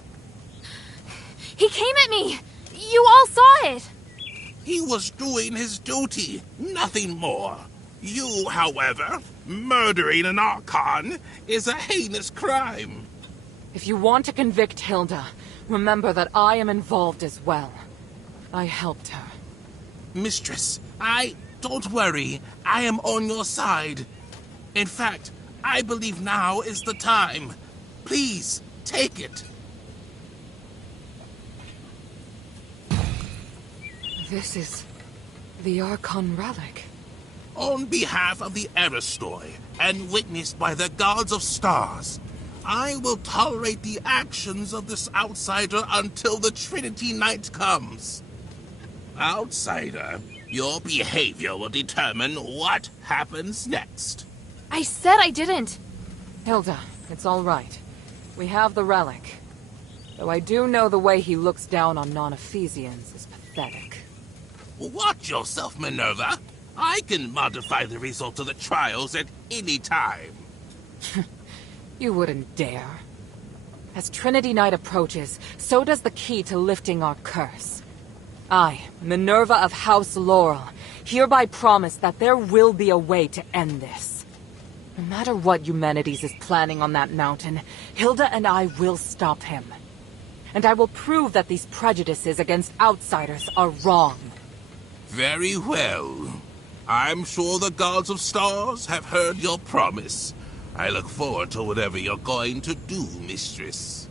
He came at me! You all saw it! He was doing his duty, nothing more. You, however, murdering an Archon is a heinous crime. If you want to convict Hilda, remember that I am involved as well. I helped her. Mistress, don't worry. I am on your side. In fact, I believe now is the time. Please, take it. This is the Archon relic. On behalf of the Aristoi, and witnessed by the gods of stars, I will tolerate the actions of this outsider until the Trinity Night comes. Outsider, your behavior will determine what happens next. I said I didn't. Hilda, it's all right. We have the relic. Though I do know the way he looks down on non-Ephesians is pathetic. Watch yourself, Minerva. I can modify the result of the trials at any time. You wouldn't dare. As Trinity Night approaches, so does the key to lifting our curse. I, Minerva of House Laurel, hereby promise that there will be a way to end this. No matter what Eumenides is planning on that mountain, Hilda and I will stop him. And I will prove that these prejudices against outsiders are wrong. Very well. I'm sure the gods of stars have heard your promise. I look forward to whatever you're going to do, mistress.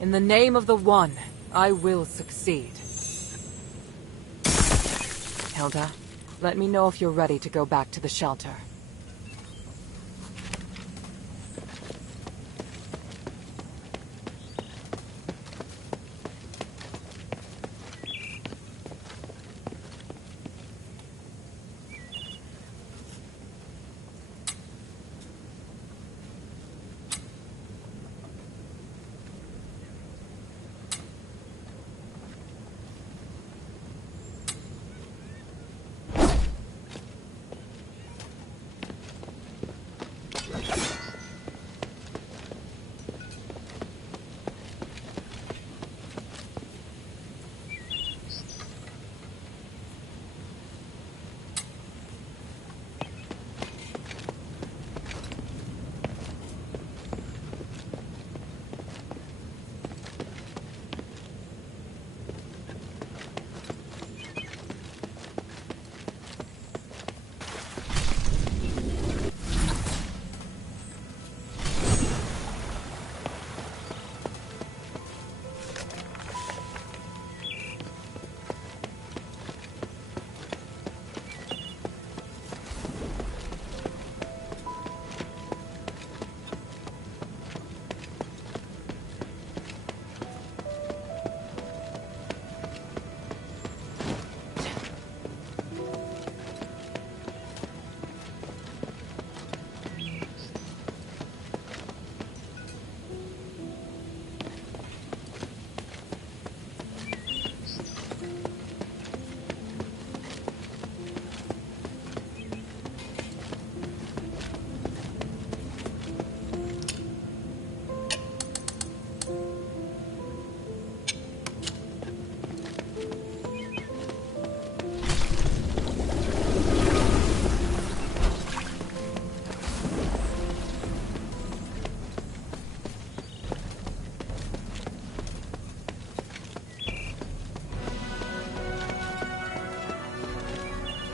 In the name of the One, I will succeed. Hilda, let me know if you're ready to go back to the shelter.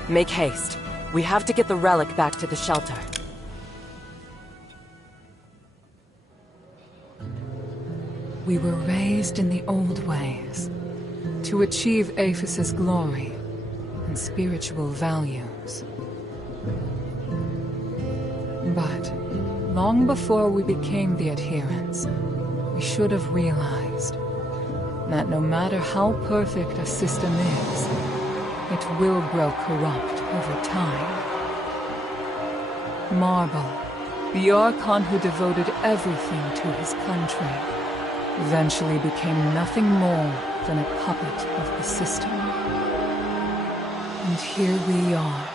Make haste. We have to get the relic back to the shelter. We were raised in the old ways, to achieve Aphis' glory and spiritual values. But, long before we became the adherents, we should have realized that no matter how perfect a system is, it will grow corrupt over time. Marble, the Archon who devoted everything to his country, eventually became nothing more than a puppet of the system. And here we are,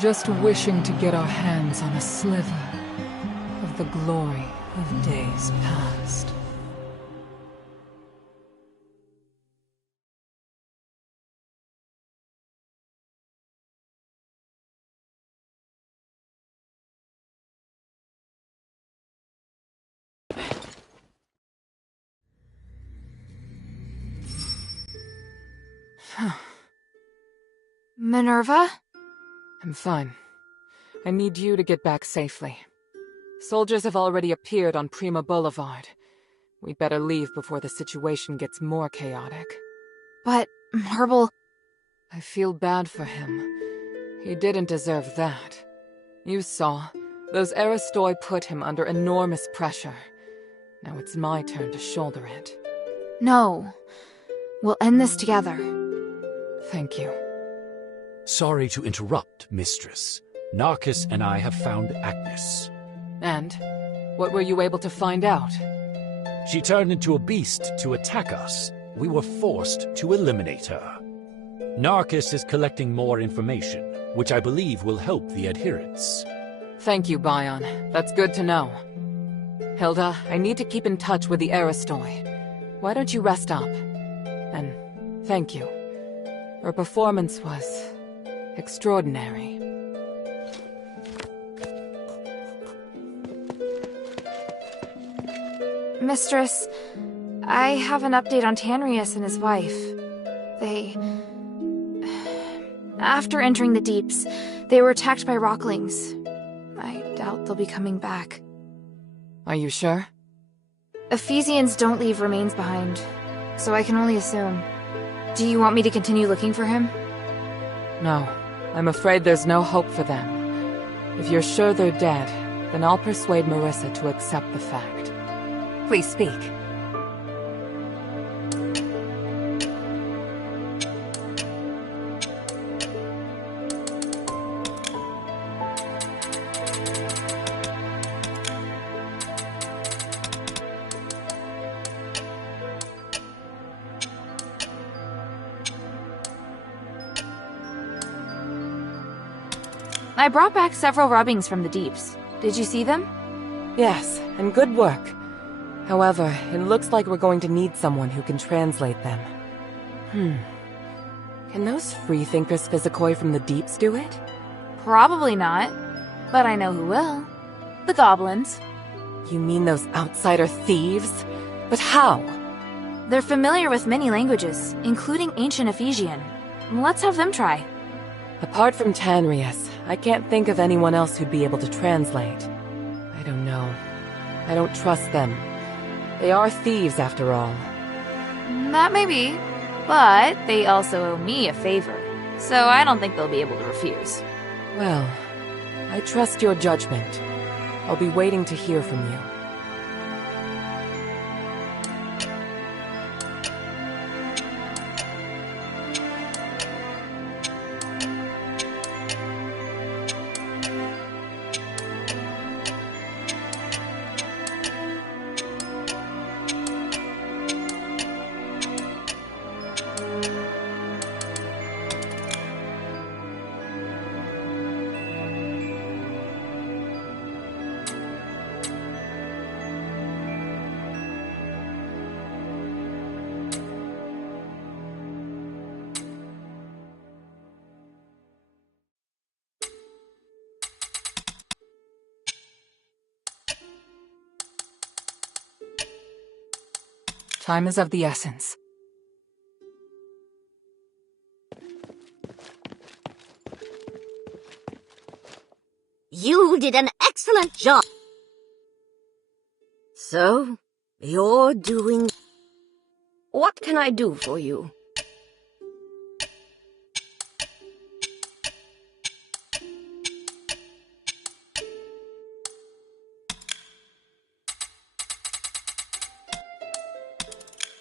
just wishing to get our hands on a sliver the glory of days past. Minerva? I'm fine. I need you to get back safely. Soldiers have already appeared on Prima Boulevard. We'd better leave before the situation gets more chaotic. But Marble... I feel bad for him. He didn't deserve that. You saw. Those Aristoi put him under enormous pressure. Now it's my turn to shoulder it. No. We'll end this together. Thank you. Sorry to interrupt, Mistress. Narcus and I have found Agnes. And? What were you able to find out? She turned into a beast to attack us. We were forced to eliminate her. Narcus is collecting more information, which I believe will help the adherents. Thank you, Bion. That's good to know. Hilda, I need to keep in touch with the Aristoi. Why don't you rest up? And thank you. Her performance was extraordinary. Mistress, I have an update on Tanrius and his wife. After entering the deeps, they were attacked by rocklings. I doubt they'll be coming back. Are you sure? Ephesians don't leave remains behind, so I can only assume. Do you want me to continue looking for him? No, I'm afraid there's no hope for them. If you're sure they're dead, then I'll persuade Marissa to accept the fact. Please speak. I brought back several rubbings from the deeps. Did you see them? Yes, and good work. However, it looks like we're going to need someone who can translate them. Can those freethinkers physicoi from the deeps do it? Probably not, but I know who will. The goblins. You mean those outsider thieves? But how? They're familiar with many languages, including ancient Ephesian. Let's have them try. Apart from Tanrius, I can't think of anyone else who'd be able to translate. I don't know. I don't trust them. They are thieves, after all. That may be, but they also owe me a favor, so I don't think they'll be able to refuse. Well, I trust your judgment. I'll be waiting to hear from you. Time is of the essence. You did an excellent job. So, you're doing... What can I do for you?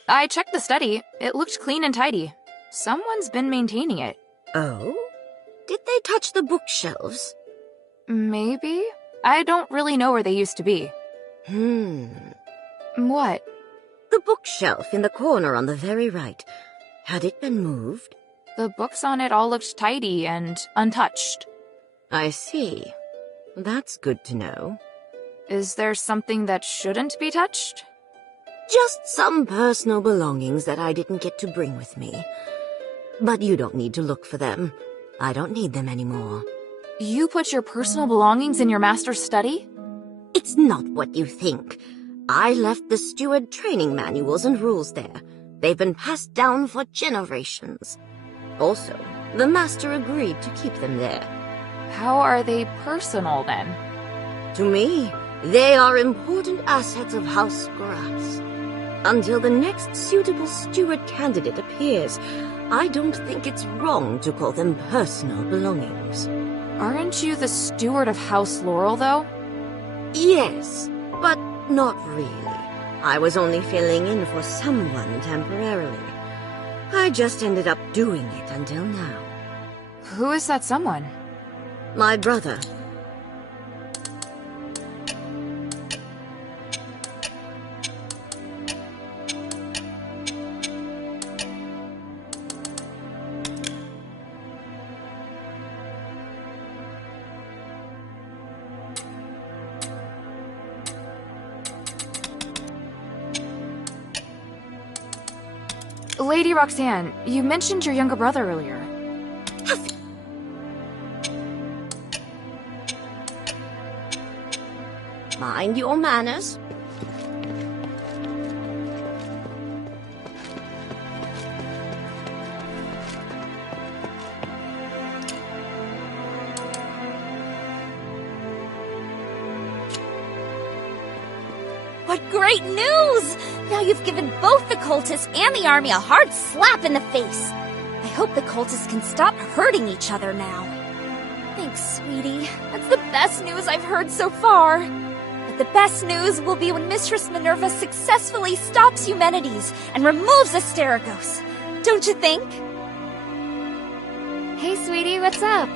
I checked the study. It looked clean and tidy. Someone's been maintaining it. Oh? Did they touch the bookshelves? Maybe? I don't really know where they used to be. What? The bookshelf in the corner on the very right. Had it been moved? The books on it all looked tidy and untouched. I see. That's good to know. Is there something that shouldn't be touched? Just some personal belongings that I didn't get to bring with me. But you don't need to look for them. I don't need them anymore. You put your personal belongings in your master's study? It's not what you think. I left the steward training manuals and rules there. They've been passed down for generations. Also, the master agreed to keep them there. How are they personal, then? To me, they are important assets of House Grass. Until the next suitable steward candidate appears, I don't think it's wrong to call them personal belongings. Aren't you the steward of House Laurel, though? Yes, but not really. I was only filling in for someone temporarily. I just ended up doing it until now. Who is that someone? My brother. Lady Roxanne, you mentioned your younger brother earlier. Mind your manners. What great news! Now you've given both the cultists and the army a hard slap in the face. I hope the cultists can stop hurting each other now. Thanks, sweetie. That's the best news I've heard so far. But the best news will be when Mistress Minerva successfully stops Eumenides and removes Asterigos. Don't you think? Hey, sweetie, what's up?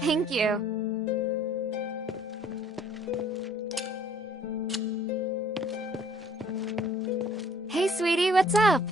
Thank you. Hey, sweetie, what's up?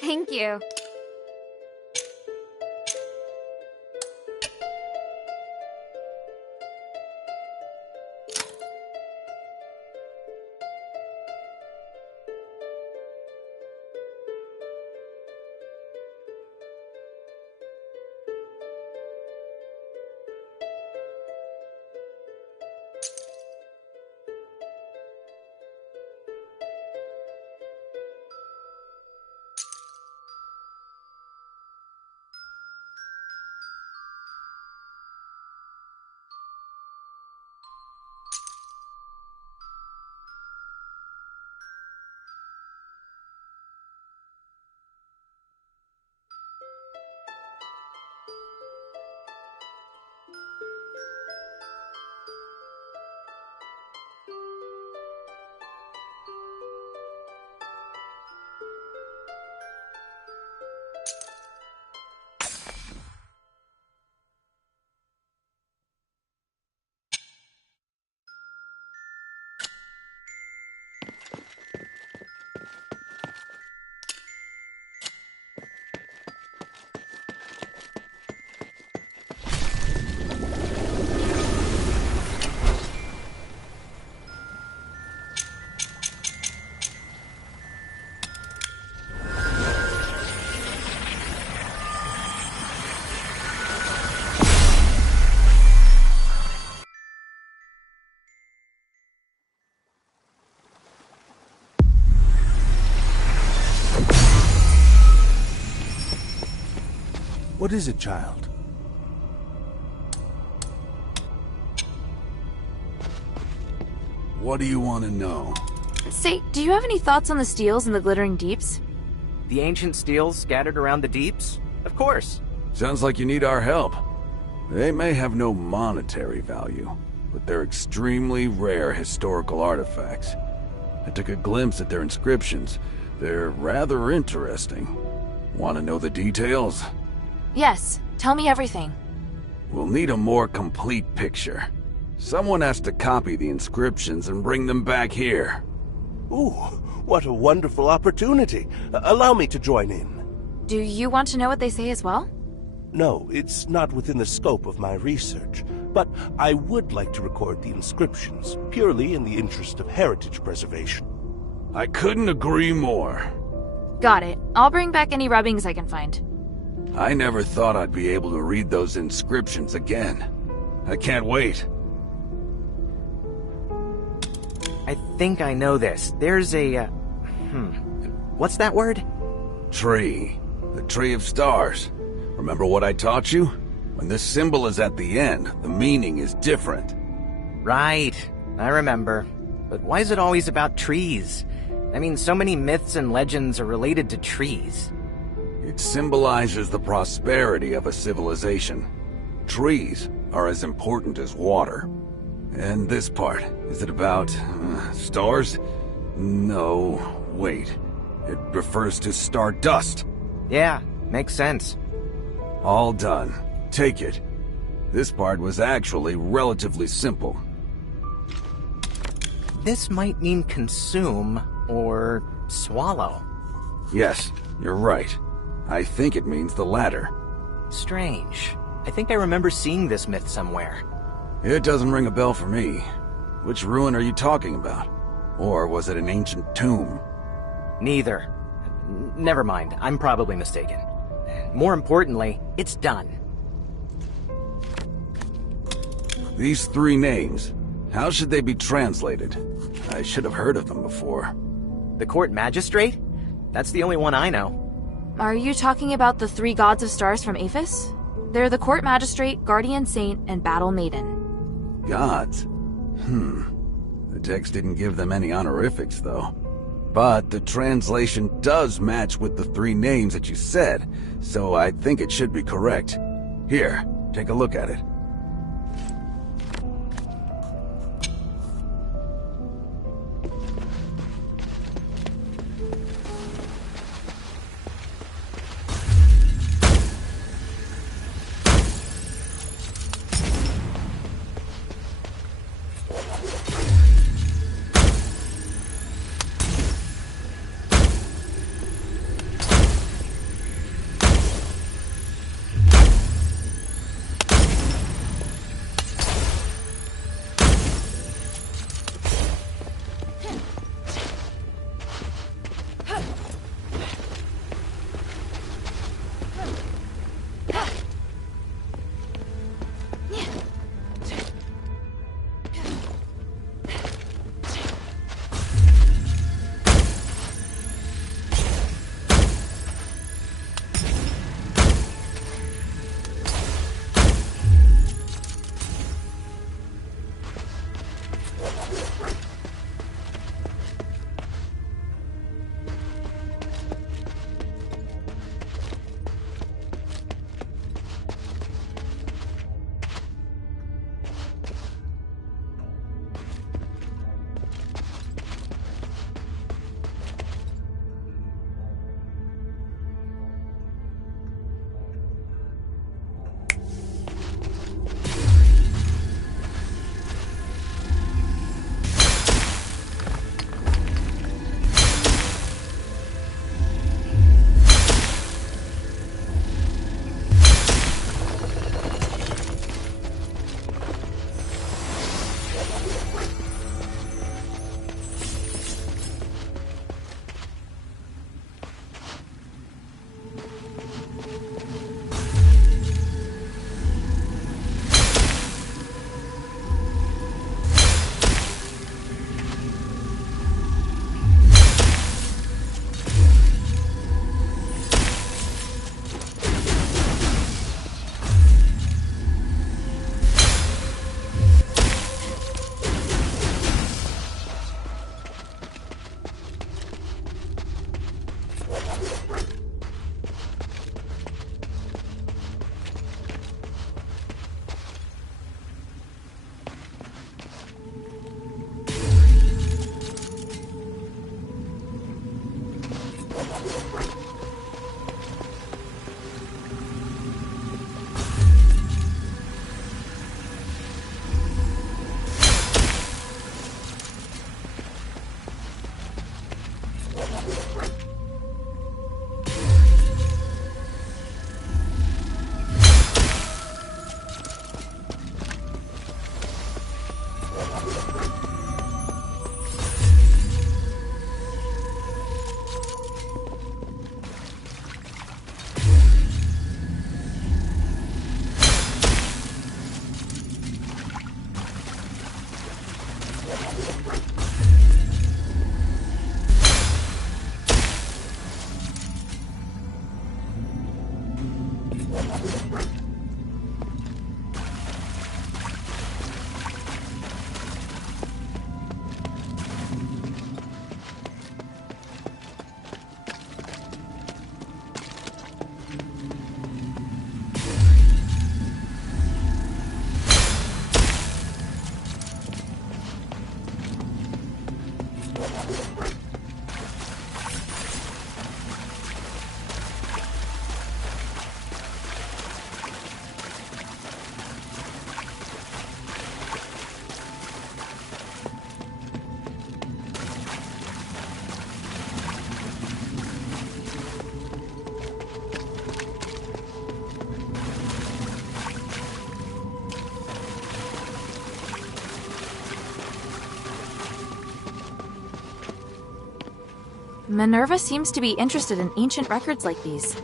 Thank you. What is it, child? What do you want to know? Say, do you have any thoughts on the steels in the glittering deeps? The ancient steels scattered around the deeps? Of course. Sounds like you need our help. They may have no monetary value, but they're extremely rare historical artifacts. I took a glimpse at their inscriptions. They're rather interesting. Want to know the details? Yes, tell me everything. We'll need a more complete picture. Someone has to copy the inscriptions and bring them back here. Ooh, what a wonderful opportunity. Allow me to join in. Do you want to know what they say as well? No, it's not within the scope of my research, but I would like to record the inscriptions, purely in the interest of heritage preservation. I couldn't agree more. Got it. I'll bring back any rubbings I can find. I never thought I'd be able to read those inscriptions again. I can't wait. I think I know this. There's a, what's that word? Tree. The Tree of Stars. Remember what I taught you? When this symbol is at the end, the meaning is different. Right. I remember. But why is it always about trees? I mean, so many myths and legends are related to trees. It symbolizes the prosperity of a civilization. Trees are as important as water. And this part, is it about stars? No, wait. It refers to stardust. Yeah, makes sense. All done. Take it. This part was actually relatively simple. This might mean consume or swallow. Yes, you're right. I think it means the latter. Strange. I think I remember seeing this myth somewhere. It doesn't ring a bell for me. Which ruin are you talking about? Or was it an ancient tomb? Neither. Never mind, I'm probably mistaken. More importantly, it's done. These three names, how should they be translated? I should have heard of them before. The court magistrate? That's the only one I know. Are you talking about the three gods of stars from Aphis? They're the court magistrate, guardian saint, and battle maiden. Gods? The text didn't give them any honorifics, though. But the translation does match with the three names that you said, so I think it should be correct. Here, take a look at it. Minerva seems to be interested in ancient records like these.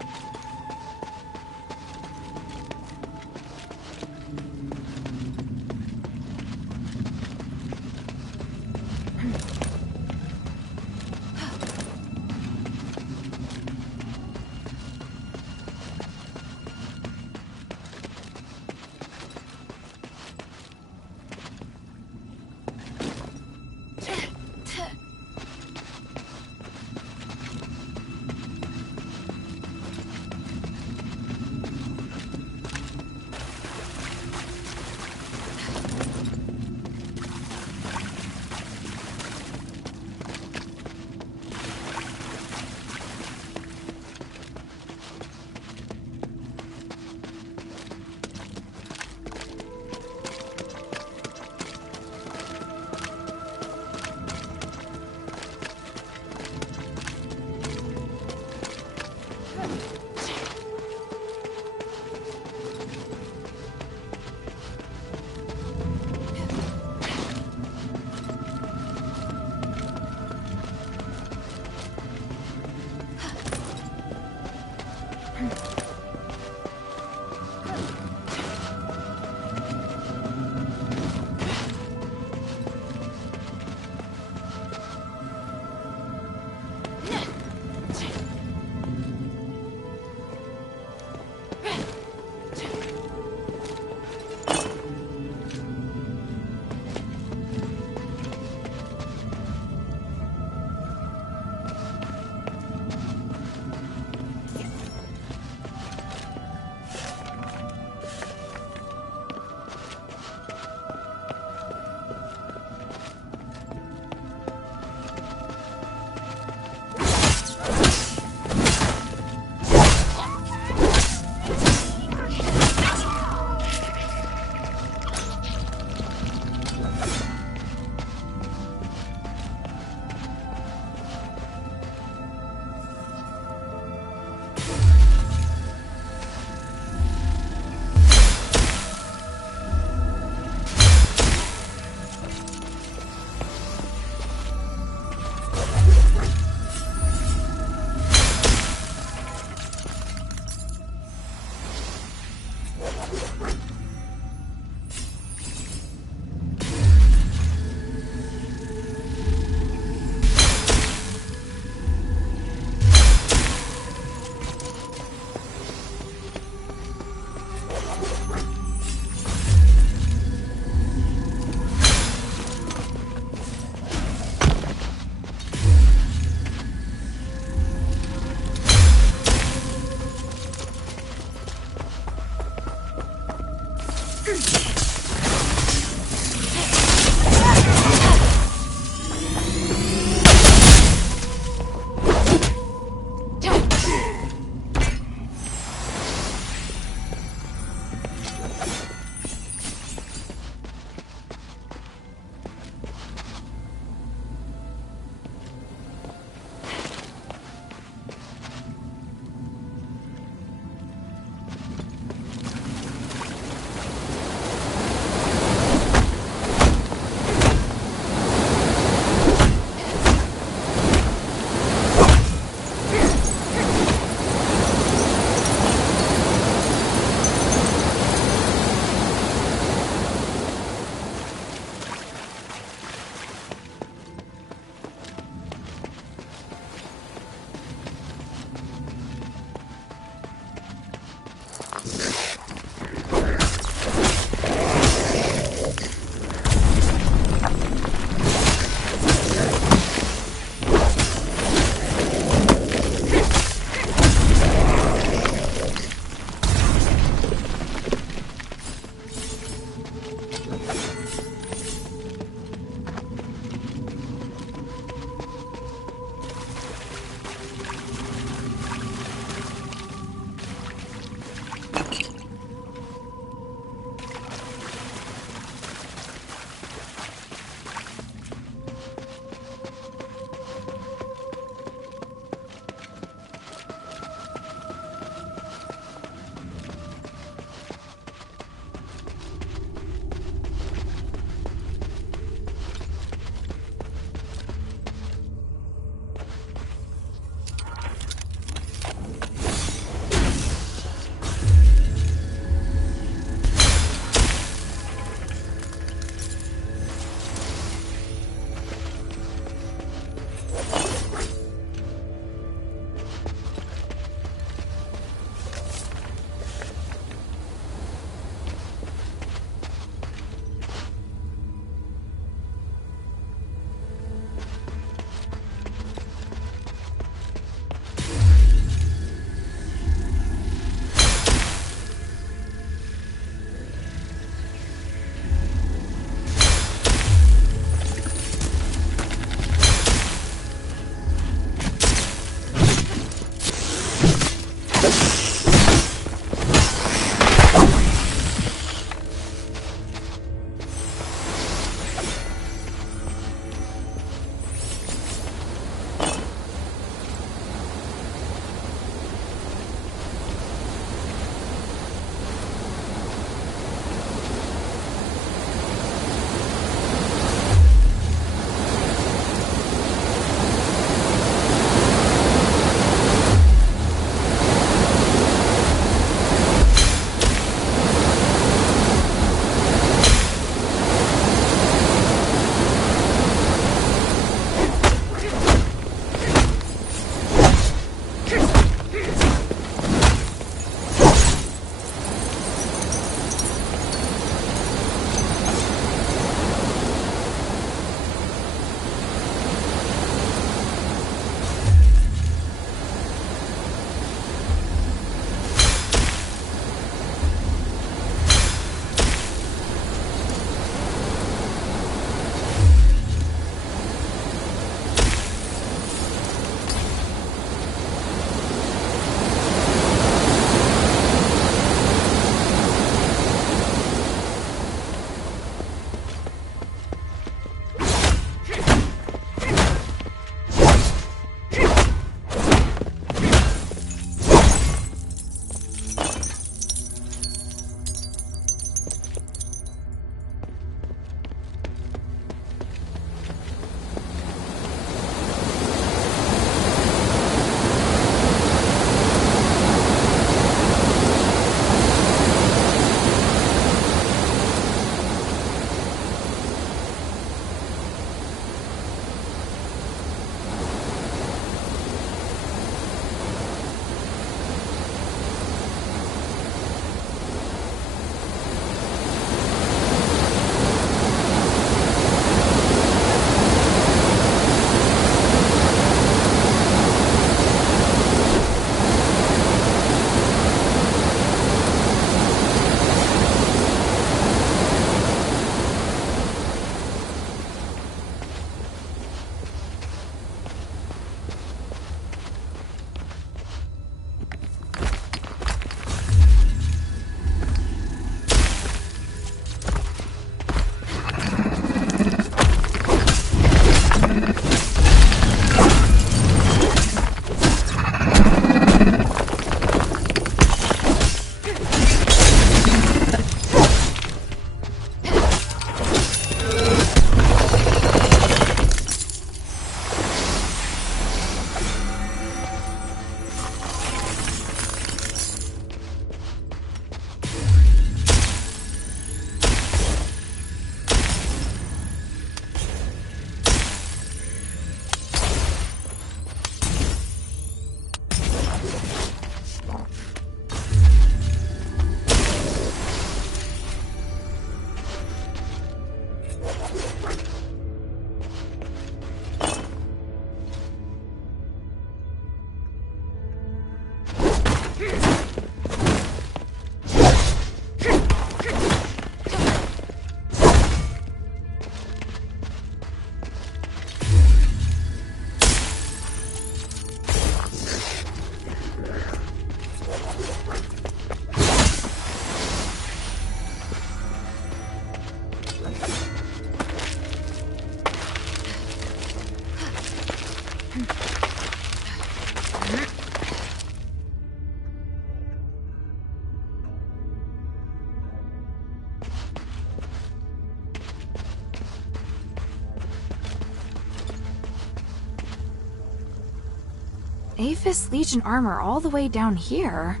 Aphis Legion armor all the way down here.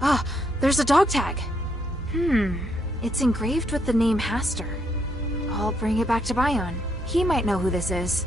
Ah, there's a dog tag. It's engraved with the name Haster. I'll bring it back to Bion. He might know who this is.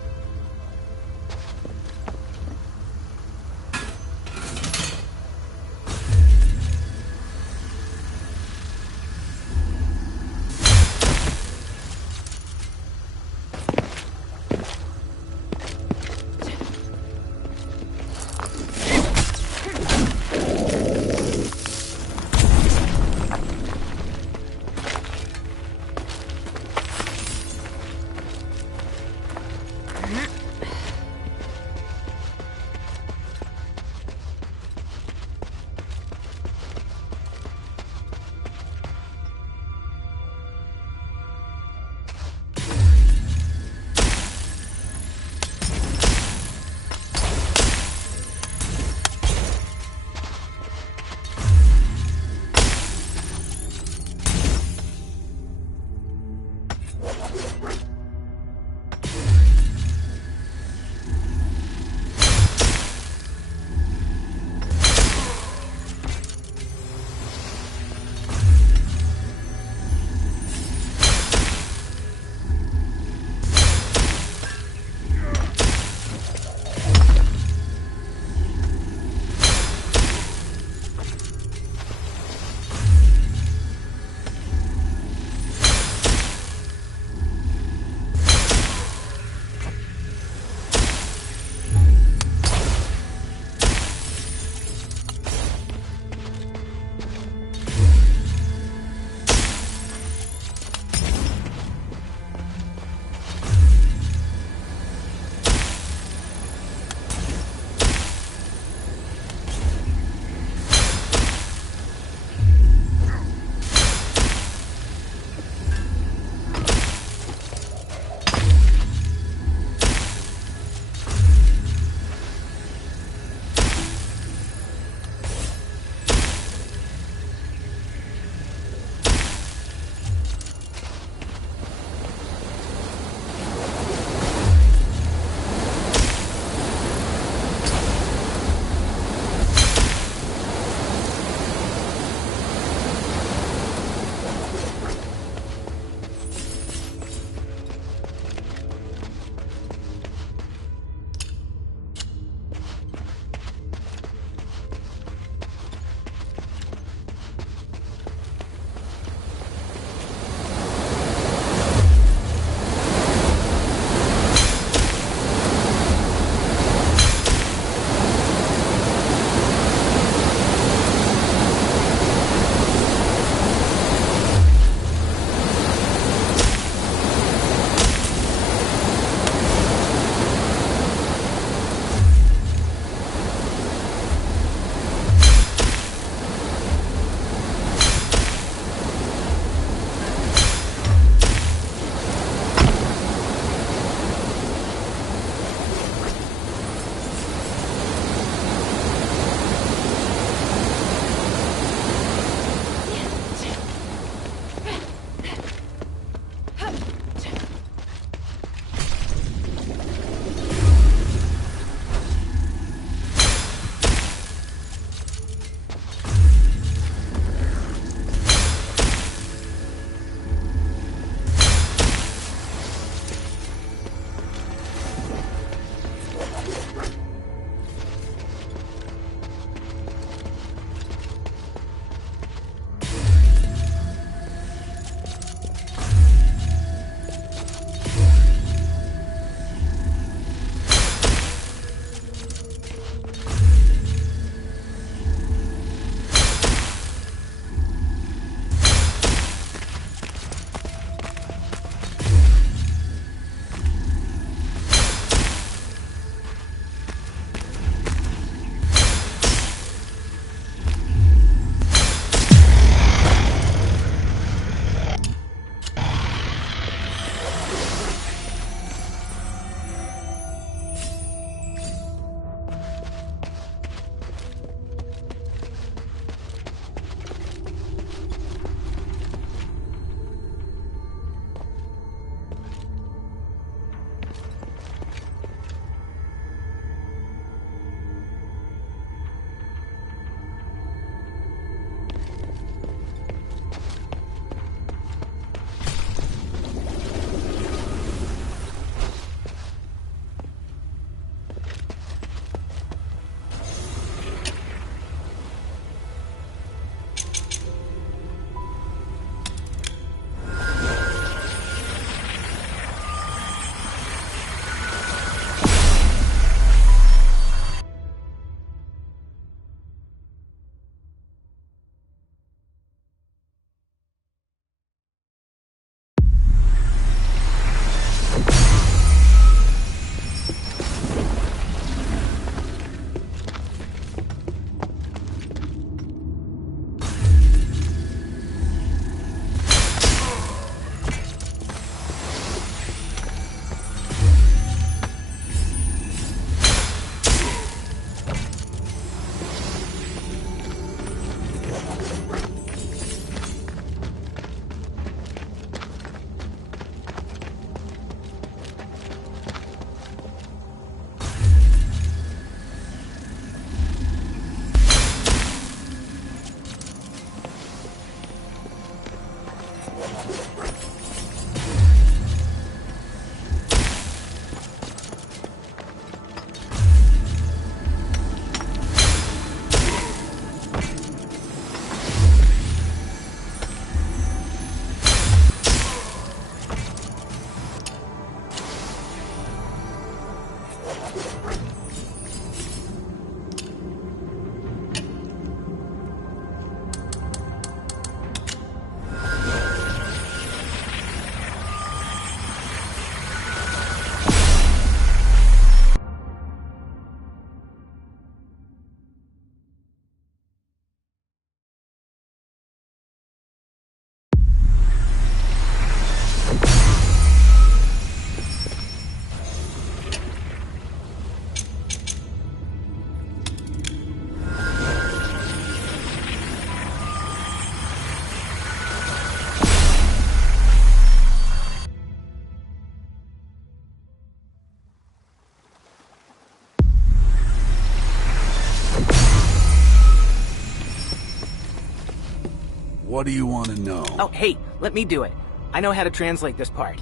What do you want to know? Oh, hey, let me do it. I know how to translate this part.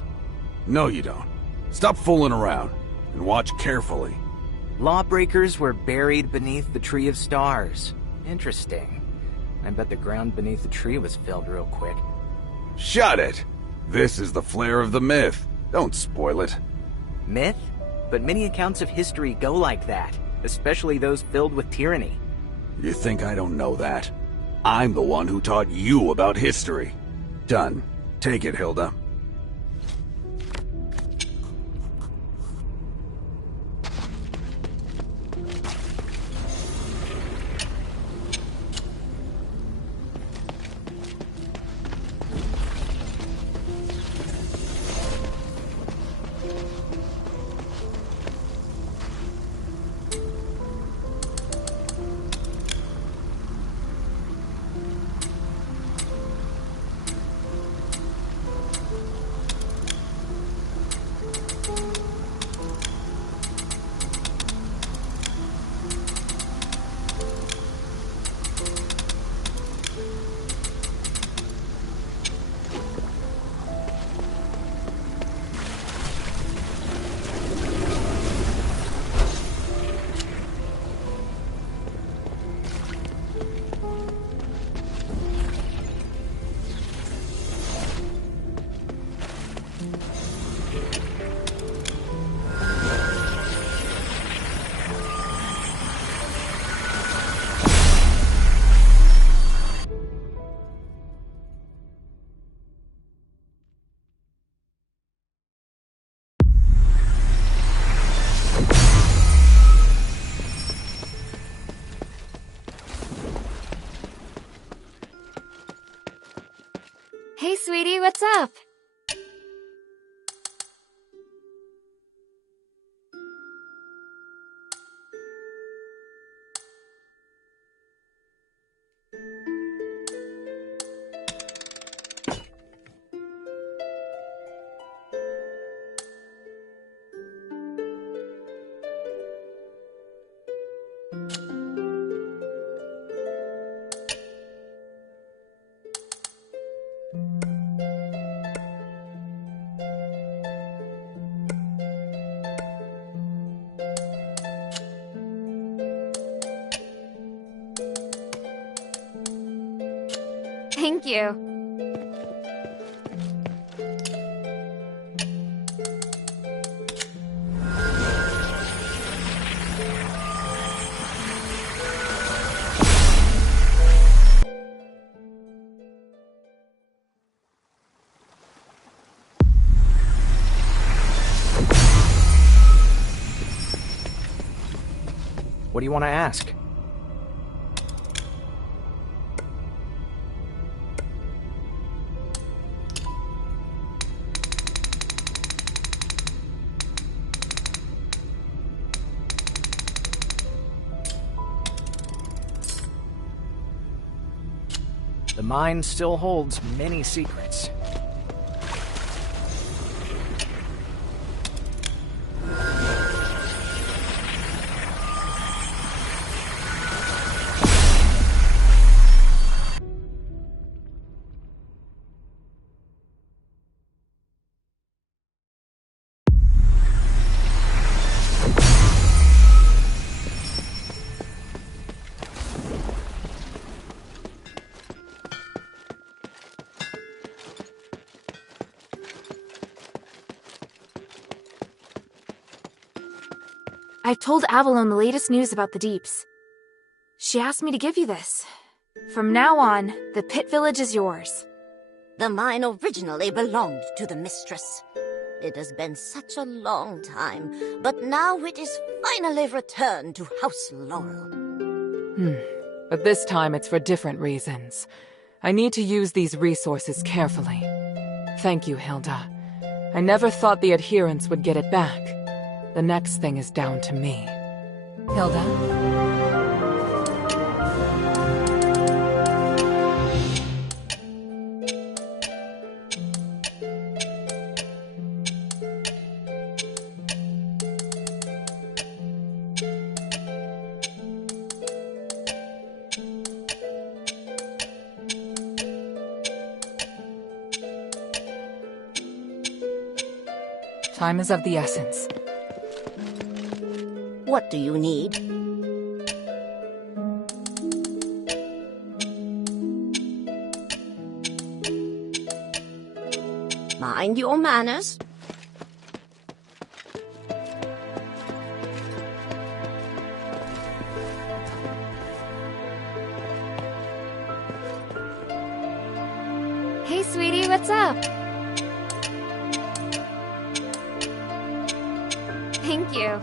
No, you don't. Stop fooling around, and watch carefully. Lawbreakers were buried beneath the Tree of Stars. Interesting. I bet the ground beneath the tree was filled real quick. Shut it! This is the flair of the myth. Don't spoil it. Myth? But many accounts of history go like that, especially those filled with tyranny. You think I don't know that? I'm the one who taught you about history. Done. Take it, Hilda. Hey, sweetie, what's up? Thank you. What do you want to ask? The mine still holds many secrets. I've told Avalon the latest news about the Deeps. She asked me to give you this. From now on, the Pit Village is yours. The mine originally belonged to the Mistress. It has been such a long time, but now it is finally returned to House Laurel. But this time it's for different reasons. I need to use these resources carefully. Thank you, Hilda. I never thought the adherents would get it back. The next thing is down to me. Hilda? Time is of the essence. What do you need? Mind your manners. Hey, sweetie, what's up? Thank you.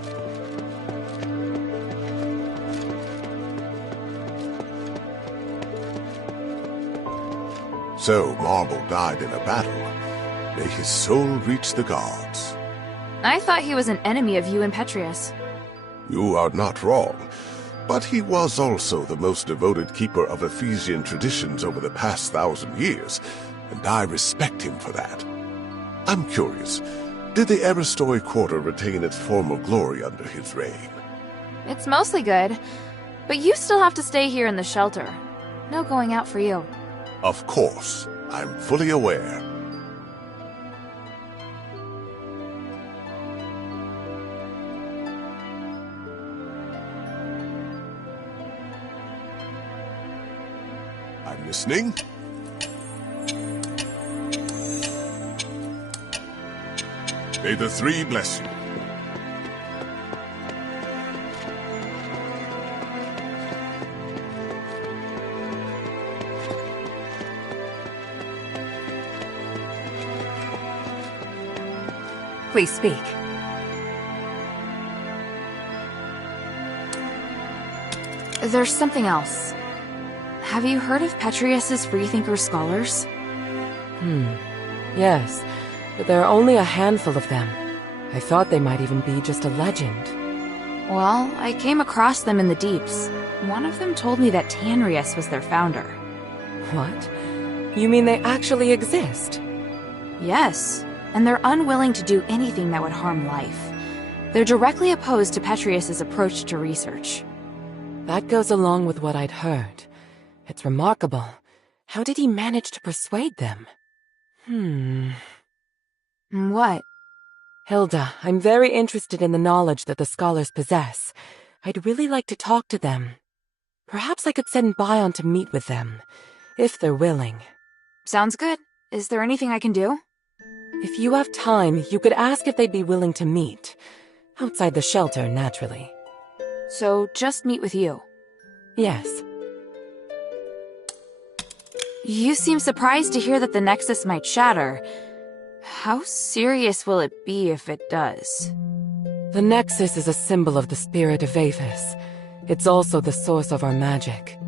So Marble died in a battle. May his soul reach the gods. I thought he was an enemy of you and Petrius. You are not wrong, but he was also the most devoted keeper of Ephesian traditions over the past 1,000 years, and I respect him for that. I'm curious, did the Aristoi Quarter retain its former glory under his reign? It's mostly good, but you still have to stay here in the shelter. No going out for you. Of course, I'm fully aware. I'm listening. May the three bless you. Please speak. There's something else. Have you heard of Petrius's Freethinker scholars? Yes, but there are only a handful of them. I thought they might even be just a legend. Well, I came across them in the deeps. One of them told me that Tanrius was their founder. What? You mean they actually exist? Yes, and they're unwilling to do anything that would harm life. They're directly opposed to Petrius's approach to research. That goes along with what I'd heard. It's remarkable. How did he manage to persuade them? What? Hilda, I'm very interested in the knowledge that the scholars possess. I'd really like to talk to them. Perhaps I could send Bion to meet with them, if they're willing. Sounds good. Is there anything I can do? If you have time, you could ask if they'd be willing to meet. Outside the shelter, naturally. So, just meet with you? Yes. You seem surprised to hear that the Nexus might shatter. How serious will it be if it does? The Nexus is a symbol of the spirit of Aphis. It's also the source of our magic.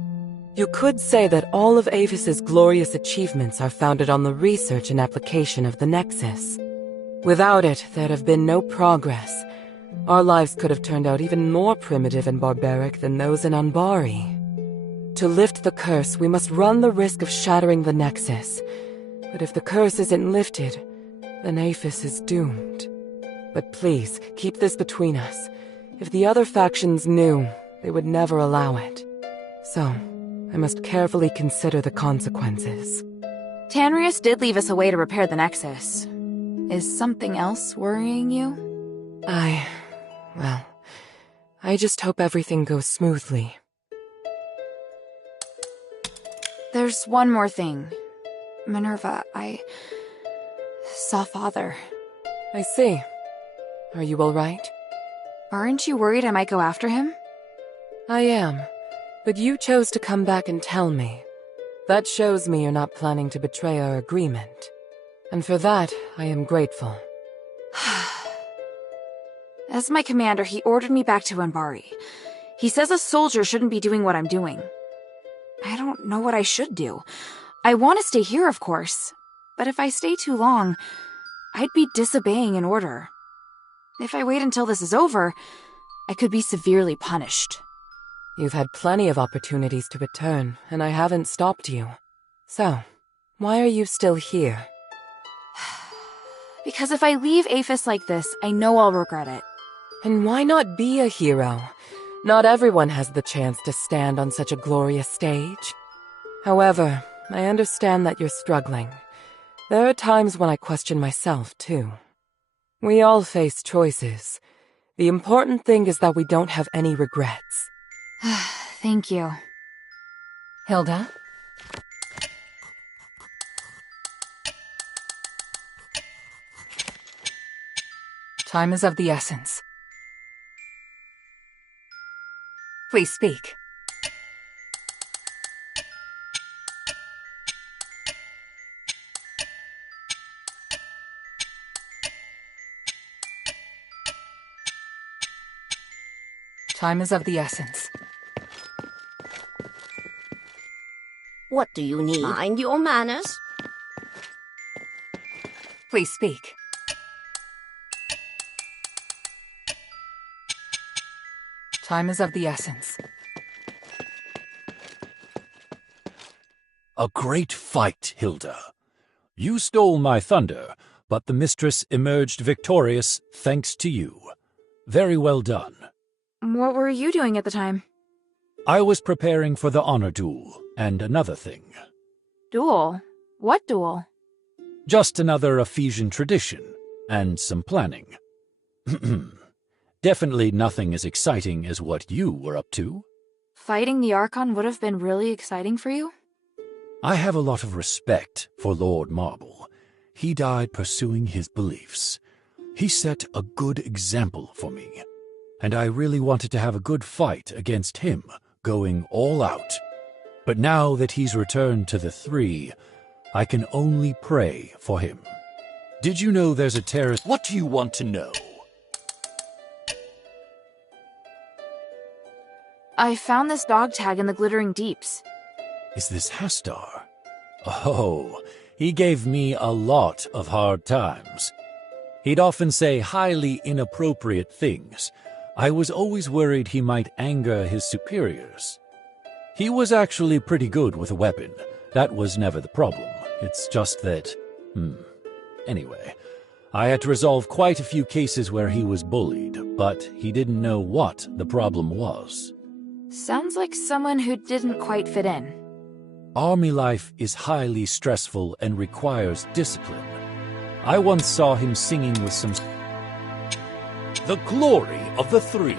You could say that all of Aphis's glorious achievements are founded on the research and application of the Nexus. Without it, there'd have been no progress. Our lives could have turned out even more primitive and barbaric than those in Anbari. To lift the curse, we must run the risk of shattering the Nexus. But if the curse isn't lifted, then Aphis is doomed. But please, keep this between us. If the other factions knew, they would never allow it. So, I must carefully consider the consequences. Tanrius did leave us a way to repair the Nexus. Is something else worrying you? Well, I just hope everything goes smoothly. There's one more thing. Minerva, I saw Father. I see. Are you all right? Aren't you worried I might go after him? I am. But you chose to come back and tell me. That shows me you're not planning to betray our agreement. And for that, I am grateful. As my commander, he ordered me back to Anbari. He says a soldier shouldn't be doing what I'm doing. I don't know what I should do. I want to stay here, of course. But if I stay too long, I'd be disobeying an order. If I wait until this is over, I could be severely punished. You've had plenty of opportunities to return, and I haven't stopped you. So, why are you still here? Because if I leave Aphis like this, I know I'll regret it. And why not be a hero? Not everyone has the chance to stand on such a glorious stage. However, I understand that you're struggling. There are times when I question myself, too. We all face choices. The important thing is that we don't have any regrets. Thank you. Hilda? Time is of the essence. Please speak. Time is of the essence. What do you need? Mind your manners. Please speak. Time is of the essence. A great fight, Hilda. You stole my thunder, but the mistress emerged victorious thanks to you. Very well done. What were you doing at the time? I was preparing for the honor duel, and another thing. Duel? What duel? Just another Ephesian tradition, and some planning. Definitely nothing as exciting as what you were up to. Fighting the Archon would have been really exciting for you? I have a lot of respect for Lord Marble. He died pursuing his beliefs. He set a good example for me, and I really wanted to have a good fight against him, going all out. But now that he's returned to the Three, I can only pray for him. Did you know there's a terrorist? What do you want to know? I found this dog tag in the Glittering Deeps. Is this Hastar? Oh, he gave me a lot of hard times. He'd often say highly inappropriate things. I was always worried he might anger his superiors. He was actually pretty good with a weapon. That was never the problem. It's just that... Anyway, I had to resolve quite a few cases where he was bullied, but he didn't know what the problem was. Sounds like someone who didn't quite fit in. Army life is highly stressful and requires discipline. I once saw him singing with some... The glory of the Three.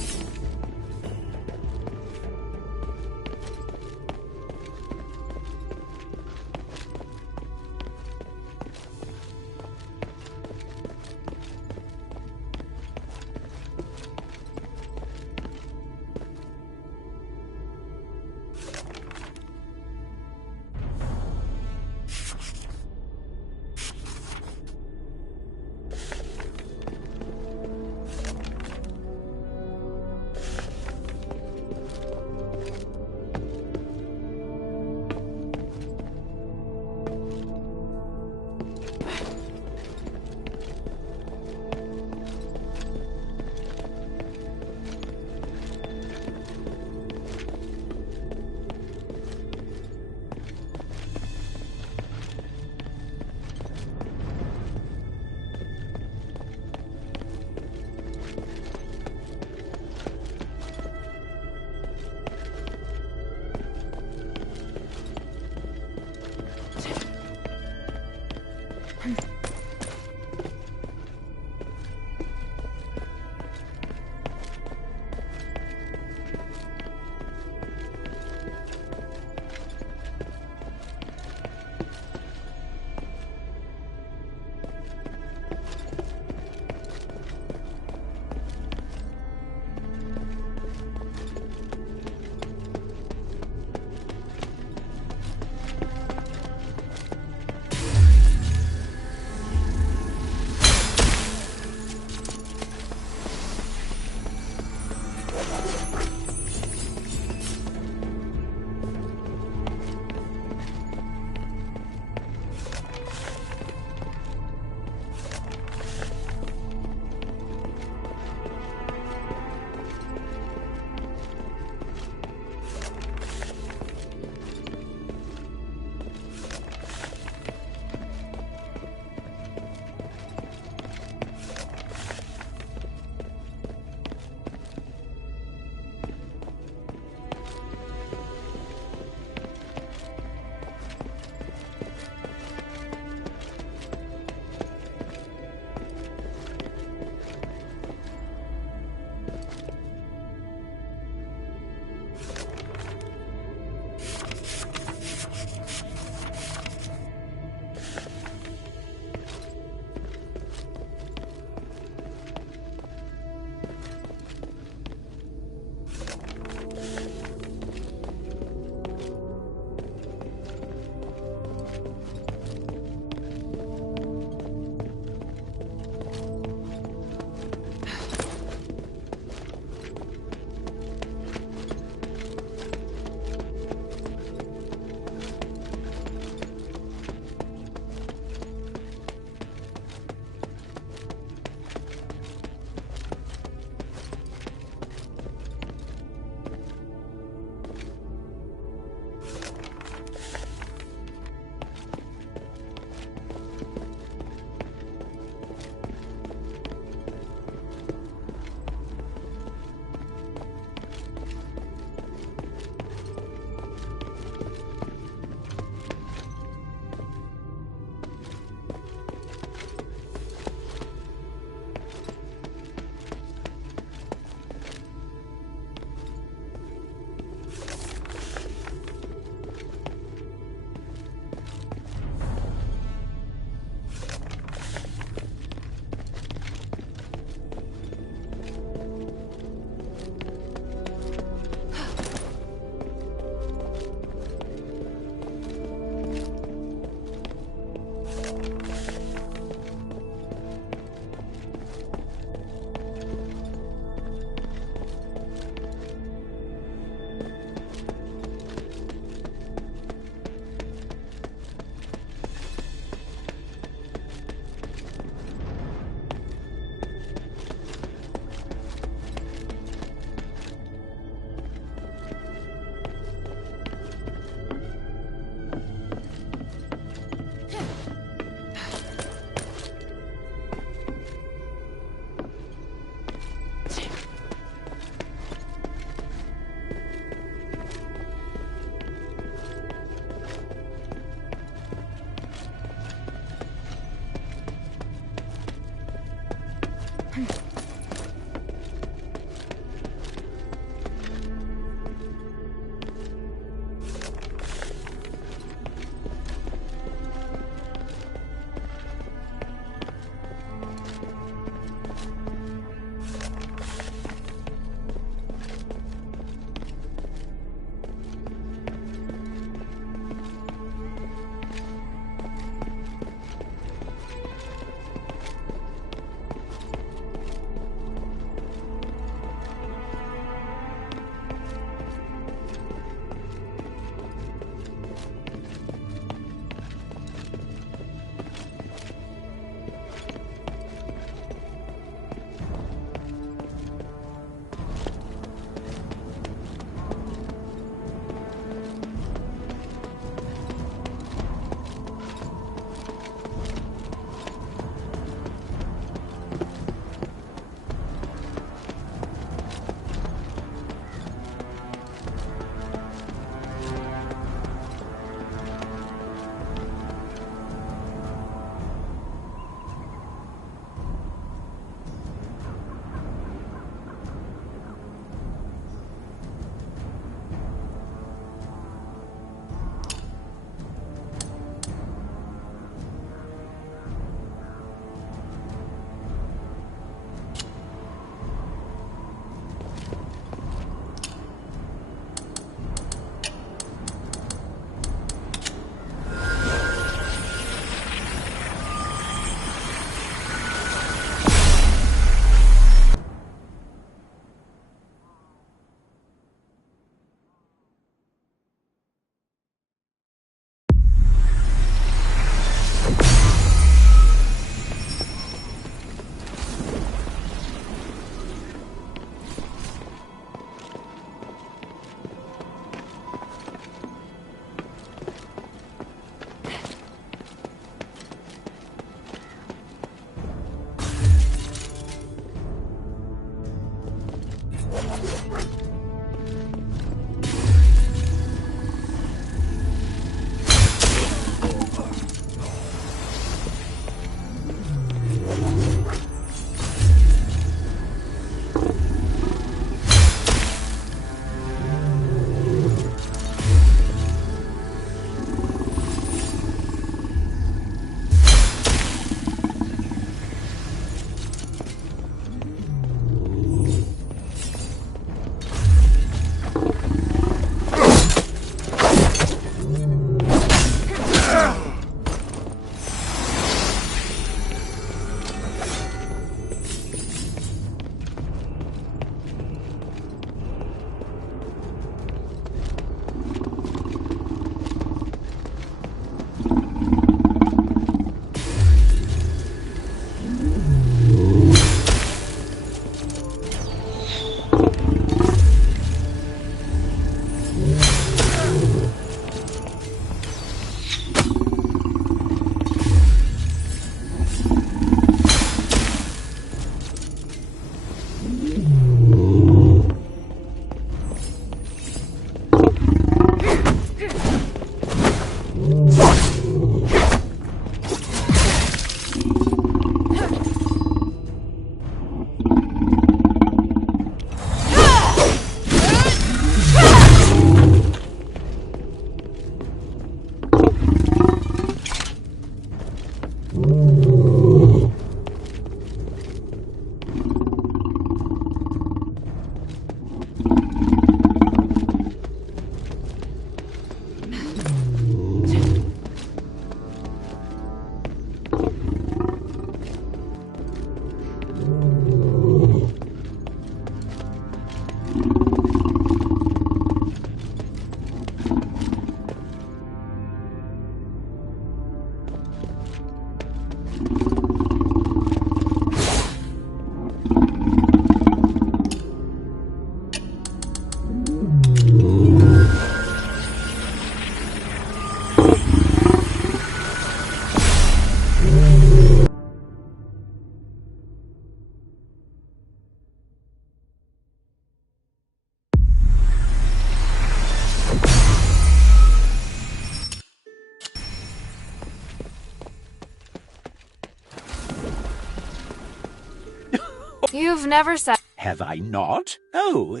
You've never said... Have I not? Oh,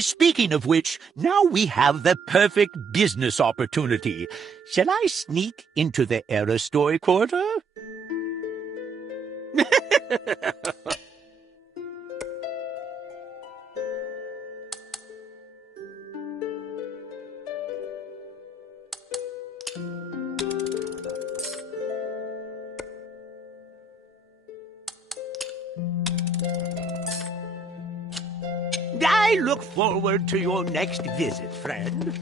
speaking of which, now we have the perfect business opportunity. Shall I sneak into the Asterigos quarter? I look forward to your next visit, friend.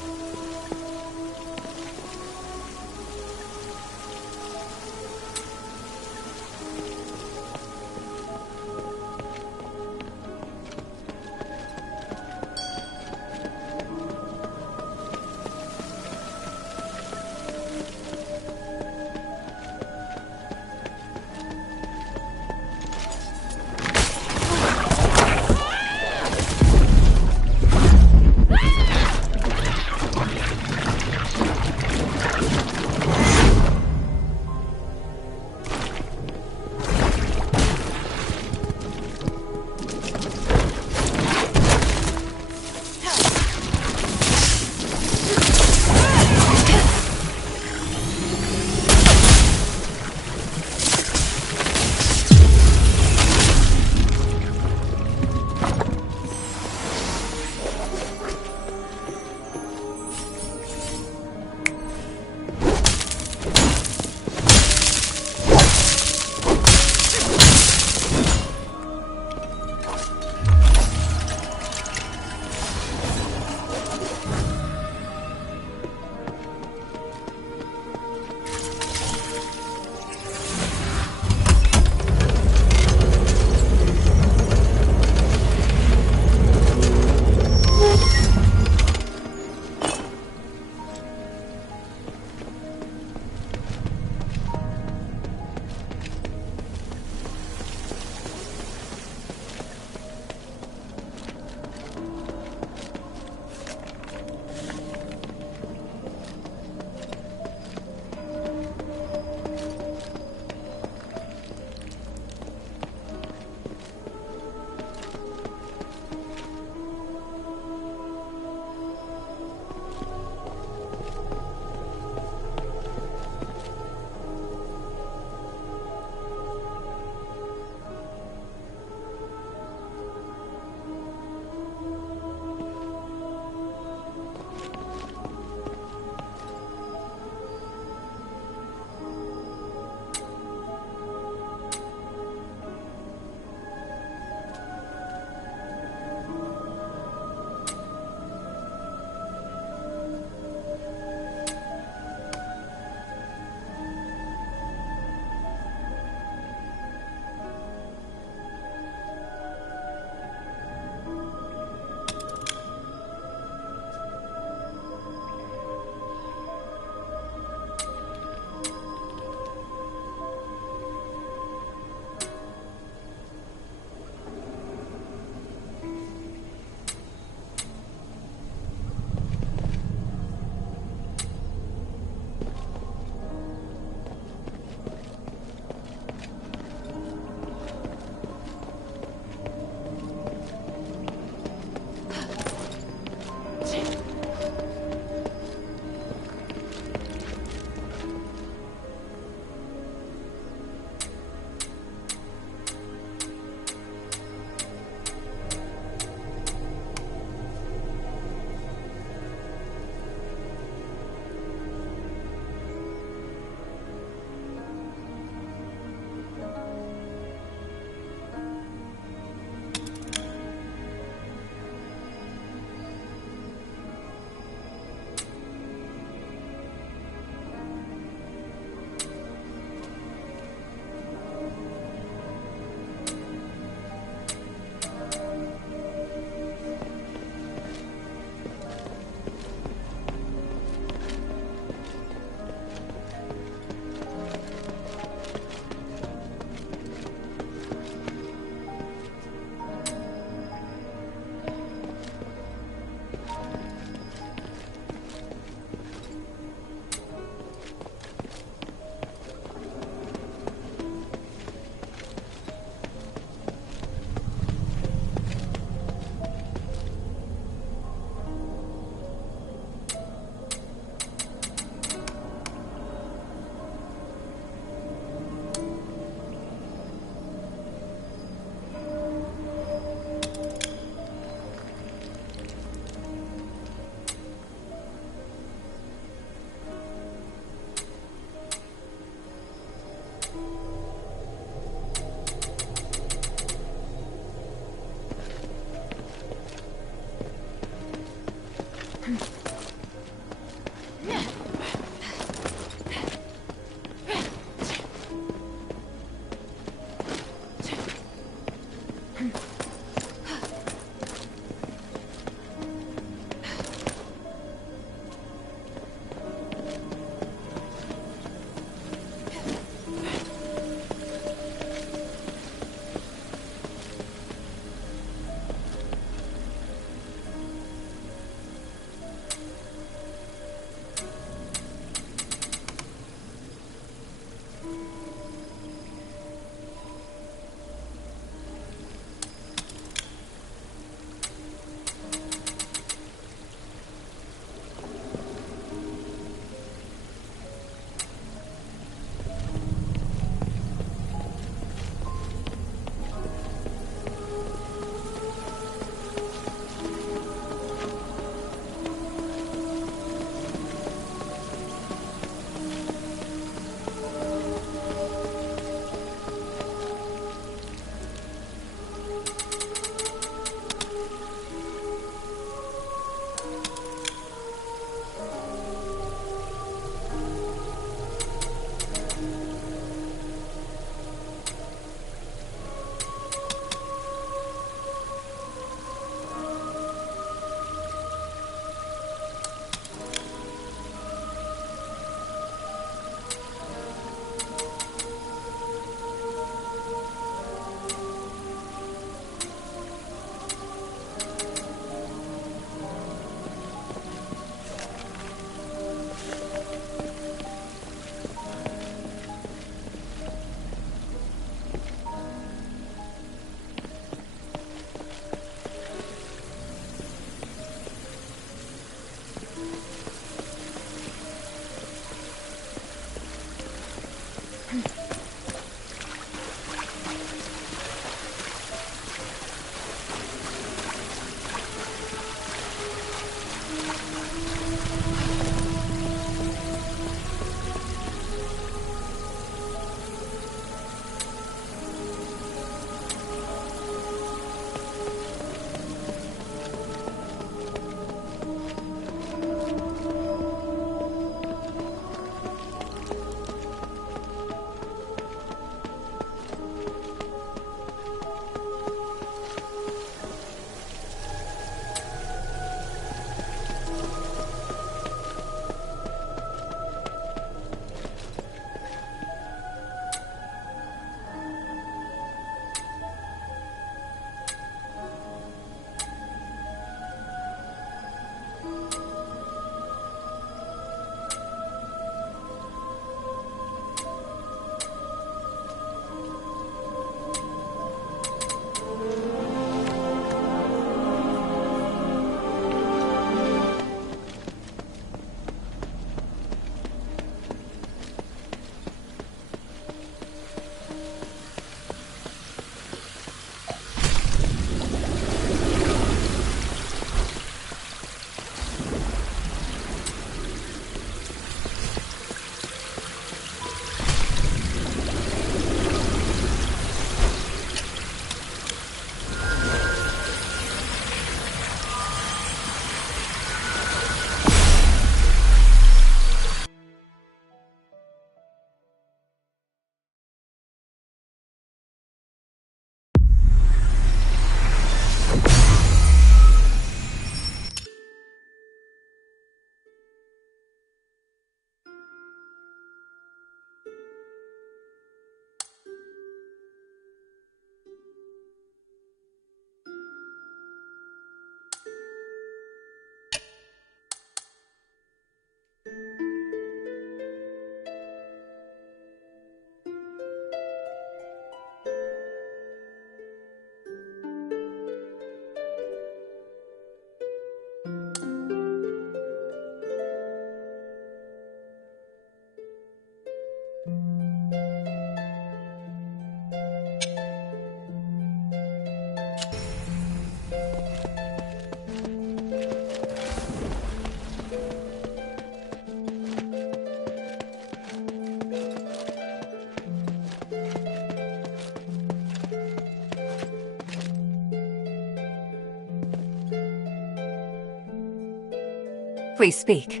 Please speak.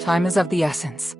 Time is of the essence.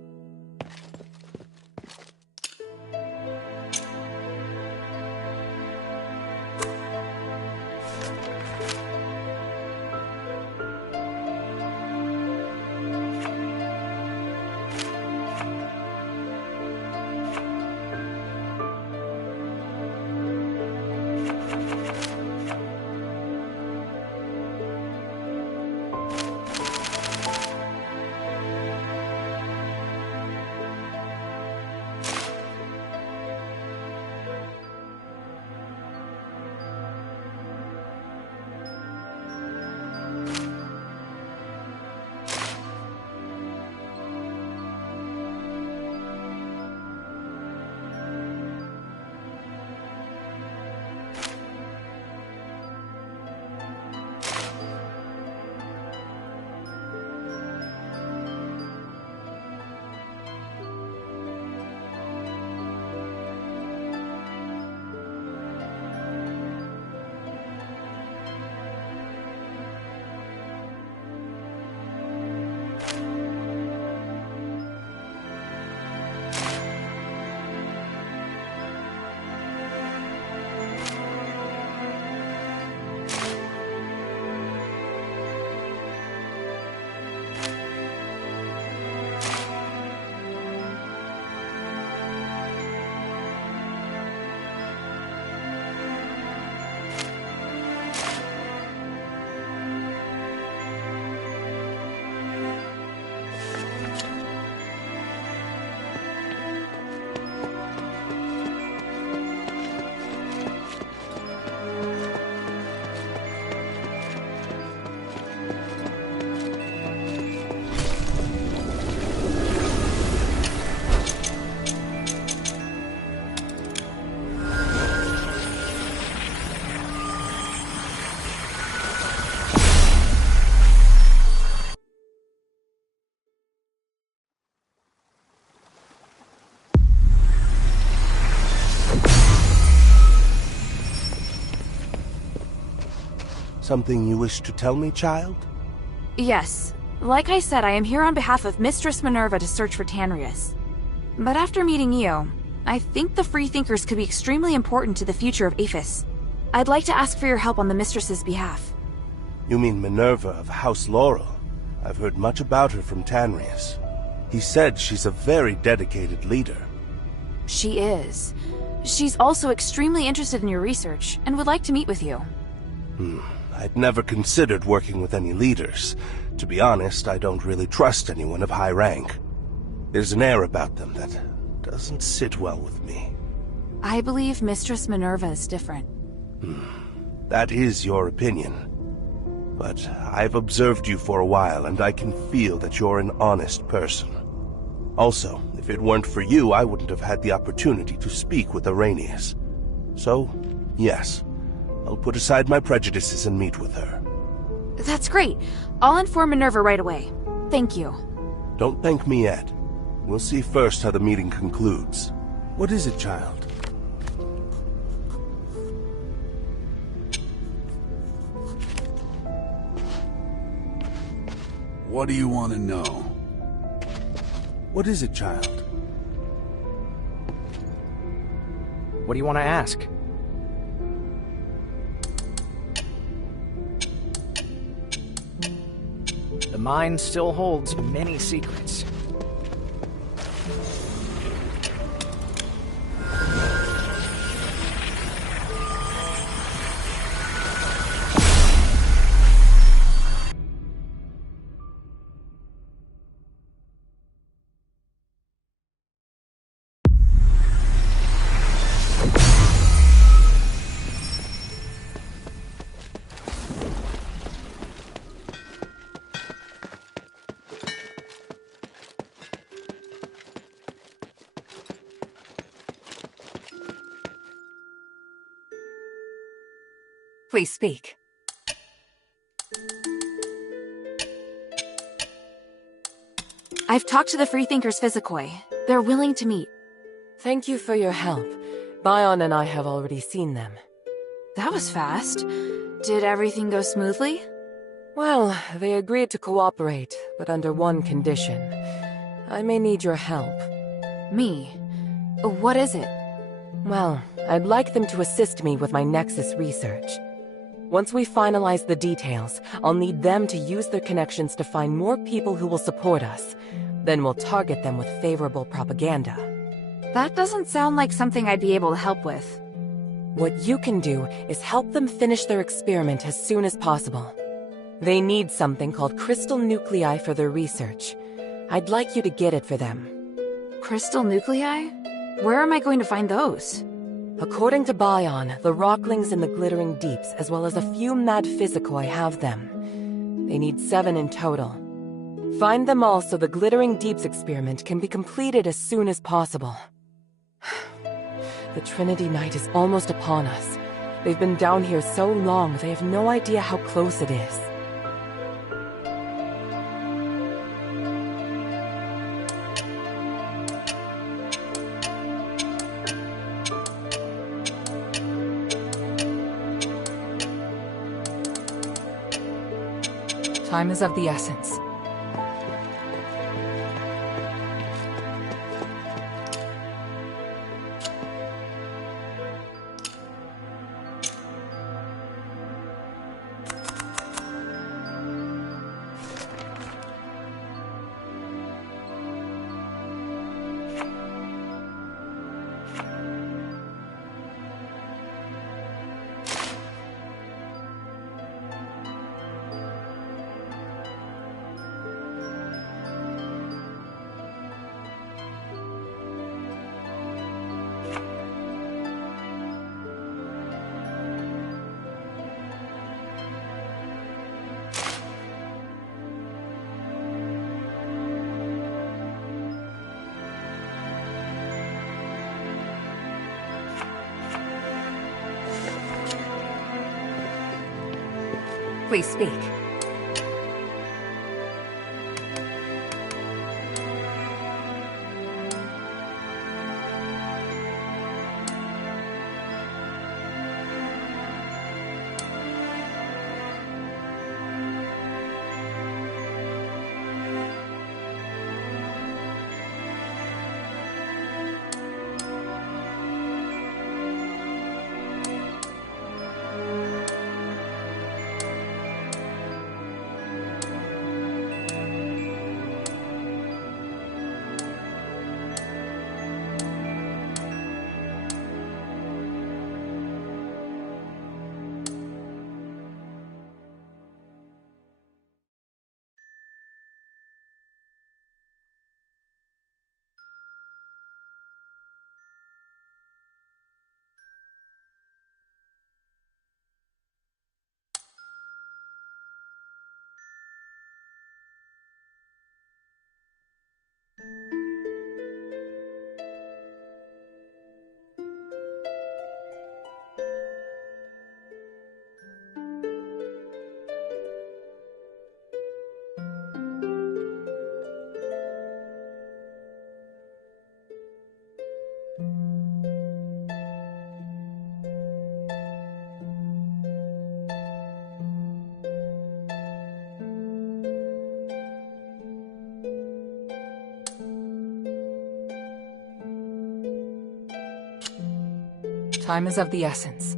Something you wish to tell me, child? Yes. Like I said, I am here on behalf of Mistress Minerva to search for Tanrius. But after meeting you, I think the Freethinkers could be extremely important to the future of Aphis. I'd like to ask for your help on the Mistress's behalf. You mean Minerva of House Laurel? I've heard much about her from Tanrius. He said she's a very dedicated leader. She is. She's also extremely interested in your research, and would like to meet with you. I'd never considered working with any leaders. To be honest, I don't really trust anyone of high rank. There's an air about them that doesn't sit well with me. I believe Mistress Minerva is different. That is your opinion. But I've observed you for a while, and I can feel that you're an honest person. Also, if it weren't for you, I wouldn't have had the opportunity to speak with Arrhenius. So, yes, I'll put aside my prejudices and meet with her. That's great. I'll inform Minerva right away. Thank you. Don't thank me yet. We'll see first how the meeting concludes. What is it, child? What do you want to know? What is it, child? What do you want to ask? The mine still holds many secrets. Please speak. I've talked to the Freethinkers Physicoi. They're willing to meet. Thank you for your help. Bion and I have already seen them. That was fast. Did everything go smoothly? Well, they agreed to cooperate, but under one condition. I may need your help. Me? What is it? Well, I'd like them to assist me with my Nexus research. Once we finalize the details, I'll need them to use their connections to find more people who will support us. Then we'll target them with favorable propaganda. That doesn't sound like something I'd be able to help with. What you can do is help them finish their experiment as soon as possible. They need something called crystal nuclei for their research. I'd like you to get it for them. Crystal nuclei? Where am I going to find those? According to Bion, the Rocklings in the Glittering Deeps, as well as a few mad Physicoi, have them. They need 7 in total. Find them all so the Glittering Deeps experiment can be completed as soon as possible. The Trinity Night is almost upon us. They've been down here so long, they have no idea how close it is. Time is of the essence. Please speak. Time is of the essence.